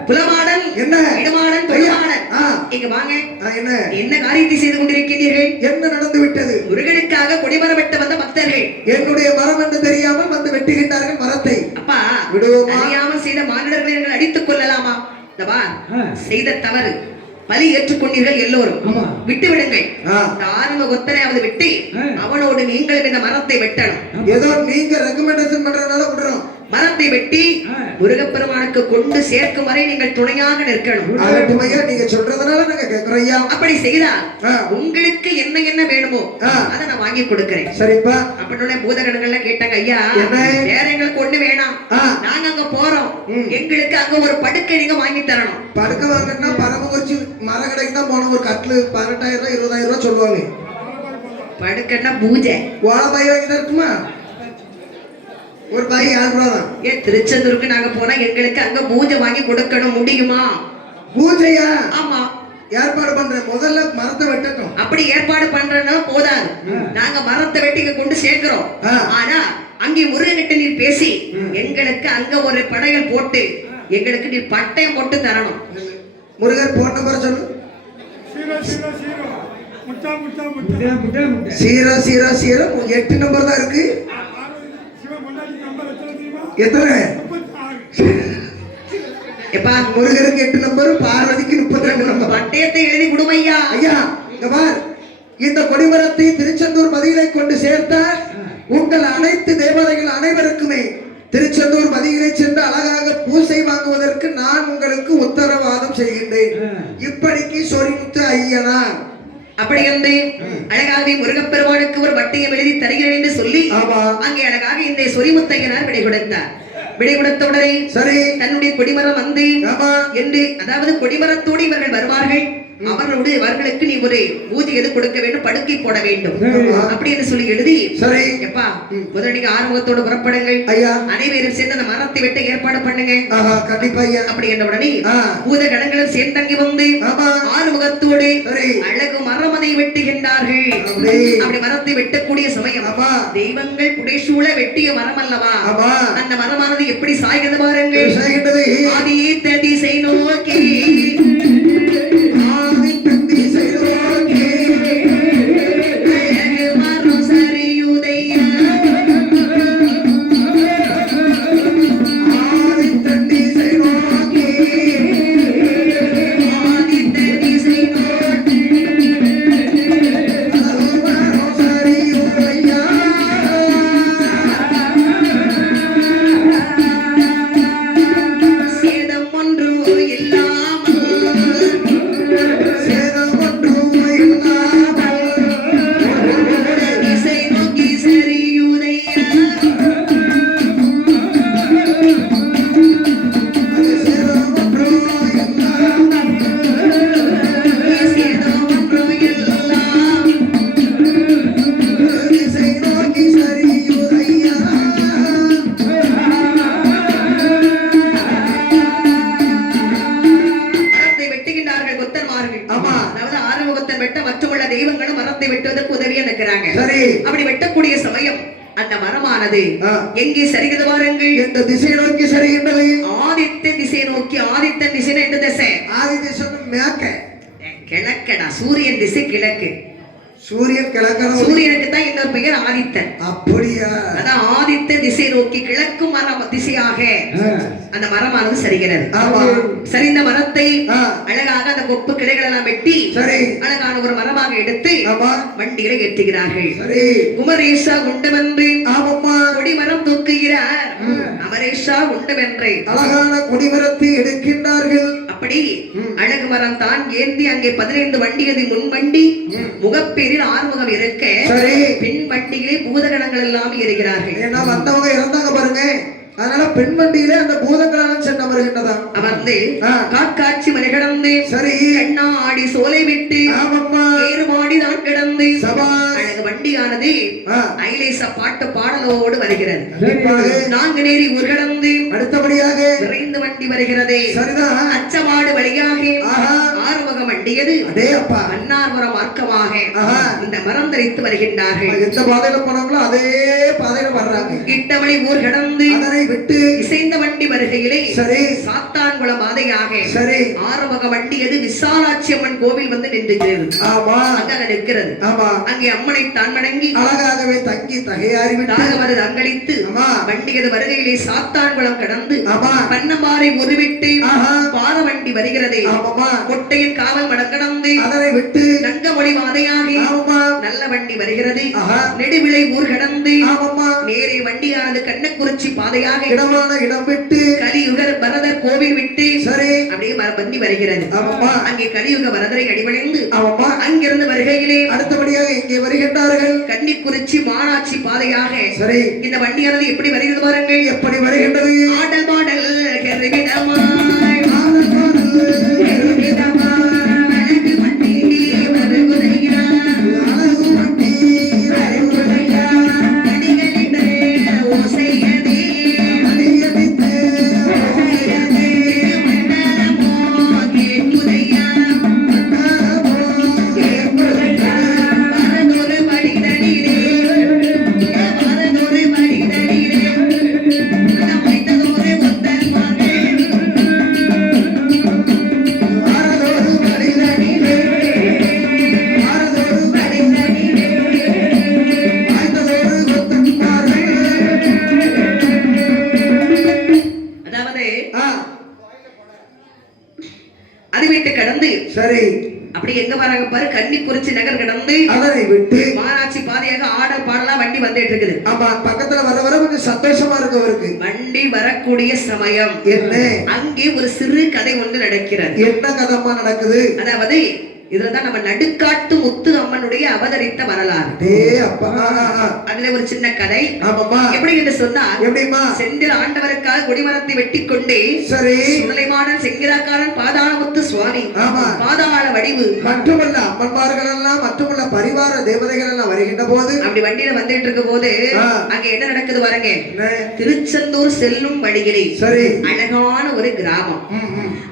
புலமாடன், என்ன இடமாடன், தொழிமாடன், இங்க வாங்க. என்ன காரியத்தை செய்து கொண்டிருக்கிறீர்கள்? என்ன நடந்து விட்டது? முருகனுக்காக கொடிமரம் வெட்ட வந்த பக்தர்கள் என்னுடைய மரம் என்று தெரியாமல் வந்து வெட்டுகின்றார்கள் மரத்தை. அப்பா, விடுவோமா? அறியாமல் செய்த மானிடர்களை நீங்கள் அடித்துக் கொள்ளலாமா? செய்த தவறு பலி ஏற்றுக்கொண்டீர்கள். எல்லோரும் விட்டு விடுங்கள். ஆரம்ப கொத்தனையாவது விட்டு அவனோடு நீங்களும் இந்த மரத்தை வெட்டணும். ஏதோ நீங்க ரெக்கமெண்டேஷன் பண்றதுனால விடுறோம். மரத்தை வெட்டி முருகப்பெருமானுக்கு கொண்டு சேர்க்கும் வரை நீங்கள் துணையாக நிற்கணும். நீங்க சொல்றதுனால நாங்க கேக்குறோம் ஐயா. அப்படி செய்தால் உங்களுக்கு என்ன என்ன வேணுமோ அதை நான் வாங்கி கொடுக்கிறேன். சரிப்பா. அப்படின்னா பூதகணங்கள்ல கேட்டாங்க, ஐயா வேற எங்களுக்கு ஒண்ணு வேணாம், நாங்க அங்க போறோம், எங்களுக்கு அங்க ஒரு படுக்கை நீங்க வாங்கி தரணும். படுக்கை வாங்கினா பரமக்குறிச்சி மர கடைக்கு தான் போன ஒரு கட்லு 18,000 20,000 ரூபாய் சொல்லுவாங்க. படுக்கைன்னா பூஜை ஓலை பாய் வாங்கி தரட்டுமா? ஒரு பாய் 7 ரூபா தான். ஏன் திருச்செந்தூருக்கு நாங்க போனா எங்களுக்கு அங்க பூஜை வாங்கி கொடுக்கணும், முடியுமா? பூஜையா? ஆமா, ஏற்பாடு பண்றேன். முதல்ல மரத்தை வெட்டணும். அப்படி ஏற்பாடு பண்றதுனால போதாது. நாங்க மரத்தை வெட்டி இங்க கொண்டு சேர்க்கிறோம். ஆனா அங்கே முருகன்கிட்ட நீர் பேசி எங்களுக்கு அங்க ஒரு படையல் போட்டு எங்களுக்கு நீர் பட்டயம் போட்டு தரணும். முருகர் போன் நம்பர் சொல்லு. 000 8 நம்பர் தான் இருக்கு. எத்தனை? எப்பா, முருகருக்கு 8 நம்பர், பார்வதிக்கு 32 நம்பர். பட்டயத்தை எழுதி விடுமையா. ஐயா இங்க பார், இந்த கொடிமரத்தை திருச்செந்தூர் மதியிலை கொண்டு சேர்த்தால் உங்கள் அனைத்து தேவதைகள் அனைவருக்குமே திருச்செந்தூர் மதியிலை சென்று அழகாக பூசை வாங்குவதற்கு நான் உங்களுக்கு உத்தரவாதம் செய்கின்றேன். இப்படிக்கு சொரிமுத்து ஐயனார். அப்படி வந்து அழகாக முருகப்பெருமானுக்கு ஒரு பட்டயம் எழுதி தருகிறேன் என்று சொல்லி அங்கே அழகாக இந்த சொரிமுத்தையனார் விடை கொடுத்தார். விடை கொடுத்த உடனே சரி தன்னுடைய கொடிமரம் வந்து என்று, அதாவது கொடிமரத்தோடு இவர்கள் வருவார்கள். அவர்களுக்கு நீ ஒரு பூஜை எது கொடுக்க வேண்டும், படுக்கை போட வேண்டும் அப்படி என்று சொல்லி எழுதி. சரி எப்பா, முதலடிக்கு ஆறுமுகத்தோடு புறப்படுங்கள் ஐயா, அனைவரும் சேர்ந்து அந்த மரத்தை வெட்ட ஏற்பாடு பண்ணுங்க. கண்டிப்பா ஐயா. அப்படி என்ற உடனே பூத கணங்களும் சேர்ந்தங்கி வந்து ஆறுமுகத்தோடு அழகு மரமதை வெட்டுகின்றார்கள். அப்படி மரத்தை வெட்டக்கூடிய சமயம் தெய்வங்கள் புடைசூழ வெட்டிய மரம் அல்லவா, அந்த மரமானது எப்படி சாய்கிறது பாருங்கள். ஆதித்த திசை நோக்கி அந்த மரமானது எங்கே சரிகிறது பாருங்கள். எந்த திசை நோக்கி சரிகின்றது? ஆதித்த திசை நோக்கி. ஆதித்த திசை எந்த திசை? ஆதி திசை மேற்க. கிழக்கடா. சூரியன் திசை கிழக்கு. சூரியன் கிழக்கு. சூரியனுக்கு தான் இன்னொரு பெயர் ஆதித்தன். அப்படியா? அதான் ஆதித்த திசை நோக்கி கிழக்கு மரம் திசையாக அந்த மரமானது சரிகிறது. சரிந்த மரத்தை அழகாக அந்த கொப்பு கிளைகள் எல்லாம் வெட்டி அழகான ஒரு மரமாக எடுத்து வண்டிகளை ஏற்றுகிறார்கள். குமரேஷா உண்டவென்று கொடிமரம் தூக்குகிறார். அமரேஷா உண்டவென்று அழகான கொடிமரத்தை எடுக்கின்றார்கள். அப்படி அழகு மரம் தான் ஏந்தி அங்கே 15 வண்டிகள் முன் வண்டி முகப்பேரில் ஆறுமுகம் இருக்க பின் வண்டியிலே பூதகணங்கள் எல்லாம் ஏறுகிறார்கள். ஏன்னா வந்தவங்க இறந்தாங்க பாருங்க, அதனால பெண் வண்டியிலே அந்த பூதங்களான சென்ன வருகின்றதா அமர்ந்து காட்காட்சி மலை கடந்து கண்ணாடி சோலை விட்டு ஏறுமாடி தான் கிடந்து அழகு வண்டியானது ஐலேச பாட்டு பாடலோடு வருகிறது. 4 நேரி ஊர் கடந்து அடுத்தபடியாக விரைந்து வண்டி வருகிறது. அச்சமாடு வழியாக ஆறுமுக வண்டியது அன்னார்வரம் மார்க்கமாக இந்த மரம் தரித்து வருகின்றார்கள். எந்த பாதையில போனாங்களோ அதே பாதையில வர்றாங்க. இட்டமணி ஊர் கடந்து விட்டு இசைந்த வண்டி வருகையிலே சாத்தான்குளம் பாதையாக ஆறுமுக வண்டியது விசாலாட்சி அம்மன் கோவில் வந்து நின்றுகிறது. அங்க நிற்கிறது. அங்கே அம்மனை தான் வணங்கி அழகாகவே தங்கி தகையாரி தாகமது அங்களித்து வண்டியது வருகையிலே சாத்தான்குளம் கடந்து பன்னமாரை உருவிட்டு பார வண்டி வருகிறது. கொட்டையின் காவல் மடம் கடந்து அதனை விட்டு நங்கமொழி பாதையாக நல்ல வண்டி வருகிறது. நெடுவிளை ஊர் கடந்து நேரே வண்டியானது கண்ணக்குறிச்சி பாதையாக இடமான இடம் விட்டு கலியுகர் பரதர் கோவில் விட்டு அப்படியே வண்டி வருகிறது. அங்கே கலியுக பரதரை அடிபணிந்து அங்கிருந்து வருகையிலே அடுத்தபடியாக இங்கே வருகின்றார்கள். கன்னிக்குறிச்சி மானாட்சி பாதையாக இந்த வண்டியானது எப்படி வருகிறது பாருங்கள். எப்படி வருகின்றது? ஆடல் பாடல் அப்படி எங்க வராங்க பாரு. கன்னிக்குறிச்சி நகர் கடந்து அதனை விட்டு மானாட்சி பாதையாக ஆடல் பாடலா வண்டி வந்துட்டு இருக்குது. ஆமா, பக்கத்துல வர கொஞ்சம் சந்தோஷமா இருக்கு அவருக்கு. வண்டி வரக்கூடிய சமயம் என்ன அங்கே ஒரு சிறு கதை ஒன்று நடக்கிறது. என்ன கதமா நடக்குது? அதாவது இதுலதான் நம்ம நடுக்காட்டு முத்து அம்மனுடைய அவதரித்த வரலாறு. அதுல ஒரு சின்ன கதை. எப்படி என்று சொன்னால், செந்தில் ஆண்டவருக்காக கொடிமரத்தை வெட்டி கொண்டே சுடலைமாடன் செங்கிராக்காரன் பாதாளமுத்து சுவாமி பாதாள வடிவு மட்டுமல்ல அம்மன்மார்கள் எல்லாம் மட்டுமல்ல பரிவார தேவதைகள் எல்லாம் வருகின்ற போது அப்படி வண்டியில வந்துட்டு இருக்க போது அங்க என்ன நடக்குது பாருங்க. திருச்செந்தூர் செல்லும் வழியிலே அழகான ஒரு கிராமம்.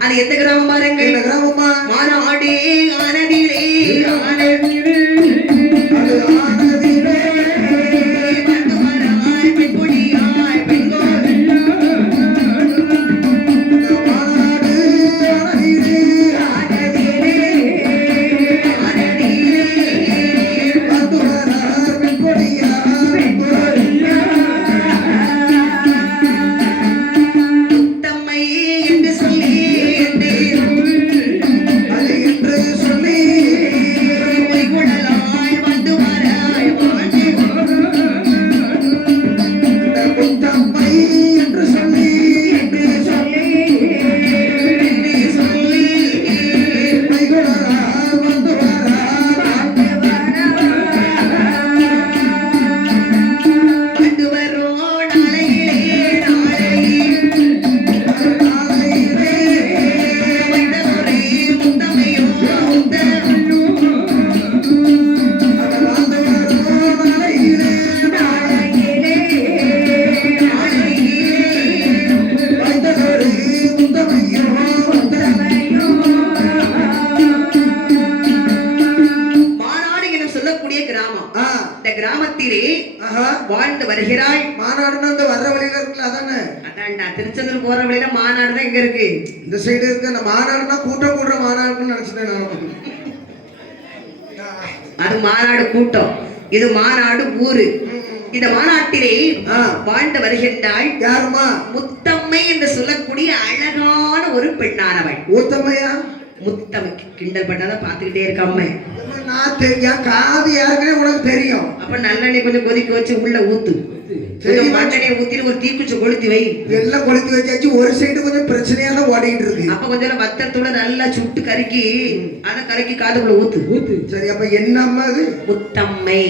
அது எந்த கிராமம் பாருங்க. கிராமமா மானாடே ஆனதிலே ஆனதிலே சொல்லி திருச்செந்தூர் போற வழியில மாநாடு தான் எங்க இருக்கு? இந்த சைடு இருக்கு. அந்த மாநாடுனா கூட்டம் கூடுற மாநாடுன்னு நினைச்சிட்டேன் நான். அது மாநாடு கூட்டம், இது மாநாடு ஊரு. இந்த மாநாட்டிலே வாழ்ந்து வருகின்றாள் யாருமா? முத்தம்மை என்று சொல்லக்கூடிய அழகான ஒரு பெண்ணானவள். ஊத்தம்மையா? முத்தம்மை கிண்டல் பண்ணாதான் பாத்துக்கிட்டே இருக்க அம்மை. நான் தெரியும், காது யாருக்குனே உனக்கு தெரியும். அப்ப நல்லெண்ணெய் கொஞ்சம் கொதிக்க வச்சு உள்ள ஊத்து, கொஞ்சம் மண்ணெண்ணெய் ஊத்திட்டு ஒரு தீக்குச்சி கொளுத்தி வை. எல்லாம் கொளுத்தி வச்சாச்சு. ஒரு சைடு கொஞ்சம் பிரச்சனையா தான் ஓடிட்டு இருக்கு. அப்ப கொஞ்சம் வத்தத்தோட நல்லா சுட்டு கருக்கி அதை கருக்கி காதுக்குள்ள ஊத்து. சரி, அப்ப என்ன அம்மா அது? முத்தம்மை.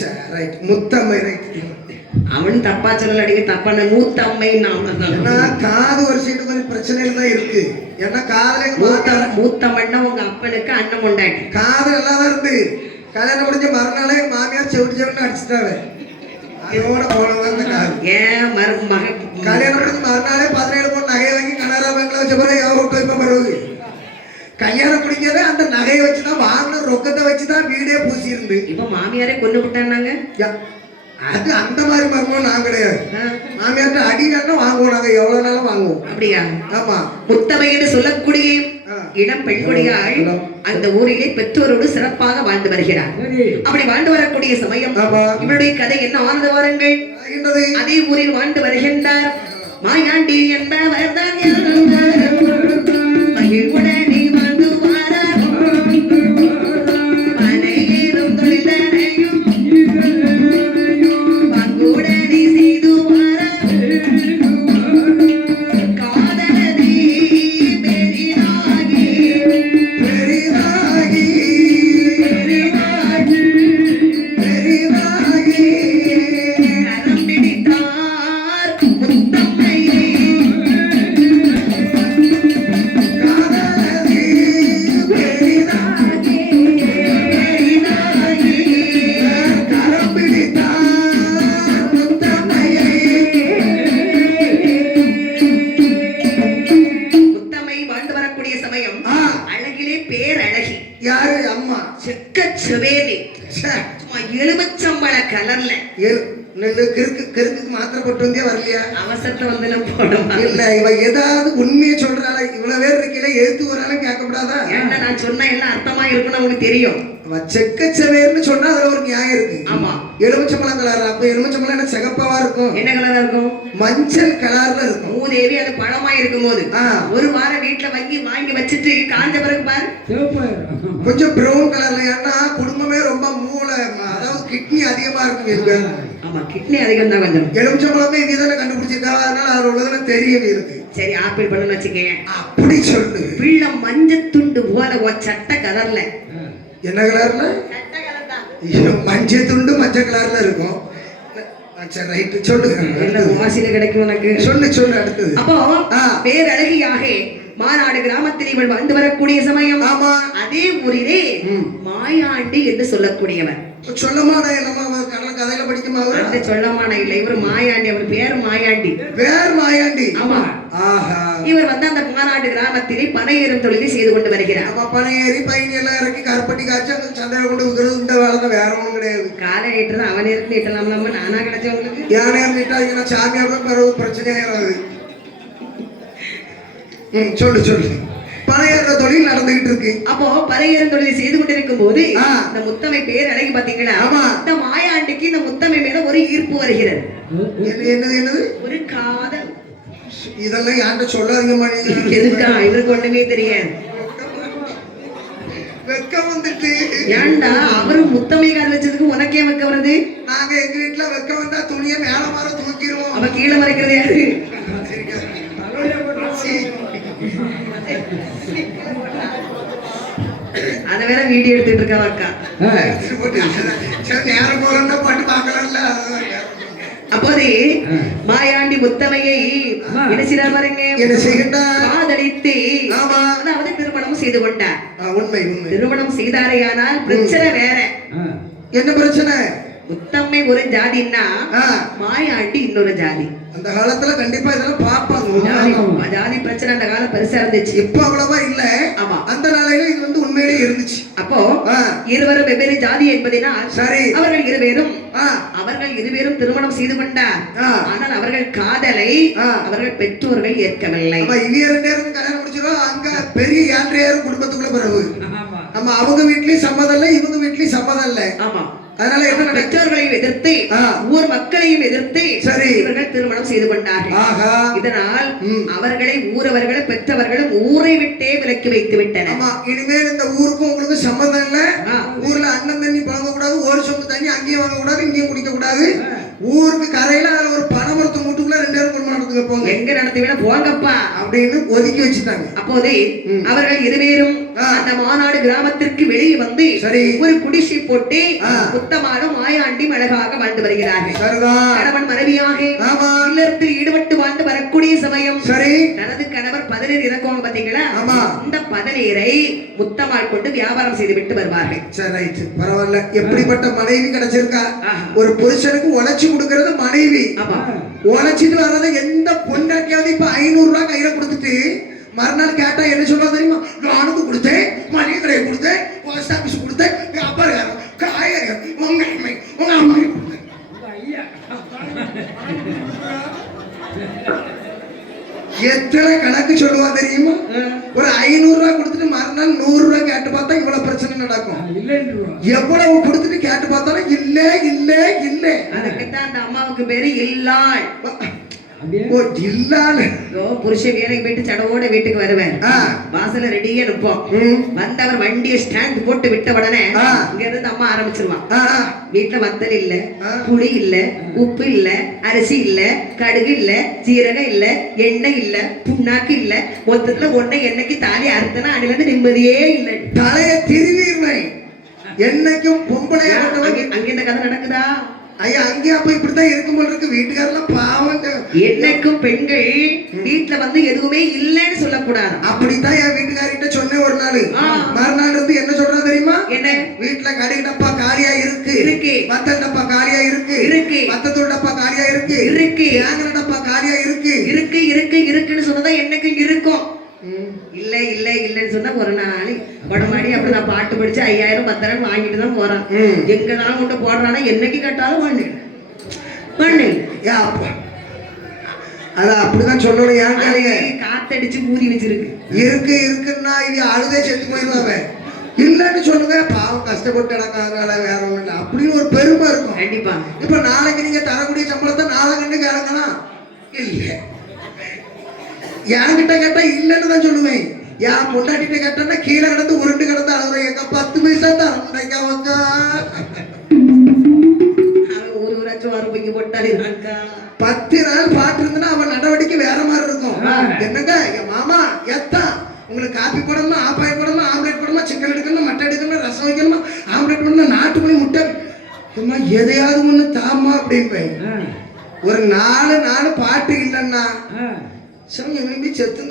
சரி, ரைட். முத்தம்மை, ரைட். அவன் தப்பா சொல்லல, அடிக்க தப்பான மூத்தம்மை. நான் காது ஒரு சைடு கொஞ்சம் பிரச்சனையில தான் இருக்கு. ஏன்னா காதுல மூத்தம்மைன்னா உங்க அப்பனுக்கு அண்ணன் கொண்டாடி. காது நல்லா தான் இருக்கு. கல்யாணம் முடிஞ்ச மறுநாளே மாமியார் செவிட்டு அடிச்சுட்டாங்க. அதோட போனதான் அந்த காது. ஏன் கல்யாணம் முடிஞ்ச மறுநாளே 17 பவுன் நகையை வாங்கி கனரா பேங்க்ல வச்ச பிறகு எவ்வளோ இப்ப வருது. கல்யாணம் முடிஞ்சதே அந்த நகையை வச்சுதான், வாங்கின ரொக்கத்தை வச்சுதான் வீடே பூசி இருந்து. இப்ப மாமியாரே கொண்டு விட்டாங்க. அது அந்த மாதிரி மர்மம் நான் கிடையாது. மாமியார்ட்ட அடி வேணா வாங்குவோம், நாங்க எவ்வளவு நாளும் வாங்குவோம். அப்படியா? ஆமா. முத்தமைன்னு சொல்லக்கூடிய இடம் பெண்கொடியாள் அந்த ஊரிலே பெற்றோரோடு சிறப்பாக வாழ்ந்து வருகிறார். அப்படி வாழ்ந்து வரக்கூடிய சமயம் இவருடைய கதை என்ன ஆனது வாருங்கள். அதே ஊரில் வாழ்ந்து வருகின்றார் மாயாண்டி என்பவர் தான். மகிழ்வுடனே வாழ்ந்து வாரார். மனையேறும் தொழிலனையும் பங்குடனே செய்து வாரார். காதலனே பெரிதாகி பெரிதாகி பெரிதாகி பெரிதாகி கரம் பிடித்தார் முத்தம்மையை. காதலனே பெரிதாகி பெரிதாகி கரம் பிடித்தார் முத்தம்மையை. முத்தம்மை வாழ்ந்து வரக்கூடிய சமயம் அழகிலே பேரழகி. யாரு? அம்மா. செக்க செவேலி, சும்மா எலுமிச்சம்பழ கலர்ல. கிறுக்கு மாத்திரை போட்டு வந்தே வரலையா? அவசரத்தை வந்து போடுமா? இல்ல, இவ ஏதாவது உண்மையை சொல்றாளா? இவ்வளவு பேர் இருக்கல, எழுத்து வராலும் கேட்கக்கூடாதா? ஏன்னா நான் சொன்ன எல்லாம் அர்த்தமா இருக்குன்னு உங்களுக்கு தெரியும். செக்கச்சவேர்னு சொன்னா அதுல ஒரு நியாயம் இருக்கு. ஆமா. எலுமிச்சம்பழம் கலர். அப்ப எலுமிச்சம்பழம் என்ன சிகப்பாவா இருக்கும்? என்ன கலரா இருக்கும்? மஞ்சள் கலர்ல இருக்கும். மூதேவி அது பழமா இருக்கும் போது ஒரு வாரம் வீட்டுல வாங்கி வச்சுட்டு காஞ்ச பிறகு பாரு கொஞ்சம் பிரவுன் கலர்ல. ஏன்னா குடும்பமே ரொம்ப மூளை, அதாவது கிட்னி அதிகமா இருக்கு. ஆமா, கிட்னி அதிகம் தான். கொஞ்சம் எலுமிச்சம்பழமே இதுதானே கண்டுபிடிச்சிருக்கா, அதனால அது உள்ளதுன்னு தெரியும் இருக்கு. சரி, ஆப்பிள் பண்ணுன்னு வச்சுக்கேன். அப்படி சொல்லு. பிள்ளை மஞ்சள் துண்டு போல சட்டை கலர்ல. என்ன கலர்ல? மஞ்சள் துண்டு மஞ்சள் கலர்ல இருக்கும். சரி, ரைட், சொல்லு. வாசியில கிடைக்கும் உனக்கு. சொல்லு அடுத்தது. அப்போ பேரழகியாக மாநாடு கிராமத்தில் இவள் வாழ்ந்து வரக்கூடிய சமயம். ஆமா. அதே ஊரிலே மாயாண்டி என்று சொல்லக்கூடியவர். சொல்லமான நம்ம கதையில படிக்குமா? அந்த சொல்லமான இல்லை, இவர் மாயாண்டி. அவர் பேர் மாயாண்டி. பேர் மாயாண்டி. ஆமா. ஆஹா. இவர் வந்து அந்த மாநாடு கிராமத்திலே பனையேறும் தொழிலை செய்து கொண்டு வருகிறார். அப்ப பனையேறி பயணி எல்லாம் இறக்கி கருப்பட்டி காய்ச்சி அந்த சந்தையில கொண்டு விற்கிறது இந்த வேலை தான், வேற ஒண்ணும் கிடையாது. காலை நீட்டுறது அவன் இருக்கு நீட்டலாம்லாம நானா கிடைச்சேன் உங்களுக்கு. யானை நீட்டாங்கன்னா சாமியார் பிறகு பிரச்சனையாகிறது. சொல்லு. பனையேற தொழில் நடந்துகிட்டு இருக்கு. அப்போ பனையேறும் தொழிலை செய்து கொண்டிருக்கும் போது இந்த முத்தமை பேர் அழகி பாத்தீங்களா? இந்த மாயாண்டிக்கு இந்த முத்தமை மேல ஒரு ஈர்ப்பு வருகிறது. என்னது? ஒரு காதல். இதெல்லாம் யார்கிட்ட சொல்லாதீங்கம்மா. எதுக்கா? இவருக்கு ஒண்ணுமே தெரியாது. வெக்கம் வந்துட்டு. ஏன்டா அவரு முத்தமை காதலிச்சதுக்கு உனக்கே வெக்கம் வருது? நாங்க எங்க வீட்டுல வெக்கம் வந்தா துணியை மேல மாற தூக்கிடுவோம். அவ கீழே மறைக்கிறது யாரு? அத வேற வீடியோ எடுத்துட்டு இருக்கா அக்கா. நேரம் போறா பாட்டு பாக்கல. அப்போதே மாயாண்டி முத்தமையை என்ன செய்தார் பாருங்க. என்ன செய்கின்றார்? காதலித்து அதாவது திருமணம் செய்து கொண்டார். உண்மை. திருமணம் செய்தாரையானால் பிரச்சனை வேற. என்ன பிரச்சனை? முத்தம்மை ஒரு ஜாதின்னா மாயாண்டி இன்னொரு ஜாதி. அந்த காலத்துல கண்டிப்பா இதெல்லாம் பாப்பாங்க. ஜாதி பிரச்சனை அந்த காலம் பெருசா இருந்துச்சு. இப்ப அவ்வளவா இல்ல. ஆமா. அந்த நாளையில இது வந்து உண்மையிலேயே இருந்துச்சு. அப்போ இருவரும் வெவ்வேறு ஜாதி என்பதனால் சரி அவர்கள் இருவரும் திருமணம் செய்து கொண்டார். ஆனால் அவர்கள் காதலை அவர்கள் பெற்றோர்கள் ஏற்கவில்லை. இவங்க 2 பேரும் கல்யாணம் முடிச்சிடும். அங்க பெரிய யாத்திரையாரும் குடும்பத்துக்குள்ள பிறகு நம்ம அவங்க வீட்லயும் சம்மதம் இல்லை, இவங்க வீட்லயும் சம்மதம் இல்லை. ஆமா, அதனால என்ன பெற்றோர்களையும் எதிர்த்து ஊர் மக்களையும் எதிர்த்து சரி இவர்கள் திருமணம் செய்து கொண்டார்கள். இதனால் அவர்களை ஊரவர்களை பெற்றவர்களும் ஊரை விட்டே விலக்கி வைத்து விட்டனர். இனிமேல் இந்த ஊருக்கும் உங்களுக்கு சம்பந்தம் இல்ல. ஊர்ல அண்ணன் தண்ணி பழங்க கூடாது, ஒரு சொம்பு தண்ணி அங்கேயும் வாங்க கூடாது, இங்கேயும் குடிக்க கூடாது. ஊருக்கு கரையில அதுல ஒரு பனைமரத்து மூட்டுக்குள்ள 2 பேரும் குடும்பம் நடத்துங்க போங்க, எங்க நடத்துவீங்க போங்கப்பா அப்படின்னு ஒதுக்கி வச்சுட்டாங்க. அப்போது அவர்கள் இருவேரும் அந்த மாநாடு கிராமத்திற்கு வெளியே வந்து ஒரு குடிசை போட்டு புத்தமாலும் மாயாண்டி அழகாக வாழ்ந்து வருகிறார்கள். கணவன் மனைவியாக இல்லறத்தில் ஈடுபட்டு வாழ்ந்து வரக்கூடிய சமயம் தனது கணவர் பதநீர் இறக்குவாங்க பாத்தீங்களா, இந்த பதநீரை முத்தமால் கொண்டு வியாபாரம் செய்து விட்டு வருவார்கள். பரவாயில்ல, எப்படிப்பட்ட மனைவி கிடைச்சிருக்கா. ஒரு புருஷனுக்கு உழைச்சி கொடுக்கறது மனைவி. உழைச்சிட்டு வர்றது எந்த பொண்டாட்டியாவது இப்ப 500 ரூபாய் கையில கொடுத்துட்டு மறுநாள் கேட்டா என்ன சொல்றா தெரியுமா, நானுக்கு கொடுத்தேன், மளிகை கடையை கொடுத்தேன், போஸ்ட் ஆபீஸ் கொடுத்தேன், வியாபாரம் காய்கறி உங்க அம்மா எத்தனை கணக்கு சொல்லுவா தெரியுமா. ஒரு 500 ரூபாய் கொடுத்துட்டு மறுநாள் 100 ரூபாய் கேட்டு பார்த்தா இவ்வளவு பிரச்சனை நடக்கும். எவ்வளவு கொடுத்துட்டு கேட்டு பார்த்தாலும் இல்ல இல்ல இல்ல. அதுக்குதான் அந்த அம்மாவுக்கு பேரு இல்லாள். புருஷன் வேலைக்கு போயிட்டு சடவோட வீட்டுக்கு வருவேன், வாசல்ல ரெடியா நிற்போம். வந்தவர் வண்டியை ஸ்டாண்ட் போட்டு விட்ட உடனே இங்க இருந்து அம்மா ஆரம்பிச்சிருவான். வீட்டுல வத்தல் இல்ல, புளி இல்ல, உப்பு இல்ல, அரிசி இல்ல, கடுகு இல்ல, சீரகம் இல்ல, எண்ணெய் இல்ல, புண்ணாக்கு இல்ல, மொத்தத்துல ஒன்னை என்னைக்கு தாலி அறுத்தனா அன்னிலிருந்து நிம்மதியே இல்லை. தலைய திருவிடுவேன். என்னைக்கும் பொம்பளை அங்க இந்த கதை நடக்குதா ஐயா, அங்கேயா போய் இப்படித்தான் இருக்கும் போல இருக்கு. வீட்டுக்காரெல்லாம் பாவம். என்னைக்கும் பெண்கள் வீட்டுல வந்து எதுவுமே இல்லைன்னு சொல்லக்கூடாது. அப்படித்தான் என் வீட்டுக்காரிட்ட சொன்னேன் ஒரு நாள். மறுநாள் வந்து என்ன சொல்றா தெரியுமா, என்ன வீட்டுல கடி டப்பா காலியா இருக்கு, வத்தல் டப்பா காலியா இருக்கு, வத்தத்தூள் டப்பா காலியா இருக்கு, தேங்கிற டப்பா காலியா இருக்குன்னு சொன்னதான் என்னைக்கும் இருக்கும். இல்ல இல்ல இல்லன்னு சொன்னா ஒரு நாள் படமாடி அப்படி நான் பாட்டு படிச்சு 5000 10,000 வாங்கிட்டு தான் போறான். எங்கதான் கொண்டு போடுறானா என்னைக்கு கேட்டாலும் பண்ணு அதான் அப்படிதான் சொல்லணும். காத்தடிச்சு ஊதி வச்சிருக்கு. இருக்குன்னா இது அழுதே செத்து போயிடுவாங்க. இல்லன்னு சொல்லுங்க, பாவம் கஷ்டப்பட்டு நடக்காதனால வேற ஒண்ணு இல்லை அப்படின்னு ஒரு பெருமை இருக்கும். கண்டிப்பா. இப்ப நாளைக்கு நீங்க தரக்கூடிய சம்பளத்தை நாளைக்கு கேளுங்கன்னா இல்ல, என்கிட்ட கேட்டா இல்லன்னு தான் சொல்லுவேன். என் பொண்டாட்டிட்ட கேட்டா கீழே கிடந்து உருண்டு கிடந்து அழுகுறேன், எங்க 10 பைசா தான் அவங்க 10 நாள் பாட்டு இருந்தா அவன் நடவடிக்கை வேற மாதிரி இருக்கும். என்னங்க என் மாமா எத்தா உங்களுக்கு காப்பி போடணுமா, ஆப்பாயில் போடணுமா, ஆம்லேட் போடணுமா, சிக்கன் எடுக்கணுமா, மட்டன் எடுக்கணுமா, ரசம் வைக்கணுமா, ஆம்லேட் போடணுமா, நாட்டுமணி முட்டை எதையாவது ஒண்ணு தாமா அப்படின்பேன். ஒரு 4 நாள் பாட்டு இல்லைன்னா செத்து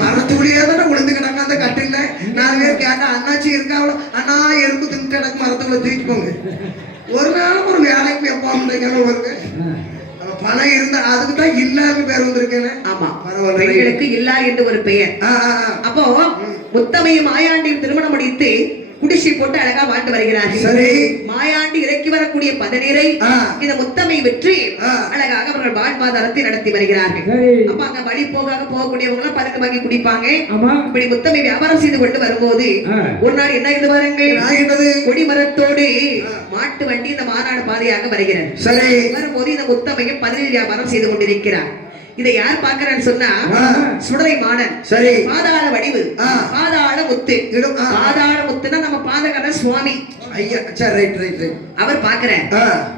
மரத்துக்குள்ளேயே தானே விழுந்து கிடங்க. அந்த கட்டில 4 பேர் கேட்டா அண்ணாச்சி இருக்கா, அவ்வளோ அண்ணா எறும்பு தின்னு கிடக்கு மரத்துக்குள்ள தூக்கிட்டு போங்க. ஒரு நாளும் ஒரு வேலைக்கு வருங்க. பணம் இருந்தா அதுக்கு தான் இல்லாத பேர் வந்திருக்கேன். ஆமா, பெண்களுக்கு இல்லா என்று ஒரு பெயர். அப்போ முத்தமையும் மாயாண்டியும் திருமணம் முடித்து குடிசை போட்டு அழகா வாழ்ந்து வருகிறார்கள். மாயாண்டி இறக்கி வரக்கூடிய பதநீரை இந்த முத்தமை வெற்றி அழகாக அவர்கள் வாழ்வாதாரத்தை நடத்தி வருகிறார்கள். அப்ப அங்க வழி போகக்கூடியவங்க எல்லாம் பதக்க வாங்கி குடிப்பாங்க. இப்படி முத்தமை வியாபாரம் செய்து கொண்டு வரும்போது ஒரு நாள் என்ன இருந்து பாருங்க, கொடிமரத்தோடு மாட்டு வண்டி இந்த மாநாடு பாதையாக வருகிறது. வரும்போது இந்த முத்தமையும் பதநீர் வியாபாரம் செய்து கொண்டிருக்கிறார். இதை யார் பாக்குறான்னு சொன்னா சுடலை மாடன். பாதாள வடிவு, பாதாள முத்து. பாதாள முத்துனா நம்ம பாதகர சுவாமி அவர் பாக்குறார்.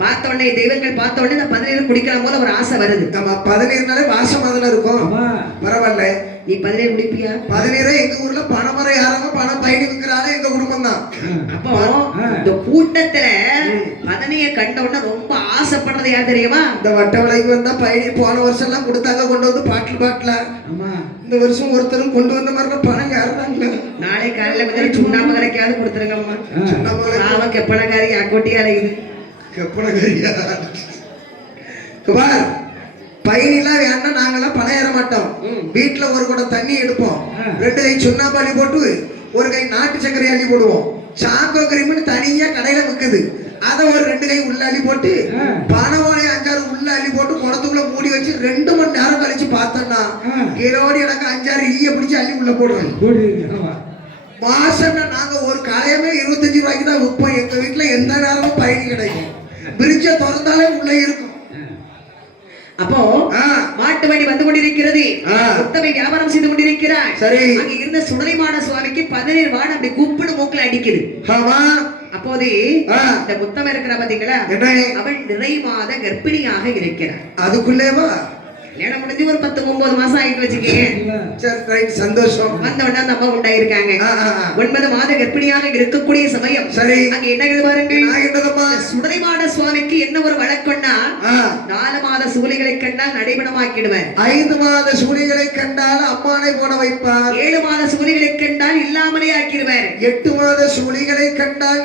பார்த்த உடனே தெய்வங்கள் பார்த்த உடனே இந்த பதநீர் குடிக்கிற போது ஒரு ஆசை வருது. நம்ம பதநீர்னாலே வாசம் அதுல இருக்கும். பரவாயில்ல, நீ பதநீர் குடிப்பியா? பதநீரை எங்க ஊர்ல பணமரம் யாராவது பணம் பயணி விற்கிறாலே எங்க குடும்பம் தான். அப்போ இந்த கூட்டத்துல பதனியை கண்ட உடனே ரொம்ப ஆசைப்படுறது யார் தெரியுமா? இந்த வட்ட விலைக்கு வந்தா பயணி போன வருஷம் எல்லாம் கொடுத்தாங்க, கொண்டு வந்து பாட்டில் இந்த வருஷம் ஒருத்தரும் கொண்டு வந்த மாதிரி பணம் யாருதாங்க. நாளை காலையில கொஞ்சம் சுண்ணாம்பு கரைக்காவது கொடுத்துருங்கம்மா. அவன் கெப்பனக்காரி அக்கோட்டியா அலையுது. கெப்பனக்காரியா பார், பயணிலாம் வேணா நாங்கெல்லாம் பணம் ஏற மாட்டோம். வீட்டுல ஒரு குடம் தண்ணி எடுப்போம், 2 கை சுண்ணாம்பு அள்ளி போட்டு ஒரு கை நாட்டு சர்க்கரை அள்ளி போடுவோம். சாக்கோ கிரீம்னு தனியா கடையில விக்குது. அதை ஒரு 2 கை உள்ள அள்ளி போட்டு பனவாழை 5-6 உள்ள அள்ளி போட்டு குடத்துக்குள்ள மூடி வச்சு 2 மணி நேரம் கழிச்சு பார்த்தோம்னா ஈரோடு எனக்கு 5-6 ஈய பிடிச்சி அள்ளி உள்ள போடுறோம். மாசம்னா நாங்க ஒரு காலையமே 25 ரூபாய்க்கு தான் விற்போம். எங்க வீட்டுல எந்த நேரமும் பயணி கிடைக்கும். பிரிட்ஜை திறந்தாலே உள்ள இருக்கும். அப்போ மாட்டு வண்டி வந்து கொண்டிருக்கிறது. உத்தமை வியாபாரம் செய்து கொண்டிருக்கிறார். சரி, அங்க இருந்த சுடலைமான சுவாமிக்கு 17 வாட அப்படி குப்புன்னு மூக்குல அடிக்குது. அப்போது இந்த முத்தம் இருக்கிற பாத்தீங்களா, அவள் நிறை மாத கர்ப்பிணியாக இருக்கிறார். அதுக்குள்ளேவா கல்யாணம் முடிஞ்சு ஒரு 10-9 மாசம் ஆயிட்டு வச்சுக்கேன். சந்தோஷம். வந்த உடனே அந்த அம்மா உண்டாயிருக்காங்க. 9 மாத கர்ப்பிணியாக இருக்கக்கூடிய சமயம். சரி, அங்க என்ன பாருங்க, சுடலைமான சுவாமிக்கு என்ன ஒரு வழக்கம்னா 4 மாத சூழிகளை கண்டால் நடைபெணமாக்கிடுவார். 5 மாத சூழிகளை கண்டால் அம்மானை போட வைப்பார். 7 மாத சூழிகளை கண்டால் இல்லாமலே ஆக்கிடுவார். 8 மாத சூழிகளை கண்டால்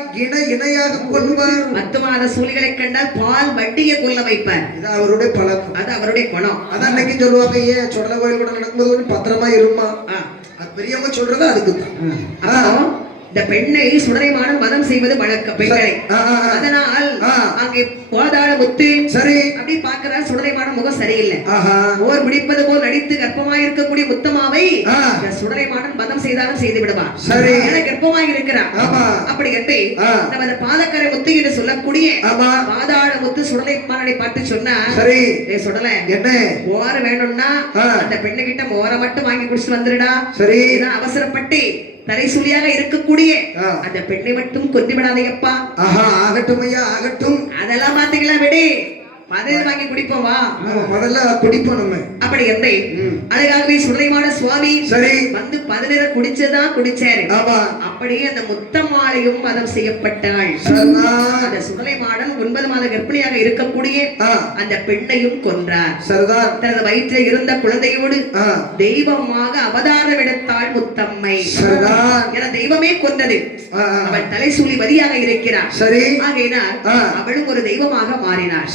இணையாக கொள்வார். 10 மாத சூழிகளை கண்டால் பால் வட்டியை கொள்ள வைப்பார். இது அவருடைய பழக்கம், அது அவருடைய குணம். அன்னைக்கு சொல்லுவாங்க, ஏன் சுடலை கோயில் கூட நடக்கும்போது பத்திரமா இருமா, பெரியவங்க சொல்றது அதுக்குதான். இந்த பெண்ணை சுடலைமாடன் மதம் செய்வது வழக்கம் பெண்களை. அதனால் அங்கே போதாள முத்து சரி அப்படி பாக்குறார். சுடலைமாடன் முகம் சரியில்லை. ஓர் பிடிப்பது போல் நடித்து கர்ப்பமாய் இருக்கக்கூடிய முத்தமாவை சுடலைமாடன் மதம் செய்தாலும் செய்து விடுவார். சரி, கர்ப்பமாய் இருக்கிறார். அப்படி என்று நமது பாதக்கரை முத்து என்று சொல்லக்கூடிய பாதாள முத்து சுடலைமாடனை பார்த்து சொன்னா, சரி சுடலை என்ன ஓர வேணும்னா அந்த பெண்ணு கிட்ட ஓர மட்டும் வாங்கி குடிச்சு வந்துடுடா. சரி, அவசரப்பட்டு தரைசூலியாக இருக்கக்கூடிய அந்த பெண்ணை மட்டும் கொண்டு விடாதையப்பா. ஆகட்டும் ஐயா, ஆகட்டும். அதெல்லாம் பாத்தீங்களா, விடு 17 வாங்கி குடிப்போம், வா முதல்ல குடிப்போம் நம்ம. அப்படி என்று அழகாகவே சுடலைமான சுவாமி சரி வந்து 17 குடிச்சதான் குடிச்சாரு. அப்படியே அந்த முத்தம்மாளையும் மதம் செய்யப்பட்டாள். அந்த சுடலைமாடன் 9 மாத கர்ப்பிணியாக இருக்கக்கூடிய அந்த பெண்ணையும் கொன்றார். தனது வயிற்றில் இருந்த குழந்தையோடு தெய்வமாக அவதாரம் எடுத்தாள் முத்தம்மை. என தெய்வமே கொண்டது. அவள் தலைசூலி வரியாக இருக்கிறார். சரி, ஆகையினால் அவளும் ஒரு தெய்வமாக மாறினார்.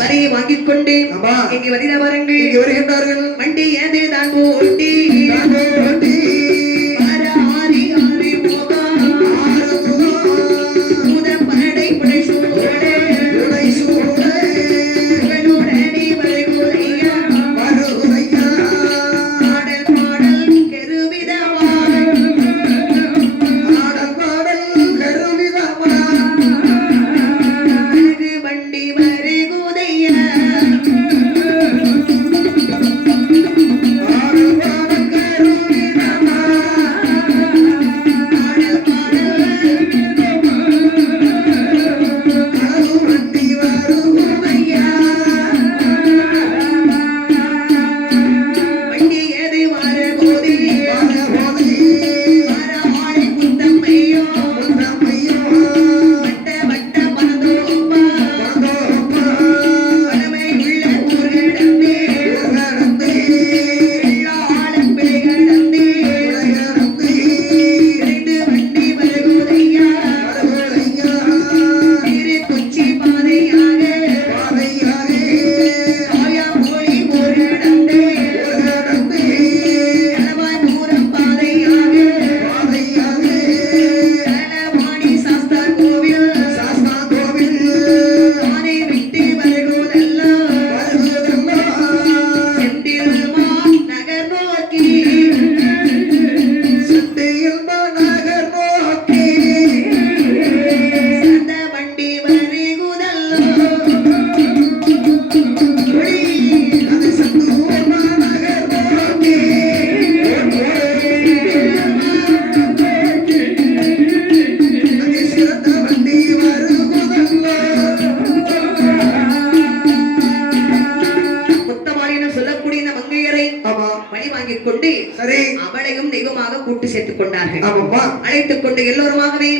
வரியை வாங்கிக் கொண்டு இங்கே வருகிற வாருங்கள், இங்கே வருகின்றார்கள். வண்டி ஏதேதான் போட்டி அவளையும் தெய்வமாக கூட்டு சேர்த்துக் கொண்டார்கள். அழைத்துக் கொண்டு எல்லோருமாகவே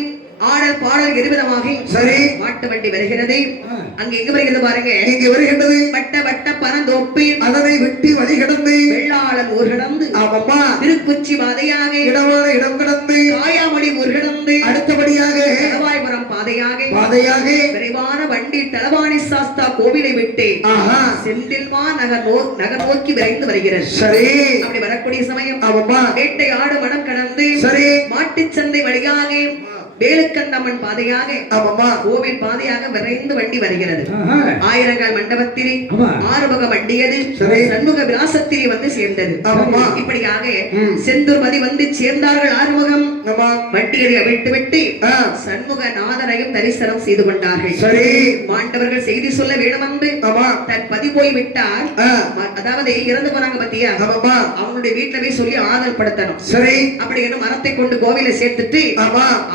ஆடல் பாடல் இருவிதமாக சரி மாட்டு வண்டி வருகிறது. அங்க எங்க வருகிறது பாருங்க, இங்க வருகின்றது வட்ட வட்ட பரந்தோப்பி அதனை வெட்டி வழி கிடந்து வெள்ளாளன் ஊர் கிடந்து திருக்குச்சி வாதையாக இடமான இடம் கிடந்து காயாமொழி ஊர் கிடந்து அடுத்தபடியாக கடவாய்புரம் பாதை பாதையாக விரைவான வண்டி தளவாணி சாஸ்தா கோவிலை விட்டு செந்தில்மா நகர் நோக்கி விரைந்து வருகிறது. சரி, அப்படி வரக்கூடிய சமயம் வேட்டை ஆடு மனம் கடந்து மாட்டுச் சந்தை வழியாக வேலுக்கந்தம்மன் பாதையாக கோவில் பாதையாக விரைந்து வண்டி வருகிறது. ஆயிரங்கால் மண்டபத்திலே ஆறுமுக வண்டியது சண்முக விலாசத்திலே வந்து சேர்ந்தது. இப்படியாக செந்தூர்மதி வந்து சேர்ந்தார்கள். ஆறுமுகம் வண்டியை விட்டு சண்முக நாதனையும் தரிசனம் செய்து கொண்டார்கள். மாண்டவர்கள் செய்தி சொல்ல வேணும் என்று தன் பதி போய் விட்டார். அதாவது இறந்து போறாங்க பத்தியா, அவனுடைய வீட்டுல போய் சொல்லி ஆதல் படுத்தணும். சரி, அப்படி என்ன மரத்தை கொண்டு கோவில சேர்த்துட்டு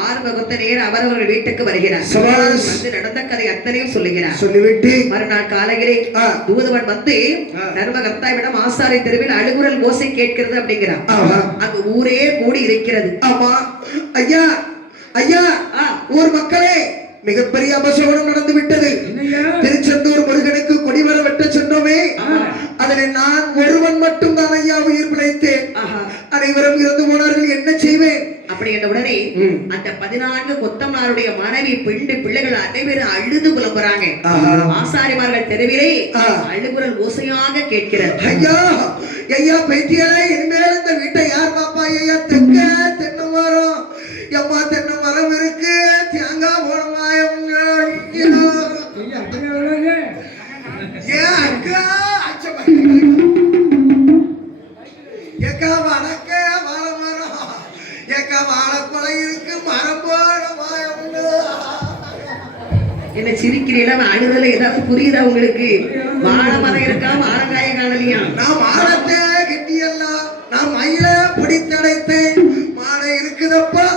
ஆறுமுக அவரவர்கள் வீட்டுக்கு வருகிறார். வந்து நடந்த கதை அத்தனையும் சொல்லுகிறார். சொல்லிவிட்டு மறுநாள் காலையிலே தூதுவன் வந்து தர்மகர்த்தாவிடம் ஆசாரி தெருவில் அழுகுரல் ஓசை கேட்கிறது அப்படிங்கிறார். அங்கு ஊரே கூடி இருக்கிறது. ஆமா ஐயா, ஐயா, ஊர் மக்களே, மிகப்பெரிய அபசோகம் நடந்து விட்டது. திருச்செந்தூர் முருகனுக்கு கொடிவர வெட்ட சென்றோமே, அதில் நான் ஒருவன் மட்டும் தான் ஐயா உயிர் பிழைத்தேன். அனைவரும் இறந்து போனார்கள், என்ன செய்வேன்? அப்படி என்ற உடனே அந்த 14 கொத்தமனாருடைய மனைவி பெண்டு பிள்ளைகள் அனைவரும் அழுது புலம்புறாங்க. ஆசாரிமார்கள் தெருவிலே அழுகுரல் ஓசையாக கேட்கிறது. ஐயா, ஐயா பைத்தியரே, இனிமேல் இந்த வீட்டை யார் பாப்பா? ஐயா தெக்க தென்னை மரம், எம்மா தென்னை மரம் இருக்கு, தேங்காய் போடமா? என்ன சிரிக்கிறீங்களா? அழுதல ஏதாவது புரியுதா உங்களுக்கு? வாழை மரம் இருக்கா, வாழைக்காய காணலையா? நான் வாழத்தை கட்டியெல்லாம் நான் மயில பிடித்தடைத்தேன். மாலை இருக்குதப்பா,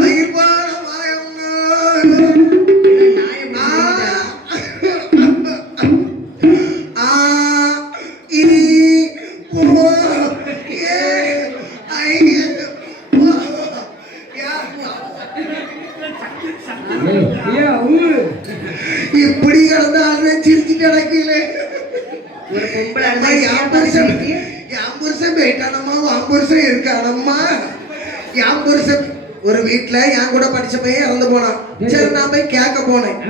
மயில் வாழ இப்படி கிடந்தாலும் சிரிச்சுட்டு நடக்கல. ஒரு பொம்பளை என் புருஷன் போயிட்டானம்மா, உன் புருஷன் இருக்கானம்மா. என் புருஷன் ஒரு வீட்டுல என் கூட படிச்ச பையன் இறந்து போனான். சரி, நான் போய் கேட்க போனேன்.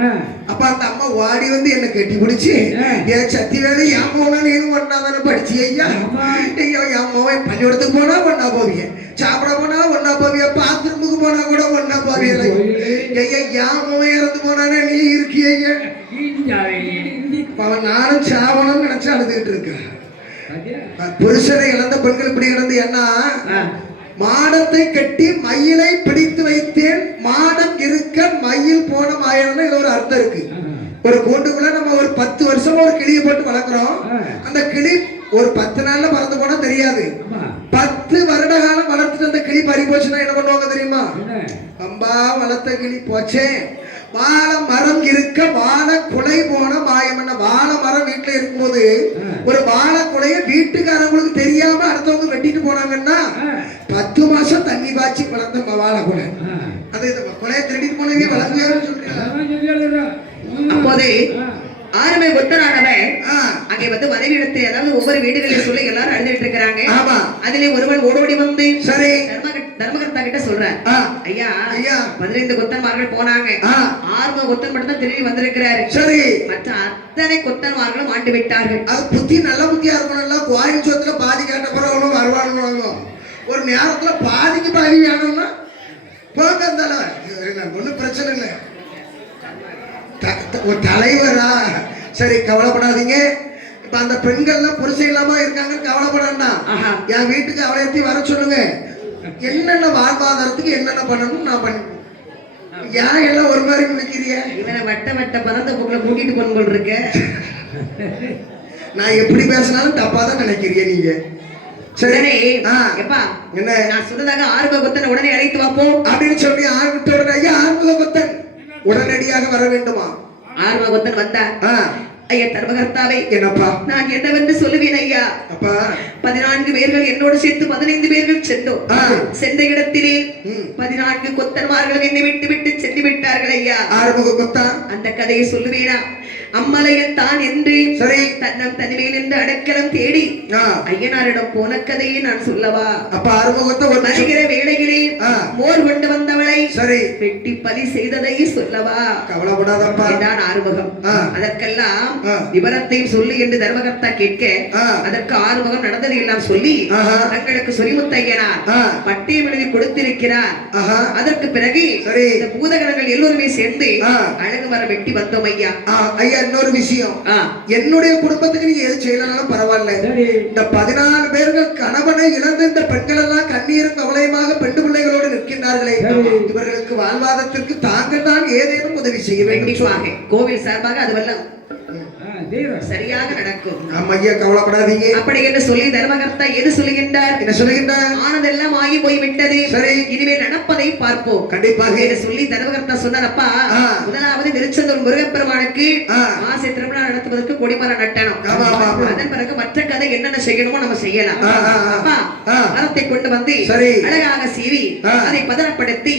அப்ப அந்த அம்மா வாடி வந்து என்ன கட்டி பிடிச்சி, என் சத்தி வேலை என் போனா நீனும் ஒன்னா தானே படிச்சு ஐயா? ஐயோ, என் மோவன் பள்ளிக்கூடத்துக்கு போனா ஒன்னா போவிய, சாப்பிட போனா ஒன்னா போவிய, பாத்ரூமுக்கு போனா கூட ஒன்னா போவிய. ஐயா, என் மோவன் இறந்து போனானே நீ இருக்கிய? அவன் நானும் சாவணும்னு நினைச்சு அழுதுகிட்டு இருக்கேன். புருஷனை இழந்த பெண்கள் இப்படி இழந்து என்ன? மாடத்தை கட்டி மயிலை பிடித்து வைத்தேன், மாடம் இருக்க மயில் போன மாயம்னு இது ஒரு அர்த்தம் இருக்கு. ஒரு கூண்டுக்குள்ள நம்ம ஒரு 10 வருஷமா ஒரு கிளியை போட்டு வளர்க்குறோம். அந்த கிளி ஒரு 10 நாள்ல பறந்து போனா தெரியாது. 10 வருட காலம் வளர்த்துட்டு அந்த கிளி பறி போச்சுன்னா என்ன பண்ணுவாங்க தெரியுமா? அம்பா வளர்த்த கிளி போச்சே. வாழை மரம் இருக்க வாழை குலை போன மாயம். என்ன? வாழை மரம் வீட்டுல இருக்கும்போது ஒரு வாழை குலைய வீட்டுக்காரங்களுக்கு தெரியாம அடுத்தவங்க வெட்டிட்டு போனாங்கன்னா 10 மாசம் தண்ணி பாய்ச்சி வளர்ந்த வாழை குலை. அது குலைய திருடிட்டு போனவே வளர்ந்து சொல்றேன். அப்போதே ஆறுமே ஒத்தரானவன் அங்கே வந்து மனைவிடத்தை, அதாவது ஒவ்வொரு வீடுகளில் சொல்லி எல்லாரும் அழுதுட்டு இருக்கிறாங்க. அதிலே ஒருவன் ஓடோடி வந்து சரி தர்மகர்த்தா கிட்ட சொல்றான், ஐயா ஐயா 15 கொத்தன்மார்கள் போனாங்க, 6 கொத்தன் மட்டும் தான் திரும்பி வந்திருக்கிறாரு. சரி, மற்ற அத்தனை கொத்தன்மார்களும் ஆண்டு விட்டார்கள். அது புத்தி நல்ல புத்தியா இருக்கணும்ல. கோயில் சொத்துல பாதி கேட்ட பிறகு வருவானு ஒரு நேரத்துல பாதிக்கு பாதி வேணும்னா போங்க, இருந்தாலும் ஒன்றும் பிரச்சனை இல்லை. ஒரு தலைவரா? சரி, கவலைப்படாதீங்க. இப்ப அந்த பெண்கள்லாம் புருஷன் இல்லாம இருக்காங்கன்னு கவலைப்படாண்டா. என் வீட்டுக்கு அவளையத்தி வர சொல்லுங்க. என்னென்ன வாழ்வாதாரத்துக்கு என்னென்ன பண்ணணும் நான் பண்ணி. ஏன் எல்லாம் ஒரு மாதிரி நினைக்கிறிய? இவனை வட்ட வட்ட பறந்த புக்களை கூட்டிட்டு கொண்டு இருக்க. நான் எப்படி பேசினாலும் தப்பா தான் நினைக்கிறீங்க நீங்க. சரி, எப்பா என்ன நான் சொன்னதாக ஆறுமுக கொத்தன் உடனே அழைத்து வாப்போம் அப்படின்னு சொல்லி ஆரம்பித்த உடனே ஐயா ஆறுமுக கொத்தன் உடனடியாக வர வேண்டுமா? ஆறுமுக கொத்தன் வந்தா, ஐயா தர்மகர்த்தாவே, என்னப்பா நான் என்னவென்று சொல்லுவேன் ஐயா? அப்பா 14 பேர்கள் என்னோடு சேர்த்து 15 பேர்கள் சென்றோம். சென்ற இடத்திலே 14 கொத்தன்மார்கள் என்னை விட்டு விட்டு சென்று விட்டார்கள் ஐயா. ஆறுமுக கொத்தன் அந்த கதையை சொல்லுவேனா? அம்மலையில் தான் என்று சரி தன்னம் தனிமையில் என்று அடைக்கலம் தேடி ஐயனாரிடம் போன கதையை நான் சொல்லவா? அப்ப அறுமுகத்தை வருகிற வேளையிலே மோர் கொண்டு வந்தவளை சரி வெட்டி பலி செய்ததை சொல்லவா? கவலைப்படாதப்பா இதான் ஆறுமுகம். அதற்கெல்லாம் விவரத்தையும் சொல்லி என்று தர்மகர்த்தா கேட்க அதற்கு ஆறுமுகம் நடந்ததை எல்லாம் சொல்லி தங்களுக்கு சொரிமுத்தையனார் பட்டியம் எழுதி கொடுத்திருக்கிறார். அதற்கு பிறகு இந்த பூதகணங்கள் எல்லோருமே சேர்ந்து அழகு மரம் வெட்டி வந்தோம் ஐயா. ஐயா இன்னொரு விஷயம், என்னுடைய குடும்பத்துக்கு நீங்க எது செய்யலனாலும் பரவாயில்ல. இந்த 14 பேர்கள் கணவனை இழந்து இந்த பெண்கள் எல்லாம் கண்ணீரும் கவலையுமாக பெண் பிள்ளைகளோடு நிற்கின்றார்களே, இவர்களுக்கு வாழ்வாதாரத்திற்கு தாங்கள் தான் ஏதேனும் உதவி செய்ய வேண்டும். கோவில் சார்பாக அதுவெல்லாம் சரியாக நடக்கும். ஐயா கவலைப்படாதீங்க. அப்படி என்று சொல்லி தர்மகர்த்தா எது சொல்லுகின்றார்? என்ன சொல்லுகின்றார்? ஆனதெல்லாம் ஆகி போய்விட்டது, சரி இனிமேல் நடப்பதை பார்ப்போம் கண்டிப்பாக என்று சொல்லி தர்மகர்த்தா சொன்னாரப்பா. முதலாவது திருச்செந்தூர் முருகப்பெருமானுக்கு மாச திருவிழா நடத்துவதற்கு கொடிமரம் நட்டணும். அதன் பிறகு மற்ற கதை என்னென்ன செய்யணுமோ நம்ம செய்யலாம். மரத்தை கொண்டு வந்து அழகாக சீவி அதை பதனப்படுத்தி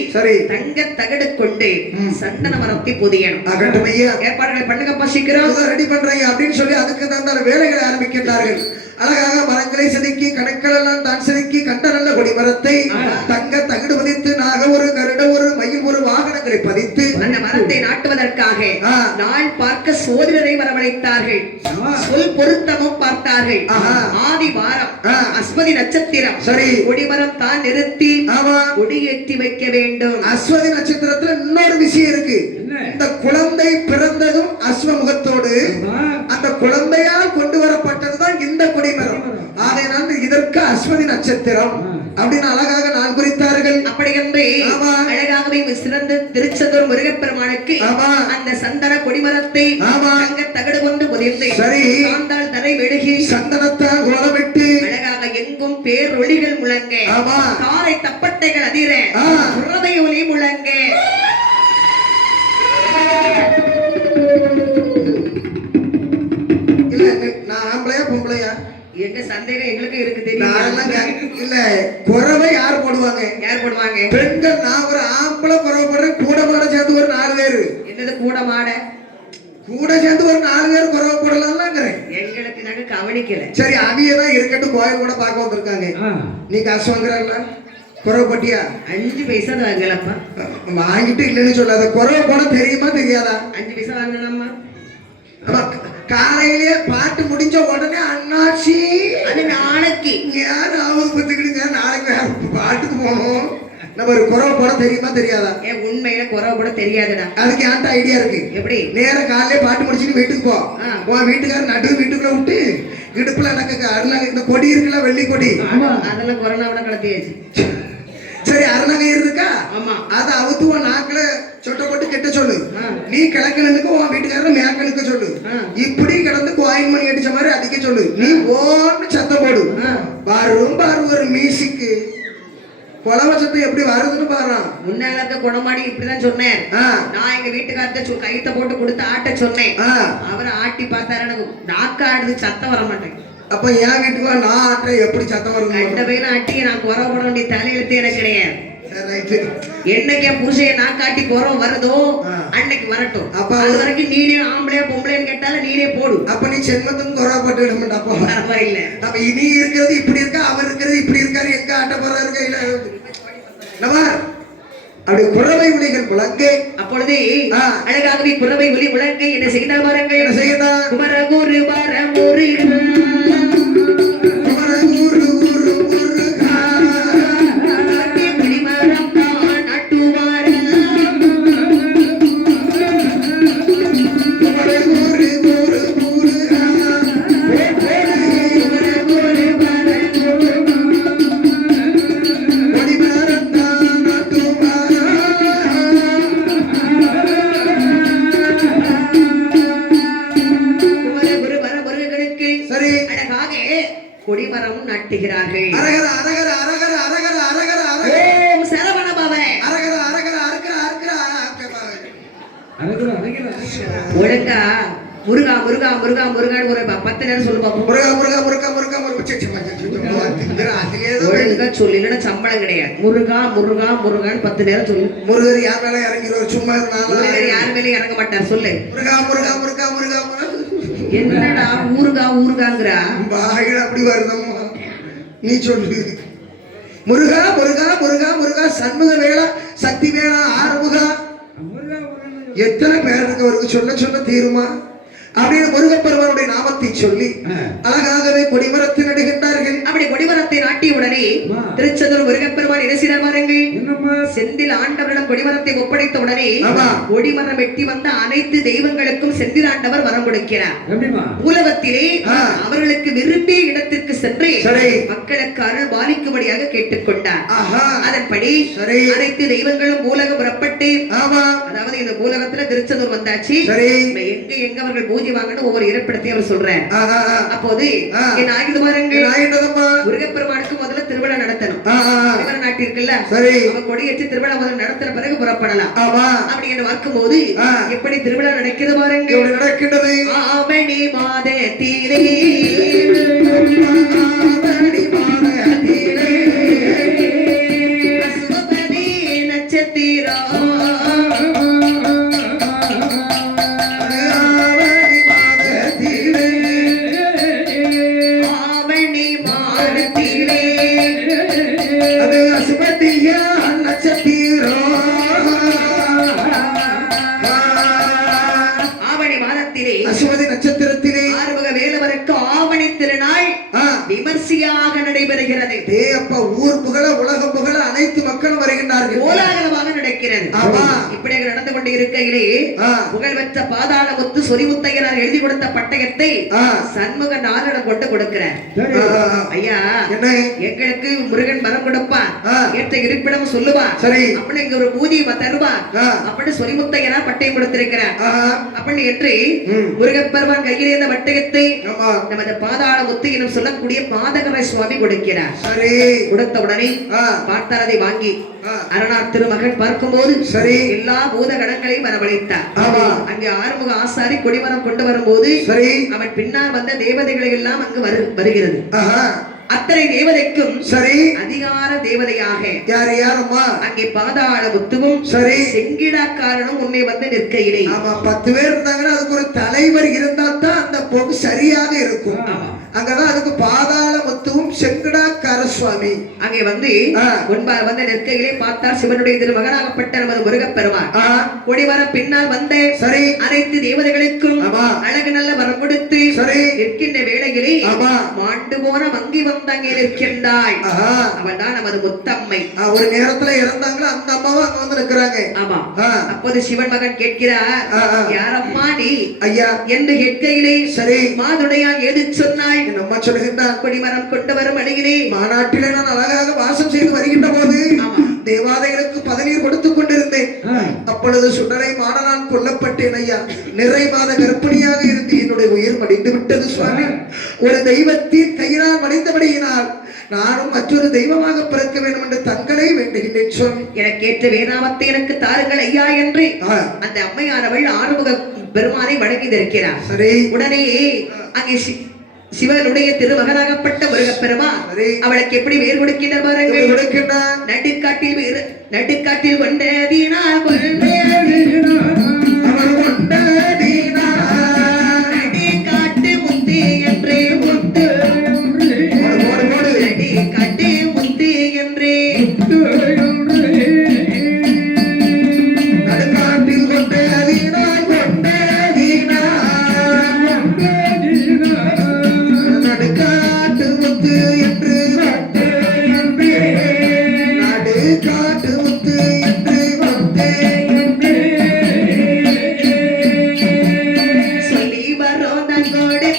தங்க தகடு கொண்டு சந்தன மரத்தை பொதியணும். ஏற்பாடுகளை பண்ணுங்கப்பா, சீக்கிரம் ரெடி பண்றீங்க அப்படின்னு சொல்லி அதுக்கு தான் வேலைகளை ஆரம்பிக்கின்றார்கள். அழகாக மரங்களை செதுக்கி கணக்கள் எல்லாம் தான் செதுக்கி கண்ட நல்ல கொடி மரத்தை தங்க தகடு பதித்து நாக ஒரு கருட ஒரு மயில் ஒரு வாகனங்களை பதித்து அந்த மரத்தை நாட்டுவதற்காக நாள் பார்க்க சோதரரை வரவழைத்தார்கள். சொல் பொருத்தமும் பார்த்தார்கள். ஆதி வாரம் அஸ்வதி நட்சத்திரம் சரி கொடிமரம் தான் நிறுத்தி கொடியேற்றி வைக்க வேண்டும். அஸ்வதி நட்சத்திரத்துல இன்னொரு விஷயம் இருக்கு. இந்த குழந்தை பிறந்ததும் அஸ்வமுகத்தோடு அந்த குழந்தையால் கொண்டு வரப்பட்டதுதான் இந்த கொடிமரம். ஆகையினால் இதற்கு அஸ்வதி நட்சத்திரம் அப்படின்னு அழகாக நான் குறித்தார்கள். அப்படி என்று அழகாகவே சிறந்த திருச்செந்தூர் முருகப்பெருமானுக்கு அந்த சந்தன கொடிமரத்தை தங்க தகடு கொண்டு புதிர்ந்து சரி சாந்தாள் தரை மெழுகி சந்தனத்தால் கோலமிட்டு அழகாக எங்கும் பேரொளிகள் முழங்க காலை தப்பட்டைகள் அதிர உறவை ஒளி முழங்க நான் ஆம்பளையா பொம்பளையா எங்க சந்தேகம் எங்களுக்கு இருக்கு தெரியும். இல்ல குறவை யார் போடுவாங்க? யார் போடுவாங்க? பெண்கள். நான் ஒரு ஆம்பளை குறவை போடுறேன், கூட மாட சேர்ந்து ஒரு 4 பேரு. என்னது கூட மாட? கூட சேர்ந்து ஒரு 4 பேர் குறவை போடலாம்ங்கிறேன். எங்களுக்கு நாங்க கவனிக்கல. சரி அவியதான் இருக்கட்டும், கோயில் கூட பார்க்க வந்திருக்காங்க. நீ காசு வாங்குறல்ல குறவை பட்டியா? 5 பைசா வாங்கலப்பா. வாங்கிட்டு இல்லைன்னு சொல்லாத. குறவை போட தெரியுமா தெரியாதா? 5 பைசா வாங்கலாமா? காலையிலேயே பாட்டு முடிஞ்ச உடனே அண்ணாச்சி அது நாளைக்கு யார் ஆவது பத்துக்கிடுங்க, நாளைக்கு பாட்டுக்கு போகணும். நம்ம ஒரு குறவை போட தெரியுமா தெரியாதா? உண்மையில குறவை கூட தெரியாதுடா. அதுக்கு என்கிட்ட ஐடியா இருக்கு. எப்படி? நேரம் காலையிலே பாட்டு முடிச்சுட்டு வீட்டுக்கு போ. உன் வீட்டுக்காரர் நடு வீட்டுக்குள்ள விட்டு இடுப்புல எனக்கு அருணாங்க இந்த கொடி இருக்குல்ல, வெள்ளி கொடி, அதெல்லாம் கொரோனாவோட கலத்தியாச்சு. சரி அருணாங்கயிறு இருக்கா? ஆமா. அதை அவுத்து உன் நாக்குல சொட்ட போட்டு கெட்ட சொல்லு. நீ கிழக்கணுக்கு உன் வீட்டுக்காரர் மேக்கணுக்கு சொல்லு. இப்படி கிடந்து கோயில் மணி அடிச்ச மாதிரி அடிக்க சொல்லு. நீ ஓன்னு சத்தம் போடு. வரும் பாரு ஒரு மியூசிக்கு. குழவை சத்தம் எப்படி வருதுன்னு பாரு. முன்னால இருக்க குணமாடி இப்படிதான் சொன்னேன். நான் எங்க வீட்டுக்காரத்த கைத்த போட்டு கொடுத்து ஆட்ட சொன்னேன். அவரை ஆட்டி பார்த்தாரு, எனக்கு நாக்கு ஆடுது, சத்தம் வர மாட்டேங்குது. அப்ப என் வீட்டுக்கு நான் ஆட்ட எப்படி சத்தம் வரும்? ரெண்டு பேரும் ஆட்டி நான் குறவை போட வேண்டிய தலையெழுத்து எனக்கு கிடையாது. என்னைக்கு என் புருஷன் நான் காட்டி குறவை வருதோ அன்னைக்கு வரட்டும். அப்ப அது வரைக்கும் நீனே ஆம்பளையா பொம்பளைன்னு கேட்டாலும் நீனே போடு. அப்ப நீ சென்மத்தும் குறவை போட்டு விட மாட்டா? பரவாயில்ல. அப்ப இனி இருக்கிறது இப்படி இருக்கா, அவர் இருக்கிறது இப்படி இருக்காரு, எங்க ஆட்ட போற இருக்க நம்ம அப்படி குறவை ஒளிகள் முழங்க. அப்பொழுது அழகாகவே குறவை ஒளி முழங்க என்ன செய்தால் பாருங்க. என்ன செய்யணும்? குமரகுரு வரமுருகா கொடிமரம் நாட்டுகிறார்கள். அரகர அரகர அரகர அரகர அரகர அரகர ஓம் சரவண பவ அரகர அரகர அரகர அரகர அரகர அரகர ஒழுங்கா முருகா முருகா முருகா முருகான்னு ஒரு 10 நேரம் சொல்லு பாப்போம். முருகா முருகா முருகா முருகா முருகா. அதிலே ஒழுங்கா சொல்லு, இல்லைன்னா சம்பளம் கிடையாது. முருகா முருகா முருகான்னு 10 நேரம் சொல்லு. முருகர் யார் மேல இறங்கிடுவார்? சும்மா முருகர் யார் மேலே இறங்க மாட்டார். சொல்லு. முருகா முருகா முருகா முருகா. என்னடா ஊருகா ஊருகாங்கிறா? வாயில அப்படி வருதம்மா, நீ சொல்லு. முருகா முருகா முருகா முருகா, சண்முக வேளா, சக்தி வேளா, ஆறுமுகா. எத்தனை பேர் இருக்கு அவருக்கு சொல்ல சொல்ல தீருமா? அப்படின்னு முருகப்பெருமானுடைய நாமத்தை சொல்லி அழகாகவே கொடிமரத்தை நடுகின்றார்கள். அப்படி கொடிமரத்தை நாட்டிய உடனே திருச்செந்தூர் முருகப்பெருமான் என்ன செய்தார் பாருங்கள். செந்தில் ஆண்டவரிடம் கொடிமரத்தை ஒப்படைத்த உடனே கொடிமரம் வெட்டி வந்த அனைத்து தெய்வங்களுக்கும் செந்தில் ஆண்டவர் வரம் கொடுக்கிறார். உலகத்திலே அவர்களுக்கு விரும்பிய இடத்திற்கு சென்று மக்களுக்கு அருள் பாலிக்கும்படியாக கேட்டுக்கொண்டார். அதன்படி அனைத்து தெய்வங்களும் பூலகம் புறப்பட்டு, அதாவது இந்த பூலகத்துல திருச்செந்தூர் வந்தாச்சு. எங்க எங்க அவர்கள் பூஜை வாங்கணும் ஒவ்வொரு இருப்பிடத்தையும் அவர் சொல்றார். அப்போது என் ஆயுத பாருங்கள், முருகப்பெருமானுக்கு முதல்ல திருவிழா நடத்தணும். நாட்டி இருக்குல்ல, அவன் கொடியேற்றி திருவிழா முதல்ல நடத்தின பிறகு புறப்படலாம் அப்படி என்று பார்க்கும்போது எப்படி திருவிழா நடக்கிறது பாருங்கள். நடக்கின்றது ஆவணி மாதத்திலே, அசுவபதி நட்சத்திரம், நட்சத்திரத்திலே ஆறுமுக வேலவருக்கு ஆவணி திருநாள் விமர்சையாக நடைபெறுகிறது. ஊர் புகழ உலகம் புகழ அனைத்து மக்களும் வருகின்றார்கள். கோலாகலமாக நடக்கிறது. இப்படி நடந்து கொண்டு இருக்கையிலே புகழ்பெற்ற பாதாள முத்து சொரிமுத்தையனார் எழுதி கொடுத்த பட்டயத்தை சண்முக நாரிடம் கொண்டு கொடுக்கிறார். ஐயா, எங்களுக்கு முருகன் வரம் கொடுப்பான், ஏற்ற இருப்பிடம் சொல்லுவான், அப்படி இங்க ஒரு பூஜை தருவான் அப்படின்னு சொரிமுத்தையனார் பட்டயம் கொடுத்திருக்கிறார். அப்படி என்று முருகப்பெருமான் கையிலே இந்த பட்டயத்தை நமது பாதாள முத்து எனும் சொல்லக்கூடிய பாதகர சுவாமி கொடுக்கிறார். கொடுத்த உடனே பார்த்தார், அதை வாங்கி அரணார் திருமகன் பார்க்கும்போது எல்லா பூதகணங்களையும் வரவழைத்தார். அங்கே ஆறுமுக ஆசாரி கொடிமரம் கொண்டு வரும்போது அவன் பின்னால் வந்த தேவதைகளை எல்லாம் அங்கு வருகிறது. அத்தனை தேவதைக்கும் அதிகார தேவதையாக யார் யாரம்மா அங்கே பாதாள முத்துவும் செங்கிடாக்காரனும் உன்னை வந்து நிற்கையிலே. 10 பேர் இருந்தாங்கன்னா அதுக்கு ஒரு தலைவர் இருந்தா தான் அந்த போக்கு சரியாக இருக்கும். அங்கதான் அதுக்கு பாதாள முத்துவும் செங்கடாக்கார சுவாமி அங்கே வந்து முன்பாக வந்து நிற்கையிலே பார்த்தார் சிவனுடைய திருமகனாகப்பட்ட நமது முருகப்பெருமான் கொடிமரம் பின்னால் வந்த அனைத்து தேவதைகளுக்கும் அழகு நல்ல வரம் கொடுத்து நிற்கின்ற வேளையிலே மாண்டு போன மங்கி வந்தாங்க நிற்கின்றாய். அவள் தான் நமது முத்தம்மை. ஒரு நேரத்துல இறந்தாங்களா அந்த அம்மாவும் அங்க வந்து நிற்கிறாங்க. ஆமா. அப்போது சிவன் மகன் கேட்கிறார், யாரம்மா நீ ஐயா என்று கேட்கையிலே மாதுடையான் எது சொன்னாய்? நம்ம சொல்லுகின்றார், கொடிமரம் கொண்டு வரும் அழகிலே மாநாட்டிலே நான் அழகாக வாசம் செய்து வருகின்ற போது தேவாதைகளுக்கு பதநீர் கொடுத்துக் கொண்டிருந்தேன். அப்பொழுது சுடலை மாட நான் கொல்லப்பட்டேன் ஐயா. நிறை மாத கர்ப்பிணியாக இருந்து என்னுடைய உயிர் மடிந்து விட்டது சுவாமி. ஒரு தெய்வத்தின் கையினால் மடிந்தபடியினால் நானும் மற்றொரு தெய்வமாக பிறக்க வேண்டும் என்று தங்களை வேண்டுகின்றேன் சுவாமி. எனக்கு ஏற்ற வேதாவத்தை எனக்கு தாருங்கள் ஐயா என்று அந்த அம்மையானவள் ஆறுமுக பெருமானை வணங்கியிருக்கிறார். உடனே அங்கே சிவனுடைய திருமகனாகப்பட்ட முருகப்பெருமான் அவளுக்கு எப்படி வேர் கொடுக்கின்றார் பாருங்கள். நடுக்காட்டில் கொண்டதினால் நடுக்காட்டு முத்து என்றே முத்து, நடுக்காட்டு முத்து என்றே நடுக்காட்டில் கொண்டதினால் நடுக்காட்டு முத்து என்று நடுக்காட்டு முத்து என்று சொல்லி வரோம் தங்கோடு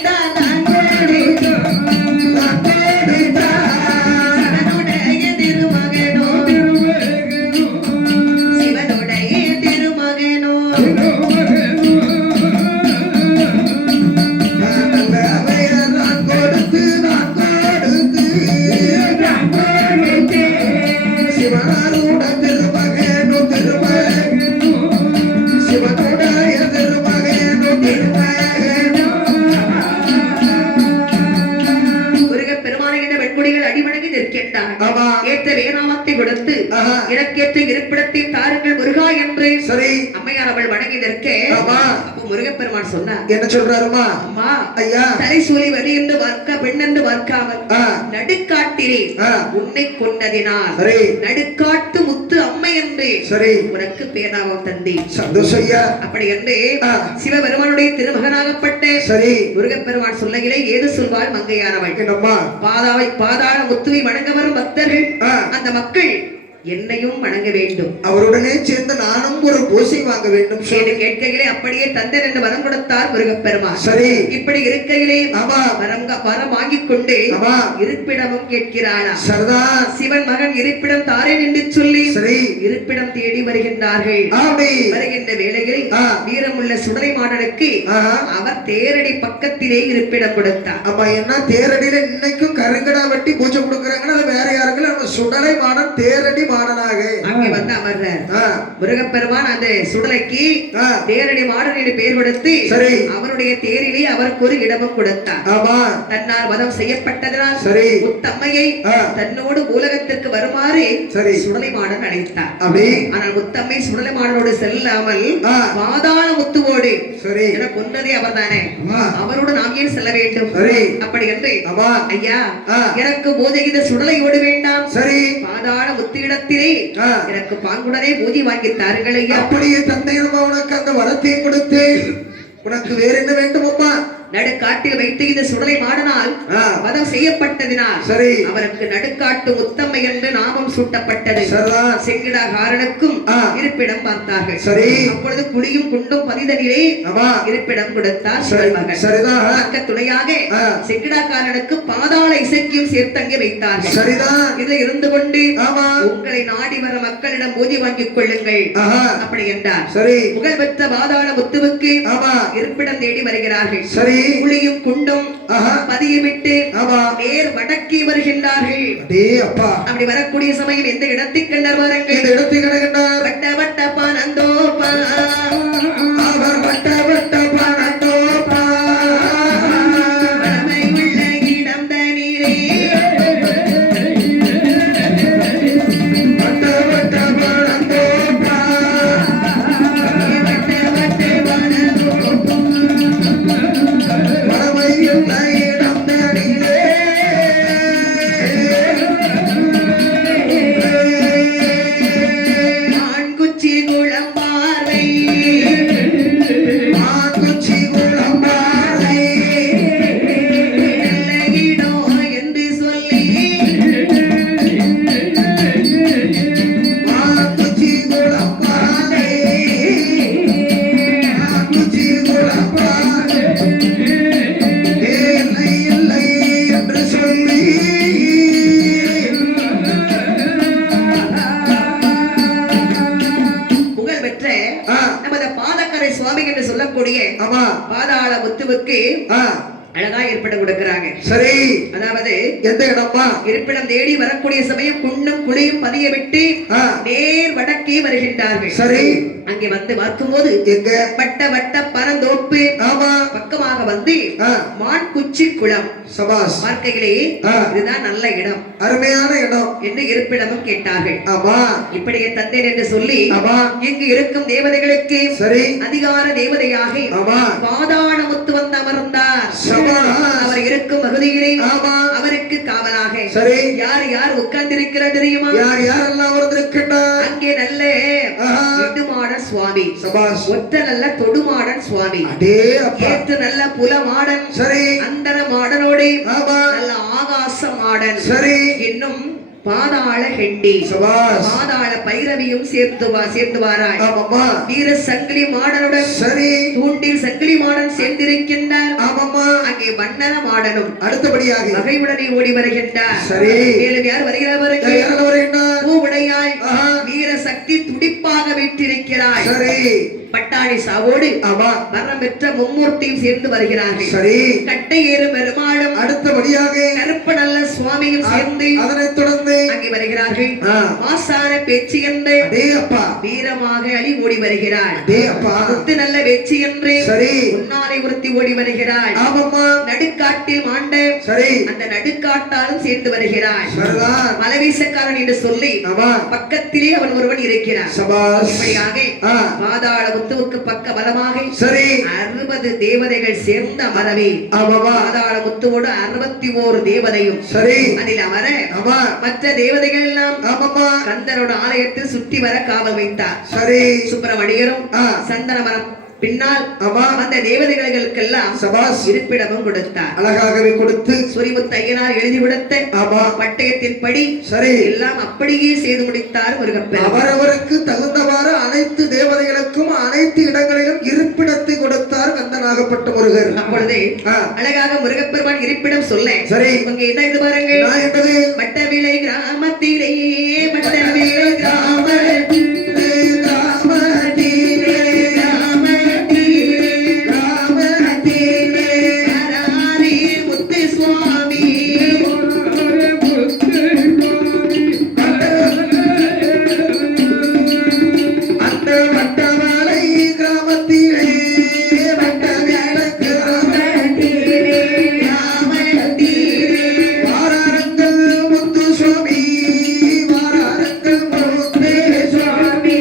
சிவனுடைய திருமகனோ சிவனுடைய திருமகனோ முருகப்பெருமானை என்ற வெண்குடிகள் அடிமடங்கி நிற்கின்றன. சென்றான். ஆமா. ஏற்ற வேணாமத்தை கொடுத்து ஆஹா. எனக்கேற்ற இருப்பிடத்தை தாருங்கள் முருகா என்று சரி அம்மையார் அவள் வணங்கி நிற்க ஆமா. அப்போ முருகப்பெருமான் சொன்னார், என்ன சொல்றாருமா? அம்மா ஐயா தலை சூழி வலி என்று பார்க்க பெண் என்று பார்க்காமல் ஆ. நடுக்காட்டிலே ஆ. உன்னை கொண்டதினால் சரி நடுக்காட்டு முத்து அம்மை என்று சரி உனக்கு பேராவம் தந்தி. சந்தோஷம் ஐயா. அப்படி என்று ஆ. சிவபெருமானுடைய திருமகனாகப்பட்ட சரி முருகப்பெருமான் சொல்லையிலே ஏது சொல்வாள் மங்கையானவள். என்னம்மா? பாதாள முத்துவை வணங்க வரும் பக்தர்கள் ஆ. அந்த மக்கள் என்னையும் வணங்க வேண்டும். அவருடனே சேர்ந்து நானும் ஒரு பூசை வாங்க வேண்டும் என்று கேட்கையிலே அப்படியே தந்தன் என்று வரம் கொடுத்தார் முருகப்பெருமான். சரி இப்படி இருக்கையிலே ஆமா. வரம் வாங்கிக் கொண்டு ஆமா. இருப்பிடமும் கேட்கிறானா. சரிதான். சிவன் மகன் இருப்பிடம் தாரேன் என்று சொல்லி சரி இருப்பிடம் தேடி வருகின்றார்கள். அப்படி வருகின்ற வேளையில் ஆ. வீரமுள்ள சுடலை மாடனுக்கு ஆஹா. அவர் தேரடி பக்கத்திலே இருப்பிடம் கொடுத்தார். அப்ப என்ன தேரடியில இன்னைக்கும் கருங்கடா வெட்டி பூஜை கொடுக்கறாங்கன்னா அது வேற யாருக்கும் நம்ம சுடலை மாடன் தேரடி மாடனாக அங்கே வந்து அமர்றார். ஆ. முருகப்பெருமான் அந்த சுடலைக்கு ஆ. தேரடி மாடன் என்று பெயர் கொடுத்து சரி அவருடைய தேரிலே அவருக்கு ஒரு இடமும் கொடுத்தார். ஆமா. தன்னால் வதம் செய்யப்பட்டதனால் சரி முத்தம்மையை ஆ. தன்னோடு பூலகத்திற்கு வருமாறு சரி சுடலை மாடன் அழைத்தார். அப்படி ஆனால் முத்தம்மை சுடலை மாடனோடு செல்லாமல் ஆ. பாதாள முத்துவோடு சரி என கொண்டதே அவர் தானே, ஆமா. அவரோடு நாம் ஏன் செல்ல வேண்டும்? சரி அப்படி என்று ஆமா. ஐயா ஆ. எனக்கு போதைகித சுடலையோடு வேண்டாம், சரி பாதாள முத்து இடத்திலே ஆ. எனக்கு பாங்குடனே பூஜை வாங்கி தாருங்கள் ஐயா. அப்படியே தந்தையிடம் உனக்கு அந்த வரத்தை கொடுத்து உனக்கு வேற என்ன வேண்டும் அப்பா? நடுக்காட்டில் வைத்து இந்த சுடலை மாடனால் ஆ. வதம் செய்யப்பட்டதினால் சரி அவருக்கு நடுக்காட்டு முத்தம்மை என்று நாமம் சூட்டப்பட்டது. சரிதான். செங்கிடாகாரனுக்கும் ஆ. இருப்பிடம் பார்த்தார்கள். சரி அப்பொழுது குடியும் குண்டும் பதிதனிலே ஆமா. இருப்பிடம் கொடுத்தார் சரி மகன். சரிதான். அதற்கு துணையாக ஆ. செங்கிடாக்காரனுக்கு பாதாள இசைக்கியும் சேர்த்தங்கே வைத்தார்கள். சரிதான். இதுல இருந்து கொண்டு ஆமா. உங்களை நாடி வர மக்களிடம் பூஜை வாங்கிக் கொள்ளுங்கள் ஆஹா. அப்படி என்றார். சரி புகழ் பெற்ற பாதாள முத்துவுக்கு ஆமா. இருப்பிடம் தேடி வருகிறார்கள். சரி குழியும் குண்டும் ஆஹா. பதியமிட்டு ஆமா. நேர் வடக்கே வருகின்றார்கள். அடே அப்பா. அப்படி வரக்கூடிய சமயம் எந்த இடத்தை கண்டார் பாருங்கள். இந்த இடத்தை கிடக்கின்றார். வட்ட வட்ட பானந்தோப்பா அவர் வட்ட வட்ட பணத்தோப்பா. வளமையுள்ள இடம் தனிலே வட்ட வட்ட பணத்தோப்பா. வட்ட வட்ட பானந்தோப்பா வளமையுள்ள இடம் தனிலே. ஆண்குச்சி குளம்பாறை ஆக்குச்சி குளம்பாறை. நல்ல இடம் என்று சொல்லி ஆக்குச்சி குளம்பாறை. ஆக்குச்சி குளம்பாறை. இல்லை இல்லை என்று சொல்லி புகழ் பெற்ற ஆ. நமது பாதக்கரை சுவாமி என்று சொல்லக்கூடிய ஆமா. பாதாள முத்துவுக்கு ஆ. அழகா இருப்பிடம் கொடுக்கிறாங்க. சரி அதாவது எந்த இடமா? இருப்பிடம் தேடி வரக்கூடிய சமயம் குண்ணும் குழியும் பதிய விட்டு ஆ. நேர் வடக்கே வருகின்றார்கள். சரி அங்கே வந்து பார்க்கும்போது எங்க? வட்ட வட்ட பரந்தோப்பு ஆமா. பக்கமாக வந்து ஆ. மான்குச்சி குளம் சபாஸ். பார்க்கையிலே ஆ. இதுதான் நல்ல இடம் அருமையான இடம். என்று இருப்பிடமும் கேட்டார்கள். ஆமா. இப்படியே தந்தேன் என்று சொல்லி ஆமா. இங்கு இருக்கும் தேவதைகளுக்கு சரி அதிகார தேவதையாக ஆமா. பாதாள முத்து வந்து அமர்ந்தார். சபாஸ். அவர் இருக்கும் பகுதியிலே ஆமா. அவருக்கு காவலாக சரி யார் யார் உட்கார்ந்திருக்கிறார் தெரியுமா? யார் யாரெல்லாம் வந்திருக்கின்றார்? அங்கே நல்ல ஆஹா. இடுமாடன் சுவாமி, சபாஸ். ஒத்த நல்ல தொடுமாடன் சுவாமி, அடே அப்பா. ஏற்று நல்ல புலமாடன், சரி அந்தர மாடனோடு ஆமா. நல்ல ஆகாச மாடன், சரி இன்னும் பாதாள ஹெண்டி, சபாஸ். பாதாள பைரவியும் சேர்த்து வாராய். ஆமாம்மா. வீர சங்கிலி மாடனுடன் சரி தூண்டில் சங்கிலி மாடன் சேர்ந்திருக்கின்றார். ஆமாம்மா. அங்கே வண்ணன மாடனும் அடுத்தபடியாக வகையுடனே ஓடி வருகின்றார். சரி மேலும் யார் வருகிறார் பாருங்கள். யாரெல்லாம் வருகின்றார்? பூவுடையாய் ஆஹா. வீர சக்தி துடிப்பாக வைத்திருக்கிறாய். சரி பட்டாணி சாவோடு ஆமா வரம் பெற்ற மும்மூர்த்தியும் சேர்ந்து வருகிறார்கள். சரி கட்டை ஏறு பெருமாளும் அடுத்தபடியாக கருப்ப நல்ல சுவாமியும் சேர்ந்து அதனைத் தொடர்ந்து அங்கே வருகிறார்கள். ஆ. மாசான பேச்சு என்று அடே அப்பா வீரமாக அழி ஓடி வருகிறாள். அடே அப்பா முத்து நல்ல வெற்றி என்று சரி உன்னாரை உறுத்தி ஓடி வருகிறாள். ஆமாம்மா நடுக்காட்டில் மாண்ட சரி அந்த நடுக்காட்டாலும் சேர்ந்து வருகிறாள். சரிதான் மலவீசக்காரன் என்று சொல்லி ஆமா பக்கத்திலே அவன் ஒருவன் இருக்கிறான். சபாஸ் இப்படியாக ஆ. பாதாள முத்துவுக்கு பக்க பலமாக சரி 60 தேவதைகள் சேர்ந்த அமரவே ஆமாமா பாதாள முத்துவோடு 61 தேவதையும் சரி அதில் அமர ஆமா மற்ற தேவதைகள் எல்லாம் ஆமாமா கந்தரோட ஆலயத்தில் சுற்றி வர காவல் வைத்தார். சரி சுப்பிரமணியரும் ஆ. சந்தன மரம் பின்னால் ஆமா அந்த தேவதைகளுக்கெல்லாம் சபாஸ் இருப்பிடமும் கொடுத்தார். அழகாகவே கொடுத்து சுரிமுத்து ஐயனார் எழுதி கொடுத்த ஆமா பட்டயத்தின் படி சரி எல்லாம் அப்படியே செய்து முடித்தார் முருகப்பெருமான். அவரவருக்கு தகுந்தவாறு அனைத்து தேவதைகளுக்கும் அனைத்து இடங்களிலும் இருப்பிடத்தை கொடுத்தார் கந்தனாகப்பட்ட முருகர். அப்பொழுது ஆ. அழகாக முருகப்பெருமான் இருப்பிடம் சொல்ல சரி இங்க என்ன இது பாருங்க நான் என்பது வட்டவிளை கிராமத்திலே வட்டவிளை கிராமத்திலே வராரே முத்து சுவாமி அந்த வட்டமலை கிராமத்திலே வாராரங்கள் முத்து சுவாமி வாராரங்கள் முத்தே சுவாமி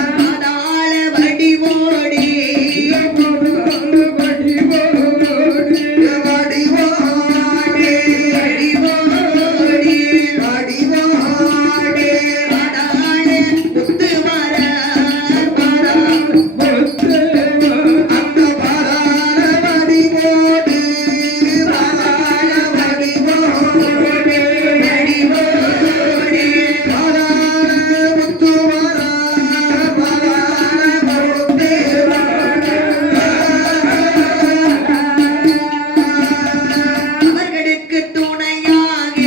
பாதாள வடிவோடி வடிவோடி பாதாள முத்து வர வடிவோடி அவர்களுக்கு துணையாக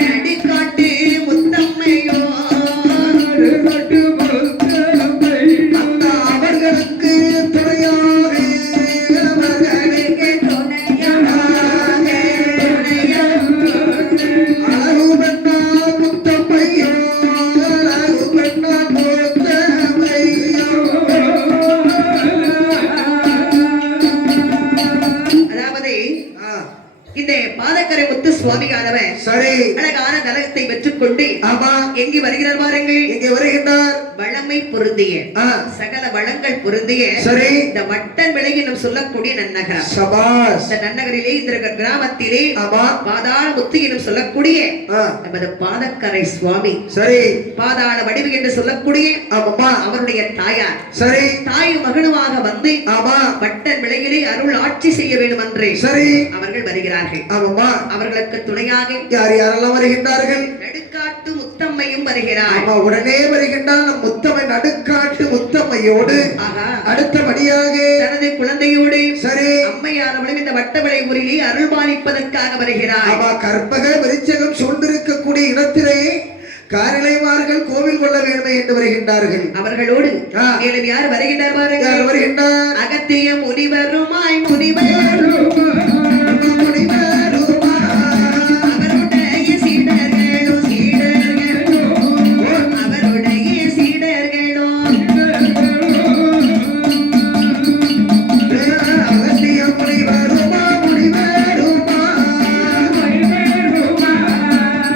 நடிக்காட்டு முத்தம்மையோ அவர்களுக்கு துணையாக அவர்களுக்கு அழகு பெண்ணா முத்தம்மையோ அழகு பெண்ணா முத்தம்மையோ அதாவது ஆ, இந்த பாதக்கரை முத்து சுவாமியானவர் சரி அழகான தலகத்தை பெற்றுக்கொண்டு ஆமா எங்கே வருகிறார் பாருங்கள் இங்கே வருகின்றார் வளமை பொருந்திய ஆ, சகல வளங்கள் பொருந்திய சரி இந்த வட்டன் விலை என்று சொல்லக்கூடிய நன்னகரம். சபாஸ் இந்த நன்னகரிலே இந்த கிராமத்திலே ஆமா பாதாள முத்து என்று சொல்லக்கூடிய ஆ, நமது பாதக்கரை சுவாமி சரி பாதாள வடிவு என்று சொல்லக்கூடிய ஆமாம்மா அவருடைய தாயார் சரி தாய் மகனுமாக வந்து ஆமா வட்டன் விலையிலே அருள் ஆட்சி செய்ய வேண்டும் என்று சரி அவர்கள் வருகிறார்கள். ஆமாம்மா அவர்களுக்கு துணையாக யார் யாரெல்லாம் வருகின்றார்கள் நடுக்காட்டு முத்தம்மையும் வருகிறார். ஆமா உடனே வருகின்றார் நம் முத்தம்மை நடுக்காட்டு முத்தம்மையோடு ஆகா அடுத்தபடியாக தனது குழந்தையோடு சரி அம்மையானவளும் இந்த வட்டவிளை ஊரிலே அருள் பாலிப்பதற்காக வருகிறார். ஆமா கற்பக விருச்சகம் சூழ்ந்திருக்கக்கூடிய இடத்திலே காரிலைமார்கள் கோவில் கொள்ள வேண்டுமே என்று வருகின்றார்கள். அவர்களோடு ஆ. மேலும் யார் வருகின்றார் பாருங்கள். யார் வருகின்றார் அகத்திய முனிவருமாய் முனிவருமாய் அவருடைய சீடர்களும் அவருடைய சீடர்களும் அகத்திய முனிவருமா முனிவருமா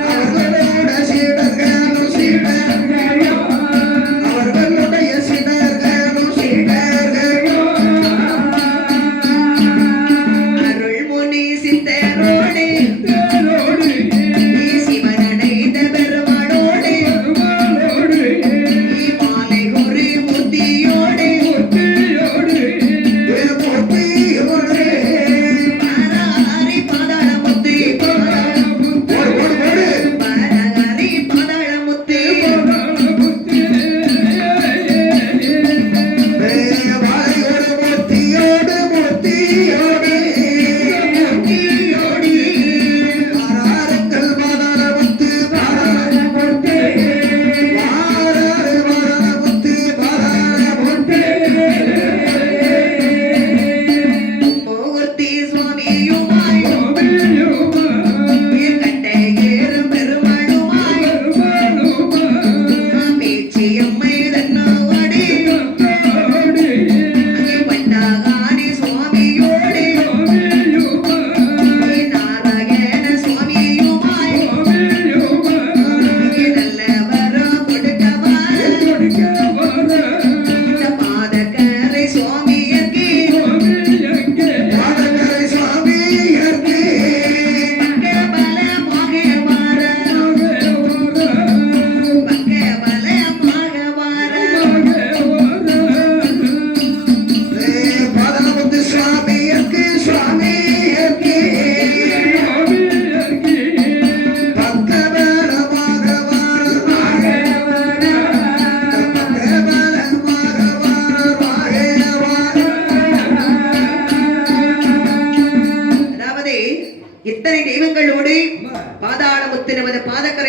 அவர்களோட சீடர்களும் சீடர்களும் அவர்களுடைய சீடர்களும் சீடர்களும்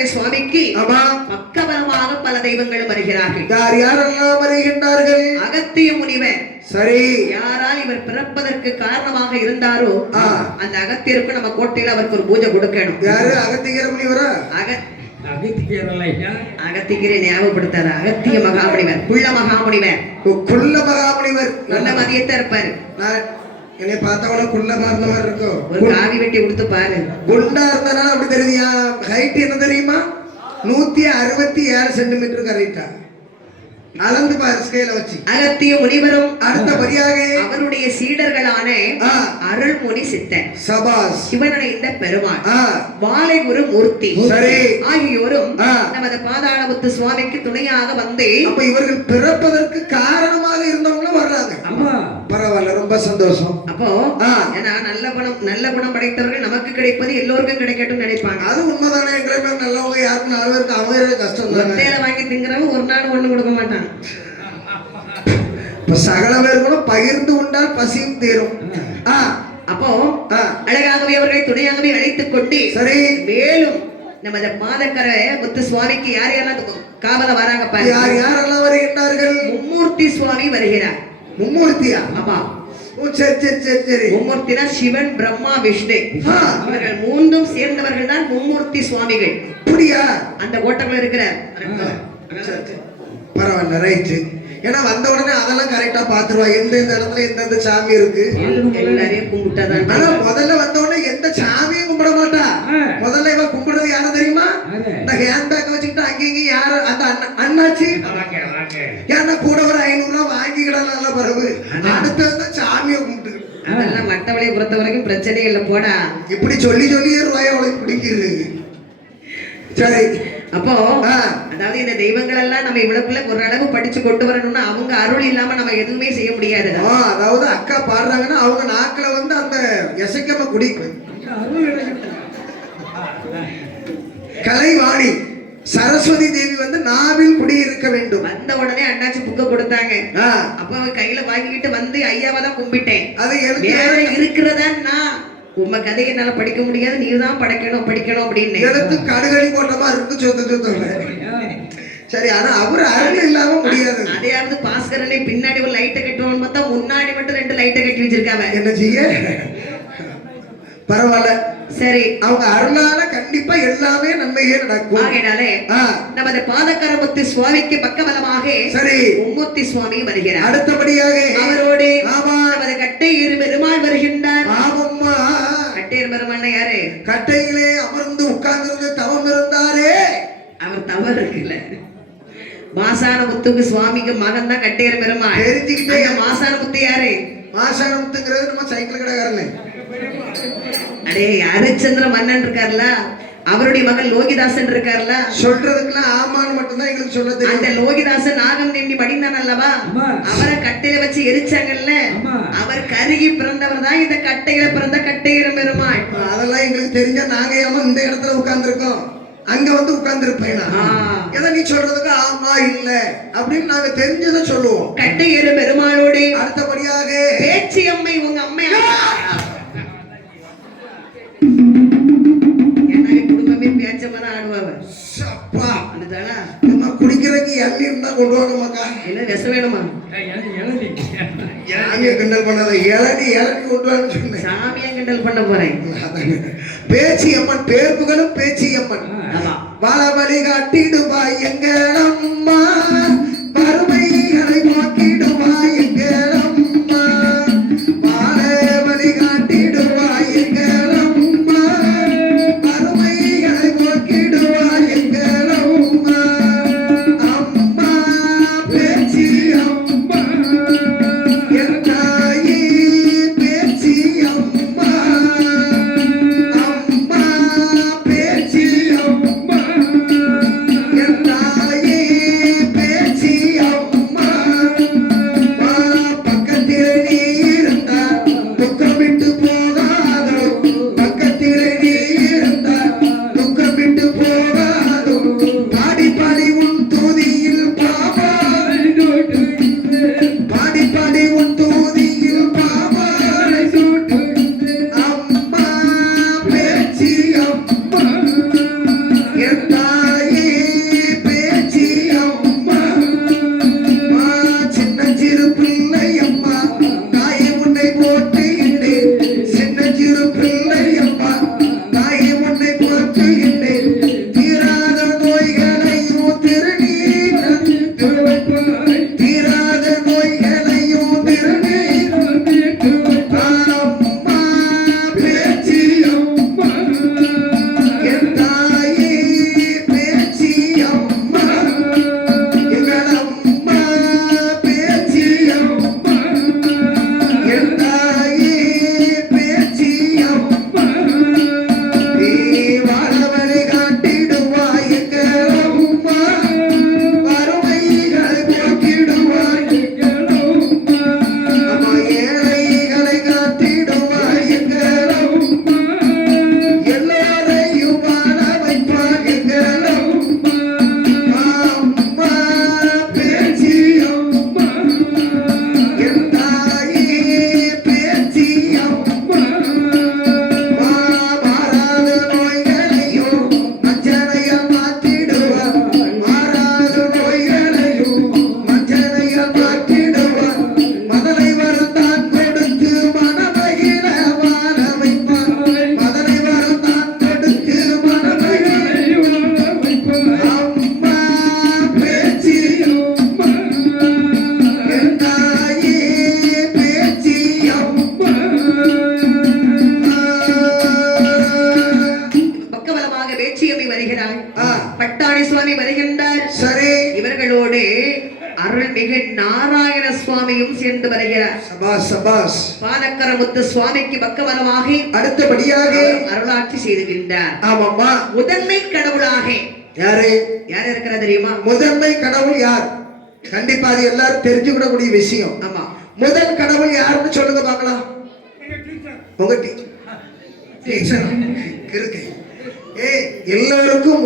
பாதகரை சுவாமிக்கு ஆமா பக்கபலமாக பல தெய்வங்களும் வருகிறார்கள். யார் யாரெல்லாம் வருகின்றார்கள்? அகத்திய முனிவர். சரி. யாரால் இவர் பிறப்பதற்கு காரணமாக இருந்தாரோ அந்த அகத்தியருக்கு நம்ம கோட்டையில அவருக்கு ஒரு பூஜை கொடுக்கணும். யாரு? அகத்தியர் முனிவரா? அகத்தியரை ஞாபகப்படுத்தாரு. அகத்திய மகாமுனிவர், குள்ள மகாமுனிவர். குள்ள மகாமுனிவர் நல்ல மதியத்தை இருப்பாரு. என்னை பார்த்தவன குள்ளமா இருந்த மாதிரி இருக்கும். ஒரு காவி வெட்டி கொடுத்து பாரு. குண்டா இருந்தனால அப்படி தெரியுதியா? ஹைட் என்ன தெரியுமா? 167 சென்டிமீட்டர் கரெக்டா அளந்து பாரு ஸ்கேல வச்சு. அகத்திய முனிவரும் அடுத்தபடியாக அவருடைய சீடர்களான அருள்மொழி சித்தன், சபாஸ், சிவனடைந்த பெருமாள், வாழை குரு மூர்த்தி ஆகியோரும் நமது பாதாளமுத்து சுவாமிக்கு துணையாக வந்து அப்ப இவர்கள் பிறப்பதற்கு காரணமாக இருந்தவங்களும் வர்றாங்க. பரவாயில்ல, ரொம்ப சந்தோஷம். அப்போ ஏன்னா நல்ல குணம் படைத்தவர்கள் நமக்கு கிடைப்பது எல்லோருக்கும் கிடைக்கட்டும் நினைப்பாங்க. அது உண்மைதானே. எங்களை நல்லவங்க யாருக்கும் 4 பேருக்கு அவங்க கஷ்டம் தான். வாங்கி திங்கிறவங்க ஒரு நாள் ஒண்ணு கொடுக்க மாட்டாங்க. சகல பேர்களும் பகிர்ந்து உண்டால் பசியும் தீரும். அப்போ அழகாகவே அவர்களை துணையாகவே அழைத்துக் கொண்டு சரி மேலும் நமது பாதக்கரை முத்து சுவாமிக்கு யார் யாரெல்லாம் காவல வராங்க பாரு. யார் யாரெல்லாம் வருகின்றார்கள்? மும்மூர்த்தி சுவாமி வருகிறார். மும்மூர்த்தியா? ஆமா. சரி சரி சரி சரி. மும்மூர்த்தினா சிவன், பிரம்மா, விஷ்ணு இவர்கள் மூன்றும் சேர்ந்தவர்கள் தான் மும்மூர்த்தி சுவாமிகள். அப்படியா? அந்த ஓட்டக்குள்ள இருக்கிறார். பரவாயில்ல, ரைட்டு. ஏன்னா வந்த உடனே அதெல்லாம் கரெக்டா பாத்துருவா. எந்த இடத்துல எந்தெந்த சாமி இருக்கு எல்லாரையும் கும்பிட்டாதான். ஆனா முதல்ல வந்த உடனே எந்த சாமியும் கும்பிட மாட்டா. முதல்ல இவ கும்பிடுறது யாரும் தெரியுமா? இந்த ஹேண்ட் பேக் வச்சுக்கிட்டு அங்கேயும் யாரு அந்த அண்ணாச்சி. ஏன்னா கூட ஒரு 500 ரூபாய் வாங்கிக்கிடலாம் பிறகு அடுத்த சாமியை கும்பிட்டு. அதெல்லாம் மற்றவளையை பொறுத்த வரைக்கும் பிரச்சனை இல்லை போடா. இப்படி சொல்லி சொல்லியே ரூபாய் அவளுக்கு பிடிக்கிறது. சரி. அப்போ அதாவது இந்த தெய்வங்கள் எல்லாம் நம்ம இவ்வளவுக்குள்ள ஒரு அளவு படிச்சு கொண்டு வரணும்னா அவங்க அருள் இல்லாம நம்ம எதுவுமே செய்ய முடியாது. அதாவது அக்கா பாடுறாங்கன்னா அவங்க நாக்குல வந்து அந்த எசைக்கம குடிக்கும். கலைவாணி சரஸ்வதி தேவி வந்து நாவில் குடி இருக்க வேண்டும். வந்த உடனே அண்ணாச்சி புக்க கொடுத்தாங்க. அப்ப கையில வாங்கிக்கிட்டு வந்து ஐயாவை தான் கும்பிட்டேன். அது இருக்கிறதா நான் உங்க கதையை என்னால படிக்க முடியாது, நீதான் படிக்கணும் அப்படின்னு எடுத்து கடுகளி போட்ட மாதிரி இருக்கு. சொத்த சரி. ஆனா அவரு அருள் இல்லாம முடியாது. அதையாவது பாஸ்கரனை பின்னாடி ஒரு லைட்டை கட்டுவோம்னு பார்த்தா முன்னாடி மட்டும் 2 லைட்டை கட்டி வச்சிருக்காங்க. என்ன செய்ய? பரவாயில்ல. சரி, அவங்க அருளால கண்டிப்பா எல்லாமே நன்மையே நடக்கும். ஆகையாலே நமது பாதக்கரமுத்து சுவாமிக்கு பக்கபலமாக சரி மும்மூர்த்தி சுவாமி வருகிறார். அடுத்தபடியாக அவரோடு நமது கட்டையேறு பெருமாள் வருகின்றார். ஆமாம்மா. கட்டையேறு பெருமாள் யாரு? கட்டையிலே அமர்ந்து உட்கார்ந்து தவம் இருந்தாரே அவர். தவறு இருக்குல்ல. மாசான முத்துக்கு சுவாமிக்கு மகன் தான் கட்டையேறு பெருமாள். தெரிஞ்சுக்கிட்டே. மாசான முத்து யாரு? மாசான முத்துங்கிறது நம்ம சைக்கிள் கடைக்காரனே. அடே ஹரிச்சந்திர மன்னன் இருக்கார்ல, அவருடைய மகன் லோகிதாசன் இருக்கார்ல. சொல்றதுக்குலாம் ஆமான்னு மட்டும்தான் எங்களுக்கு சொல்ல தெரியும். அந்த லோகிதாசன் நாகம் தேண்டி மடிந்தான் அல்லவா, அவரை கட்டையில வச்சு எரிச்சாங்கல்ல, அவர் கருகி பிறந்தவர் தான் இந்த கட்டையில பிறந்த கட்டையிற பெருமாள். அதெல்லாம் எங்களுக்கு தெரிஞ்சா நாங்க ஏமா இந்த இடத்துல உட்கார்ந்து இருக்கோம், அங்க வந்து உட்கார்ந்து இருப்பேன். எதை நீ சொல்றதுக்கு ஆமா இல்ல அப்படின்னு நாங்க தெரிஞ்சதை சொல்லுவோம். கட்டையேறு பெருமாளோடு அடுத்தபடியாக பேச்சி அம்மை உங்க அம்மை குடிக்கிறதுக்கு எண்ணி இருந்தா கொண்டு வாங்க மக்கா. என்ன விஷம் வேணுமா? சாமியை கிண்டல் பண்ணாத, இளநி கொண்டு வாங்க சொன்னேன். சாமியை கிண்டல் பண்ண போறேன். பேச்சி அம்மன் பேர்ப்புகளும் பேச்சி அம்மன் வாழவழி காட்டிடுவாய் எங்களம்மா, வறுமைகளை போக்கிடுவாய் எங்களம்மா, வாழவழி காட்டிடுவாய் எங்களம்மா, வறுமைகளை போக்கிடுவாய் எங்களம்மா. அம்மா பேச்சி அம்மா என் தாயி பேச்சி அம்மா, அம்மா பேச்சி அம்மா என் தாயி சுவாமி வருகின்றார். சரி. இவர்களோடு அருள்மிகு நாராயண சுவாமியும் சேர்ந்து வருகிறார். சபாஸ் சபாஸ். பாலக்கரமுத்து சுவாமிக்கு பக்கபலமாக அடுத்தபடியாக அருளாட்சி செய்துகின்றார். ஆமாம்மா. முதன்மை கடவுளாக யாரு யார் இருக்கிறா தெரியுமா? முதன்மை கடவுள் யார்? கண்டிப்பா அது எல்லாரும் தெரிஞ்சுக்கூடக்கூடிய விஷயம். ஆமா. முதல் கடவுள் யாருன்னு சொல்லுங்க பார்க்கலாம். உங்க டீச்சர் இருக்கு. எல்லோருக்கும்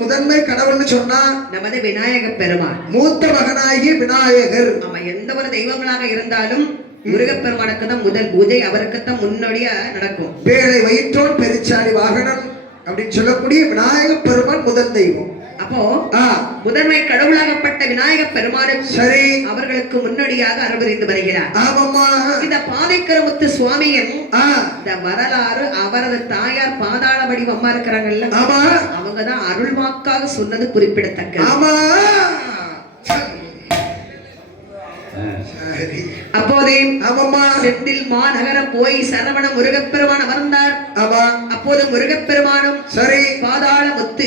முதன்மை கடவுள்னு சொன்னா நமது விநாயக பெருமான், மூத்த மகனாகி விநாயகர். ஆமா. எந்த ஒரு தெய்வங்களாக இருந்தாலும் முருகப்பெருமானுக்கு தான் முதல் பூஜை, அவருக்கு தான் முன்னோடியா நடக்கும். பேழை வயிற்றோன் பெருச்சாளி வாகனம் அப்படின்னு சொல்லக்கூடிய விநாயக பெருமான் முதல் தெய்வம். அப்போ முதன்மை கடவுளாகப்பட்ட விநாயக பெருமானுக்கு சரி அவர்களுக்கு முன்னோடியாக அருள்புரிந்து வருகிறார். ஆமாம்மா. இந்த பாதைக்கரமுத்து சுவாமியின் இந்த வரலாறு அவரது தாயார் பாதாள வடிவம் அம்மா இருக்கிறாங்கல்ல, ஆமா, அவங்கதான் அருள்வாக்காக சொன்னது குறிப்பிடத்தக்கது. ஆமா. அப்போதே செந்தில் மாநகரம் போய் சரவண முருகப்பெருமான் அமர்ந்தார். அப்போது முருகப்பெருமானும் சரி பாதாள முத்து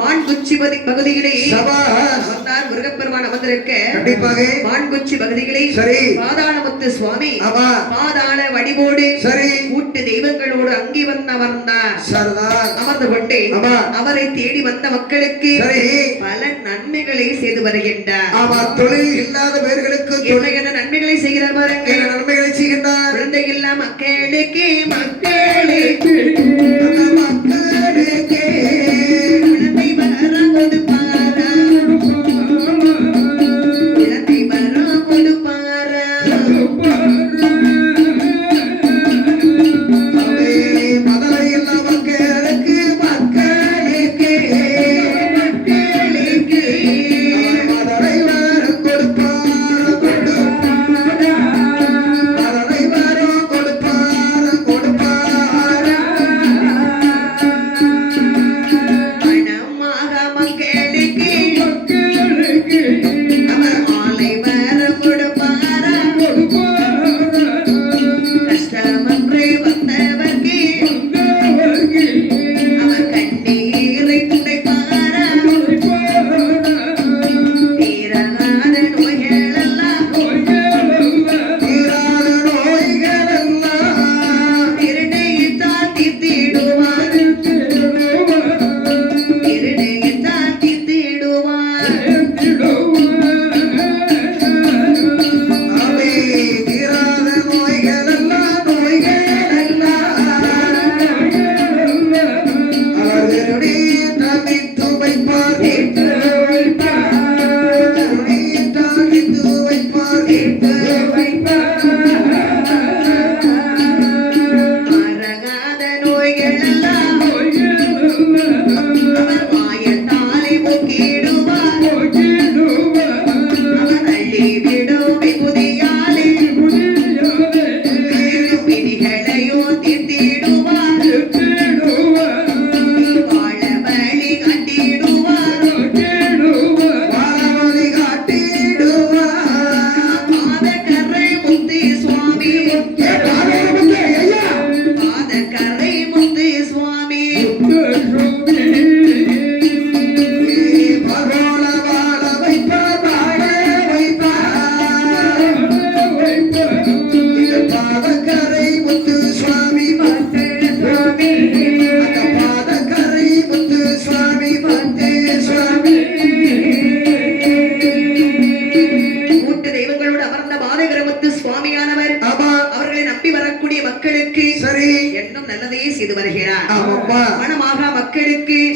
மான்குச்சி பகுதியிலே வந்தார். முருகப்பெருமான் அமர்ந்திருக்க கண்டிப்பாக மான்குச்சி பகுதியிலே சரி பாதாள முத்து சுவாமி பாதாள வடிவோடு சரி கூட்டு தெய்வங்களோடு அங்கி வந்தார். அமர்ந்து கொண்டு அவரை தேடி வந்த மக்களுக்கு பல நன்மைகளை செய்து வருகின்றார். தொழில் இல்லாத பேர்களுக்கு என்ன நன்மைகளை செய்கிறார் பாருங்க. நன்மைகளை செய்கின்றார். குழந்தை இல்லா மக்களுக்கு மக்களுக்கு மக்களுக்கு குழந்தை வரம் கொடுப்பாரா, குழந்தை வரம் கொடுப்பாரா. மதுரை இல்லா மக்களுக்கு மக்களுக்கு மக்களுக்கு மதுரை வரம் கொடுப்பார்.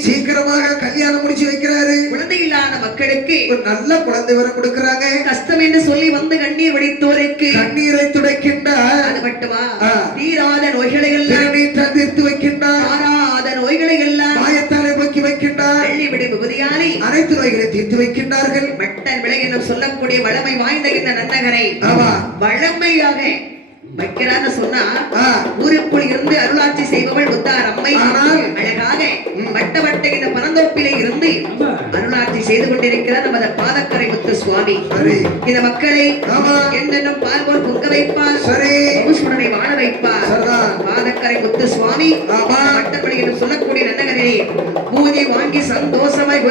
சீக்கிரமாக கல்யாணம் முடிச்சு வைக்கிறாரு. குழந்தை இல்லாத மக்களுக்கு நல்ல குழந்தை வர கொடுக்கறாங்க. கஷ்டம் என்று சொல்லி வந்து கண்ணீர் வடித்தோருக்கு கண்ணீரை துடைக்கின்றார். அது மட்டுமா, தீராத நோய்களை எல்லாம் தீர்த்து வைக்கின்றார். மாறாத நோய்களை எல்லாம் மாயத்தாலே போக்கி வைக்கின்றார். வெள்ளி விடுபதியாலே அனைத்து நோய்களை தீர்த்து வைக்கின்றார்கள். மட்டன் விலை என்று சொல்லக்கூடிய வளமை வாய்ந்த இந்த நன்னகரை வளமையாக வைக்கிறான்னு சொன்னா ஊருக்குள் இருந்து அருளாட்சி செய்பவள் முத்தார் அம்மை. அழகாக வட்ட வட்ட இந்த பரந்தோப்பிலே இருந்து அருளாட்சி செய்து கொண்டிருக்கிறார் நமது பாதக்கரை முத்து சுவாமி. இந்த மக்களை என்னென்னும் பார்ப்போர் பொங்க வைப்பார், பூசுடனை வாழ வைப்பார். பாதக்கரை முத்து சுவாமி வட்டப்படி என்று சொல்லக்கூடிய நன்னகரே பூஜை வாங்கி சந்தோஷமாய்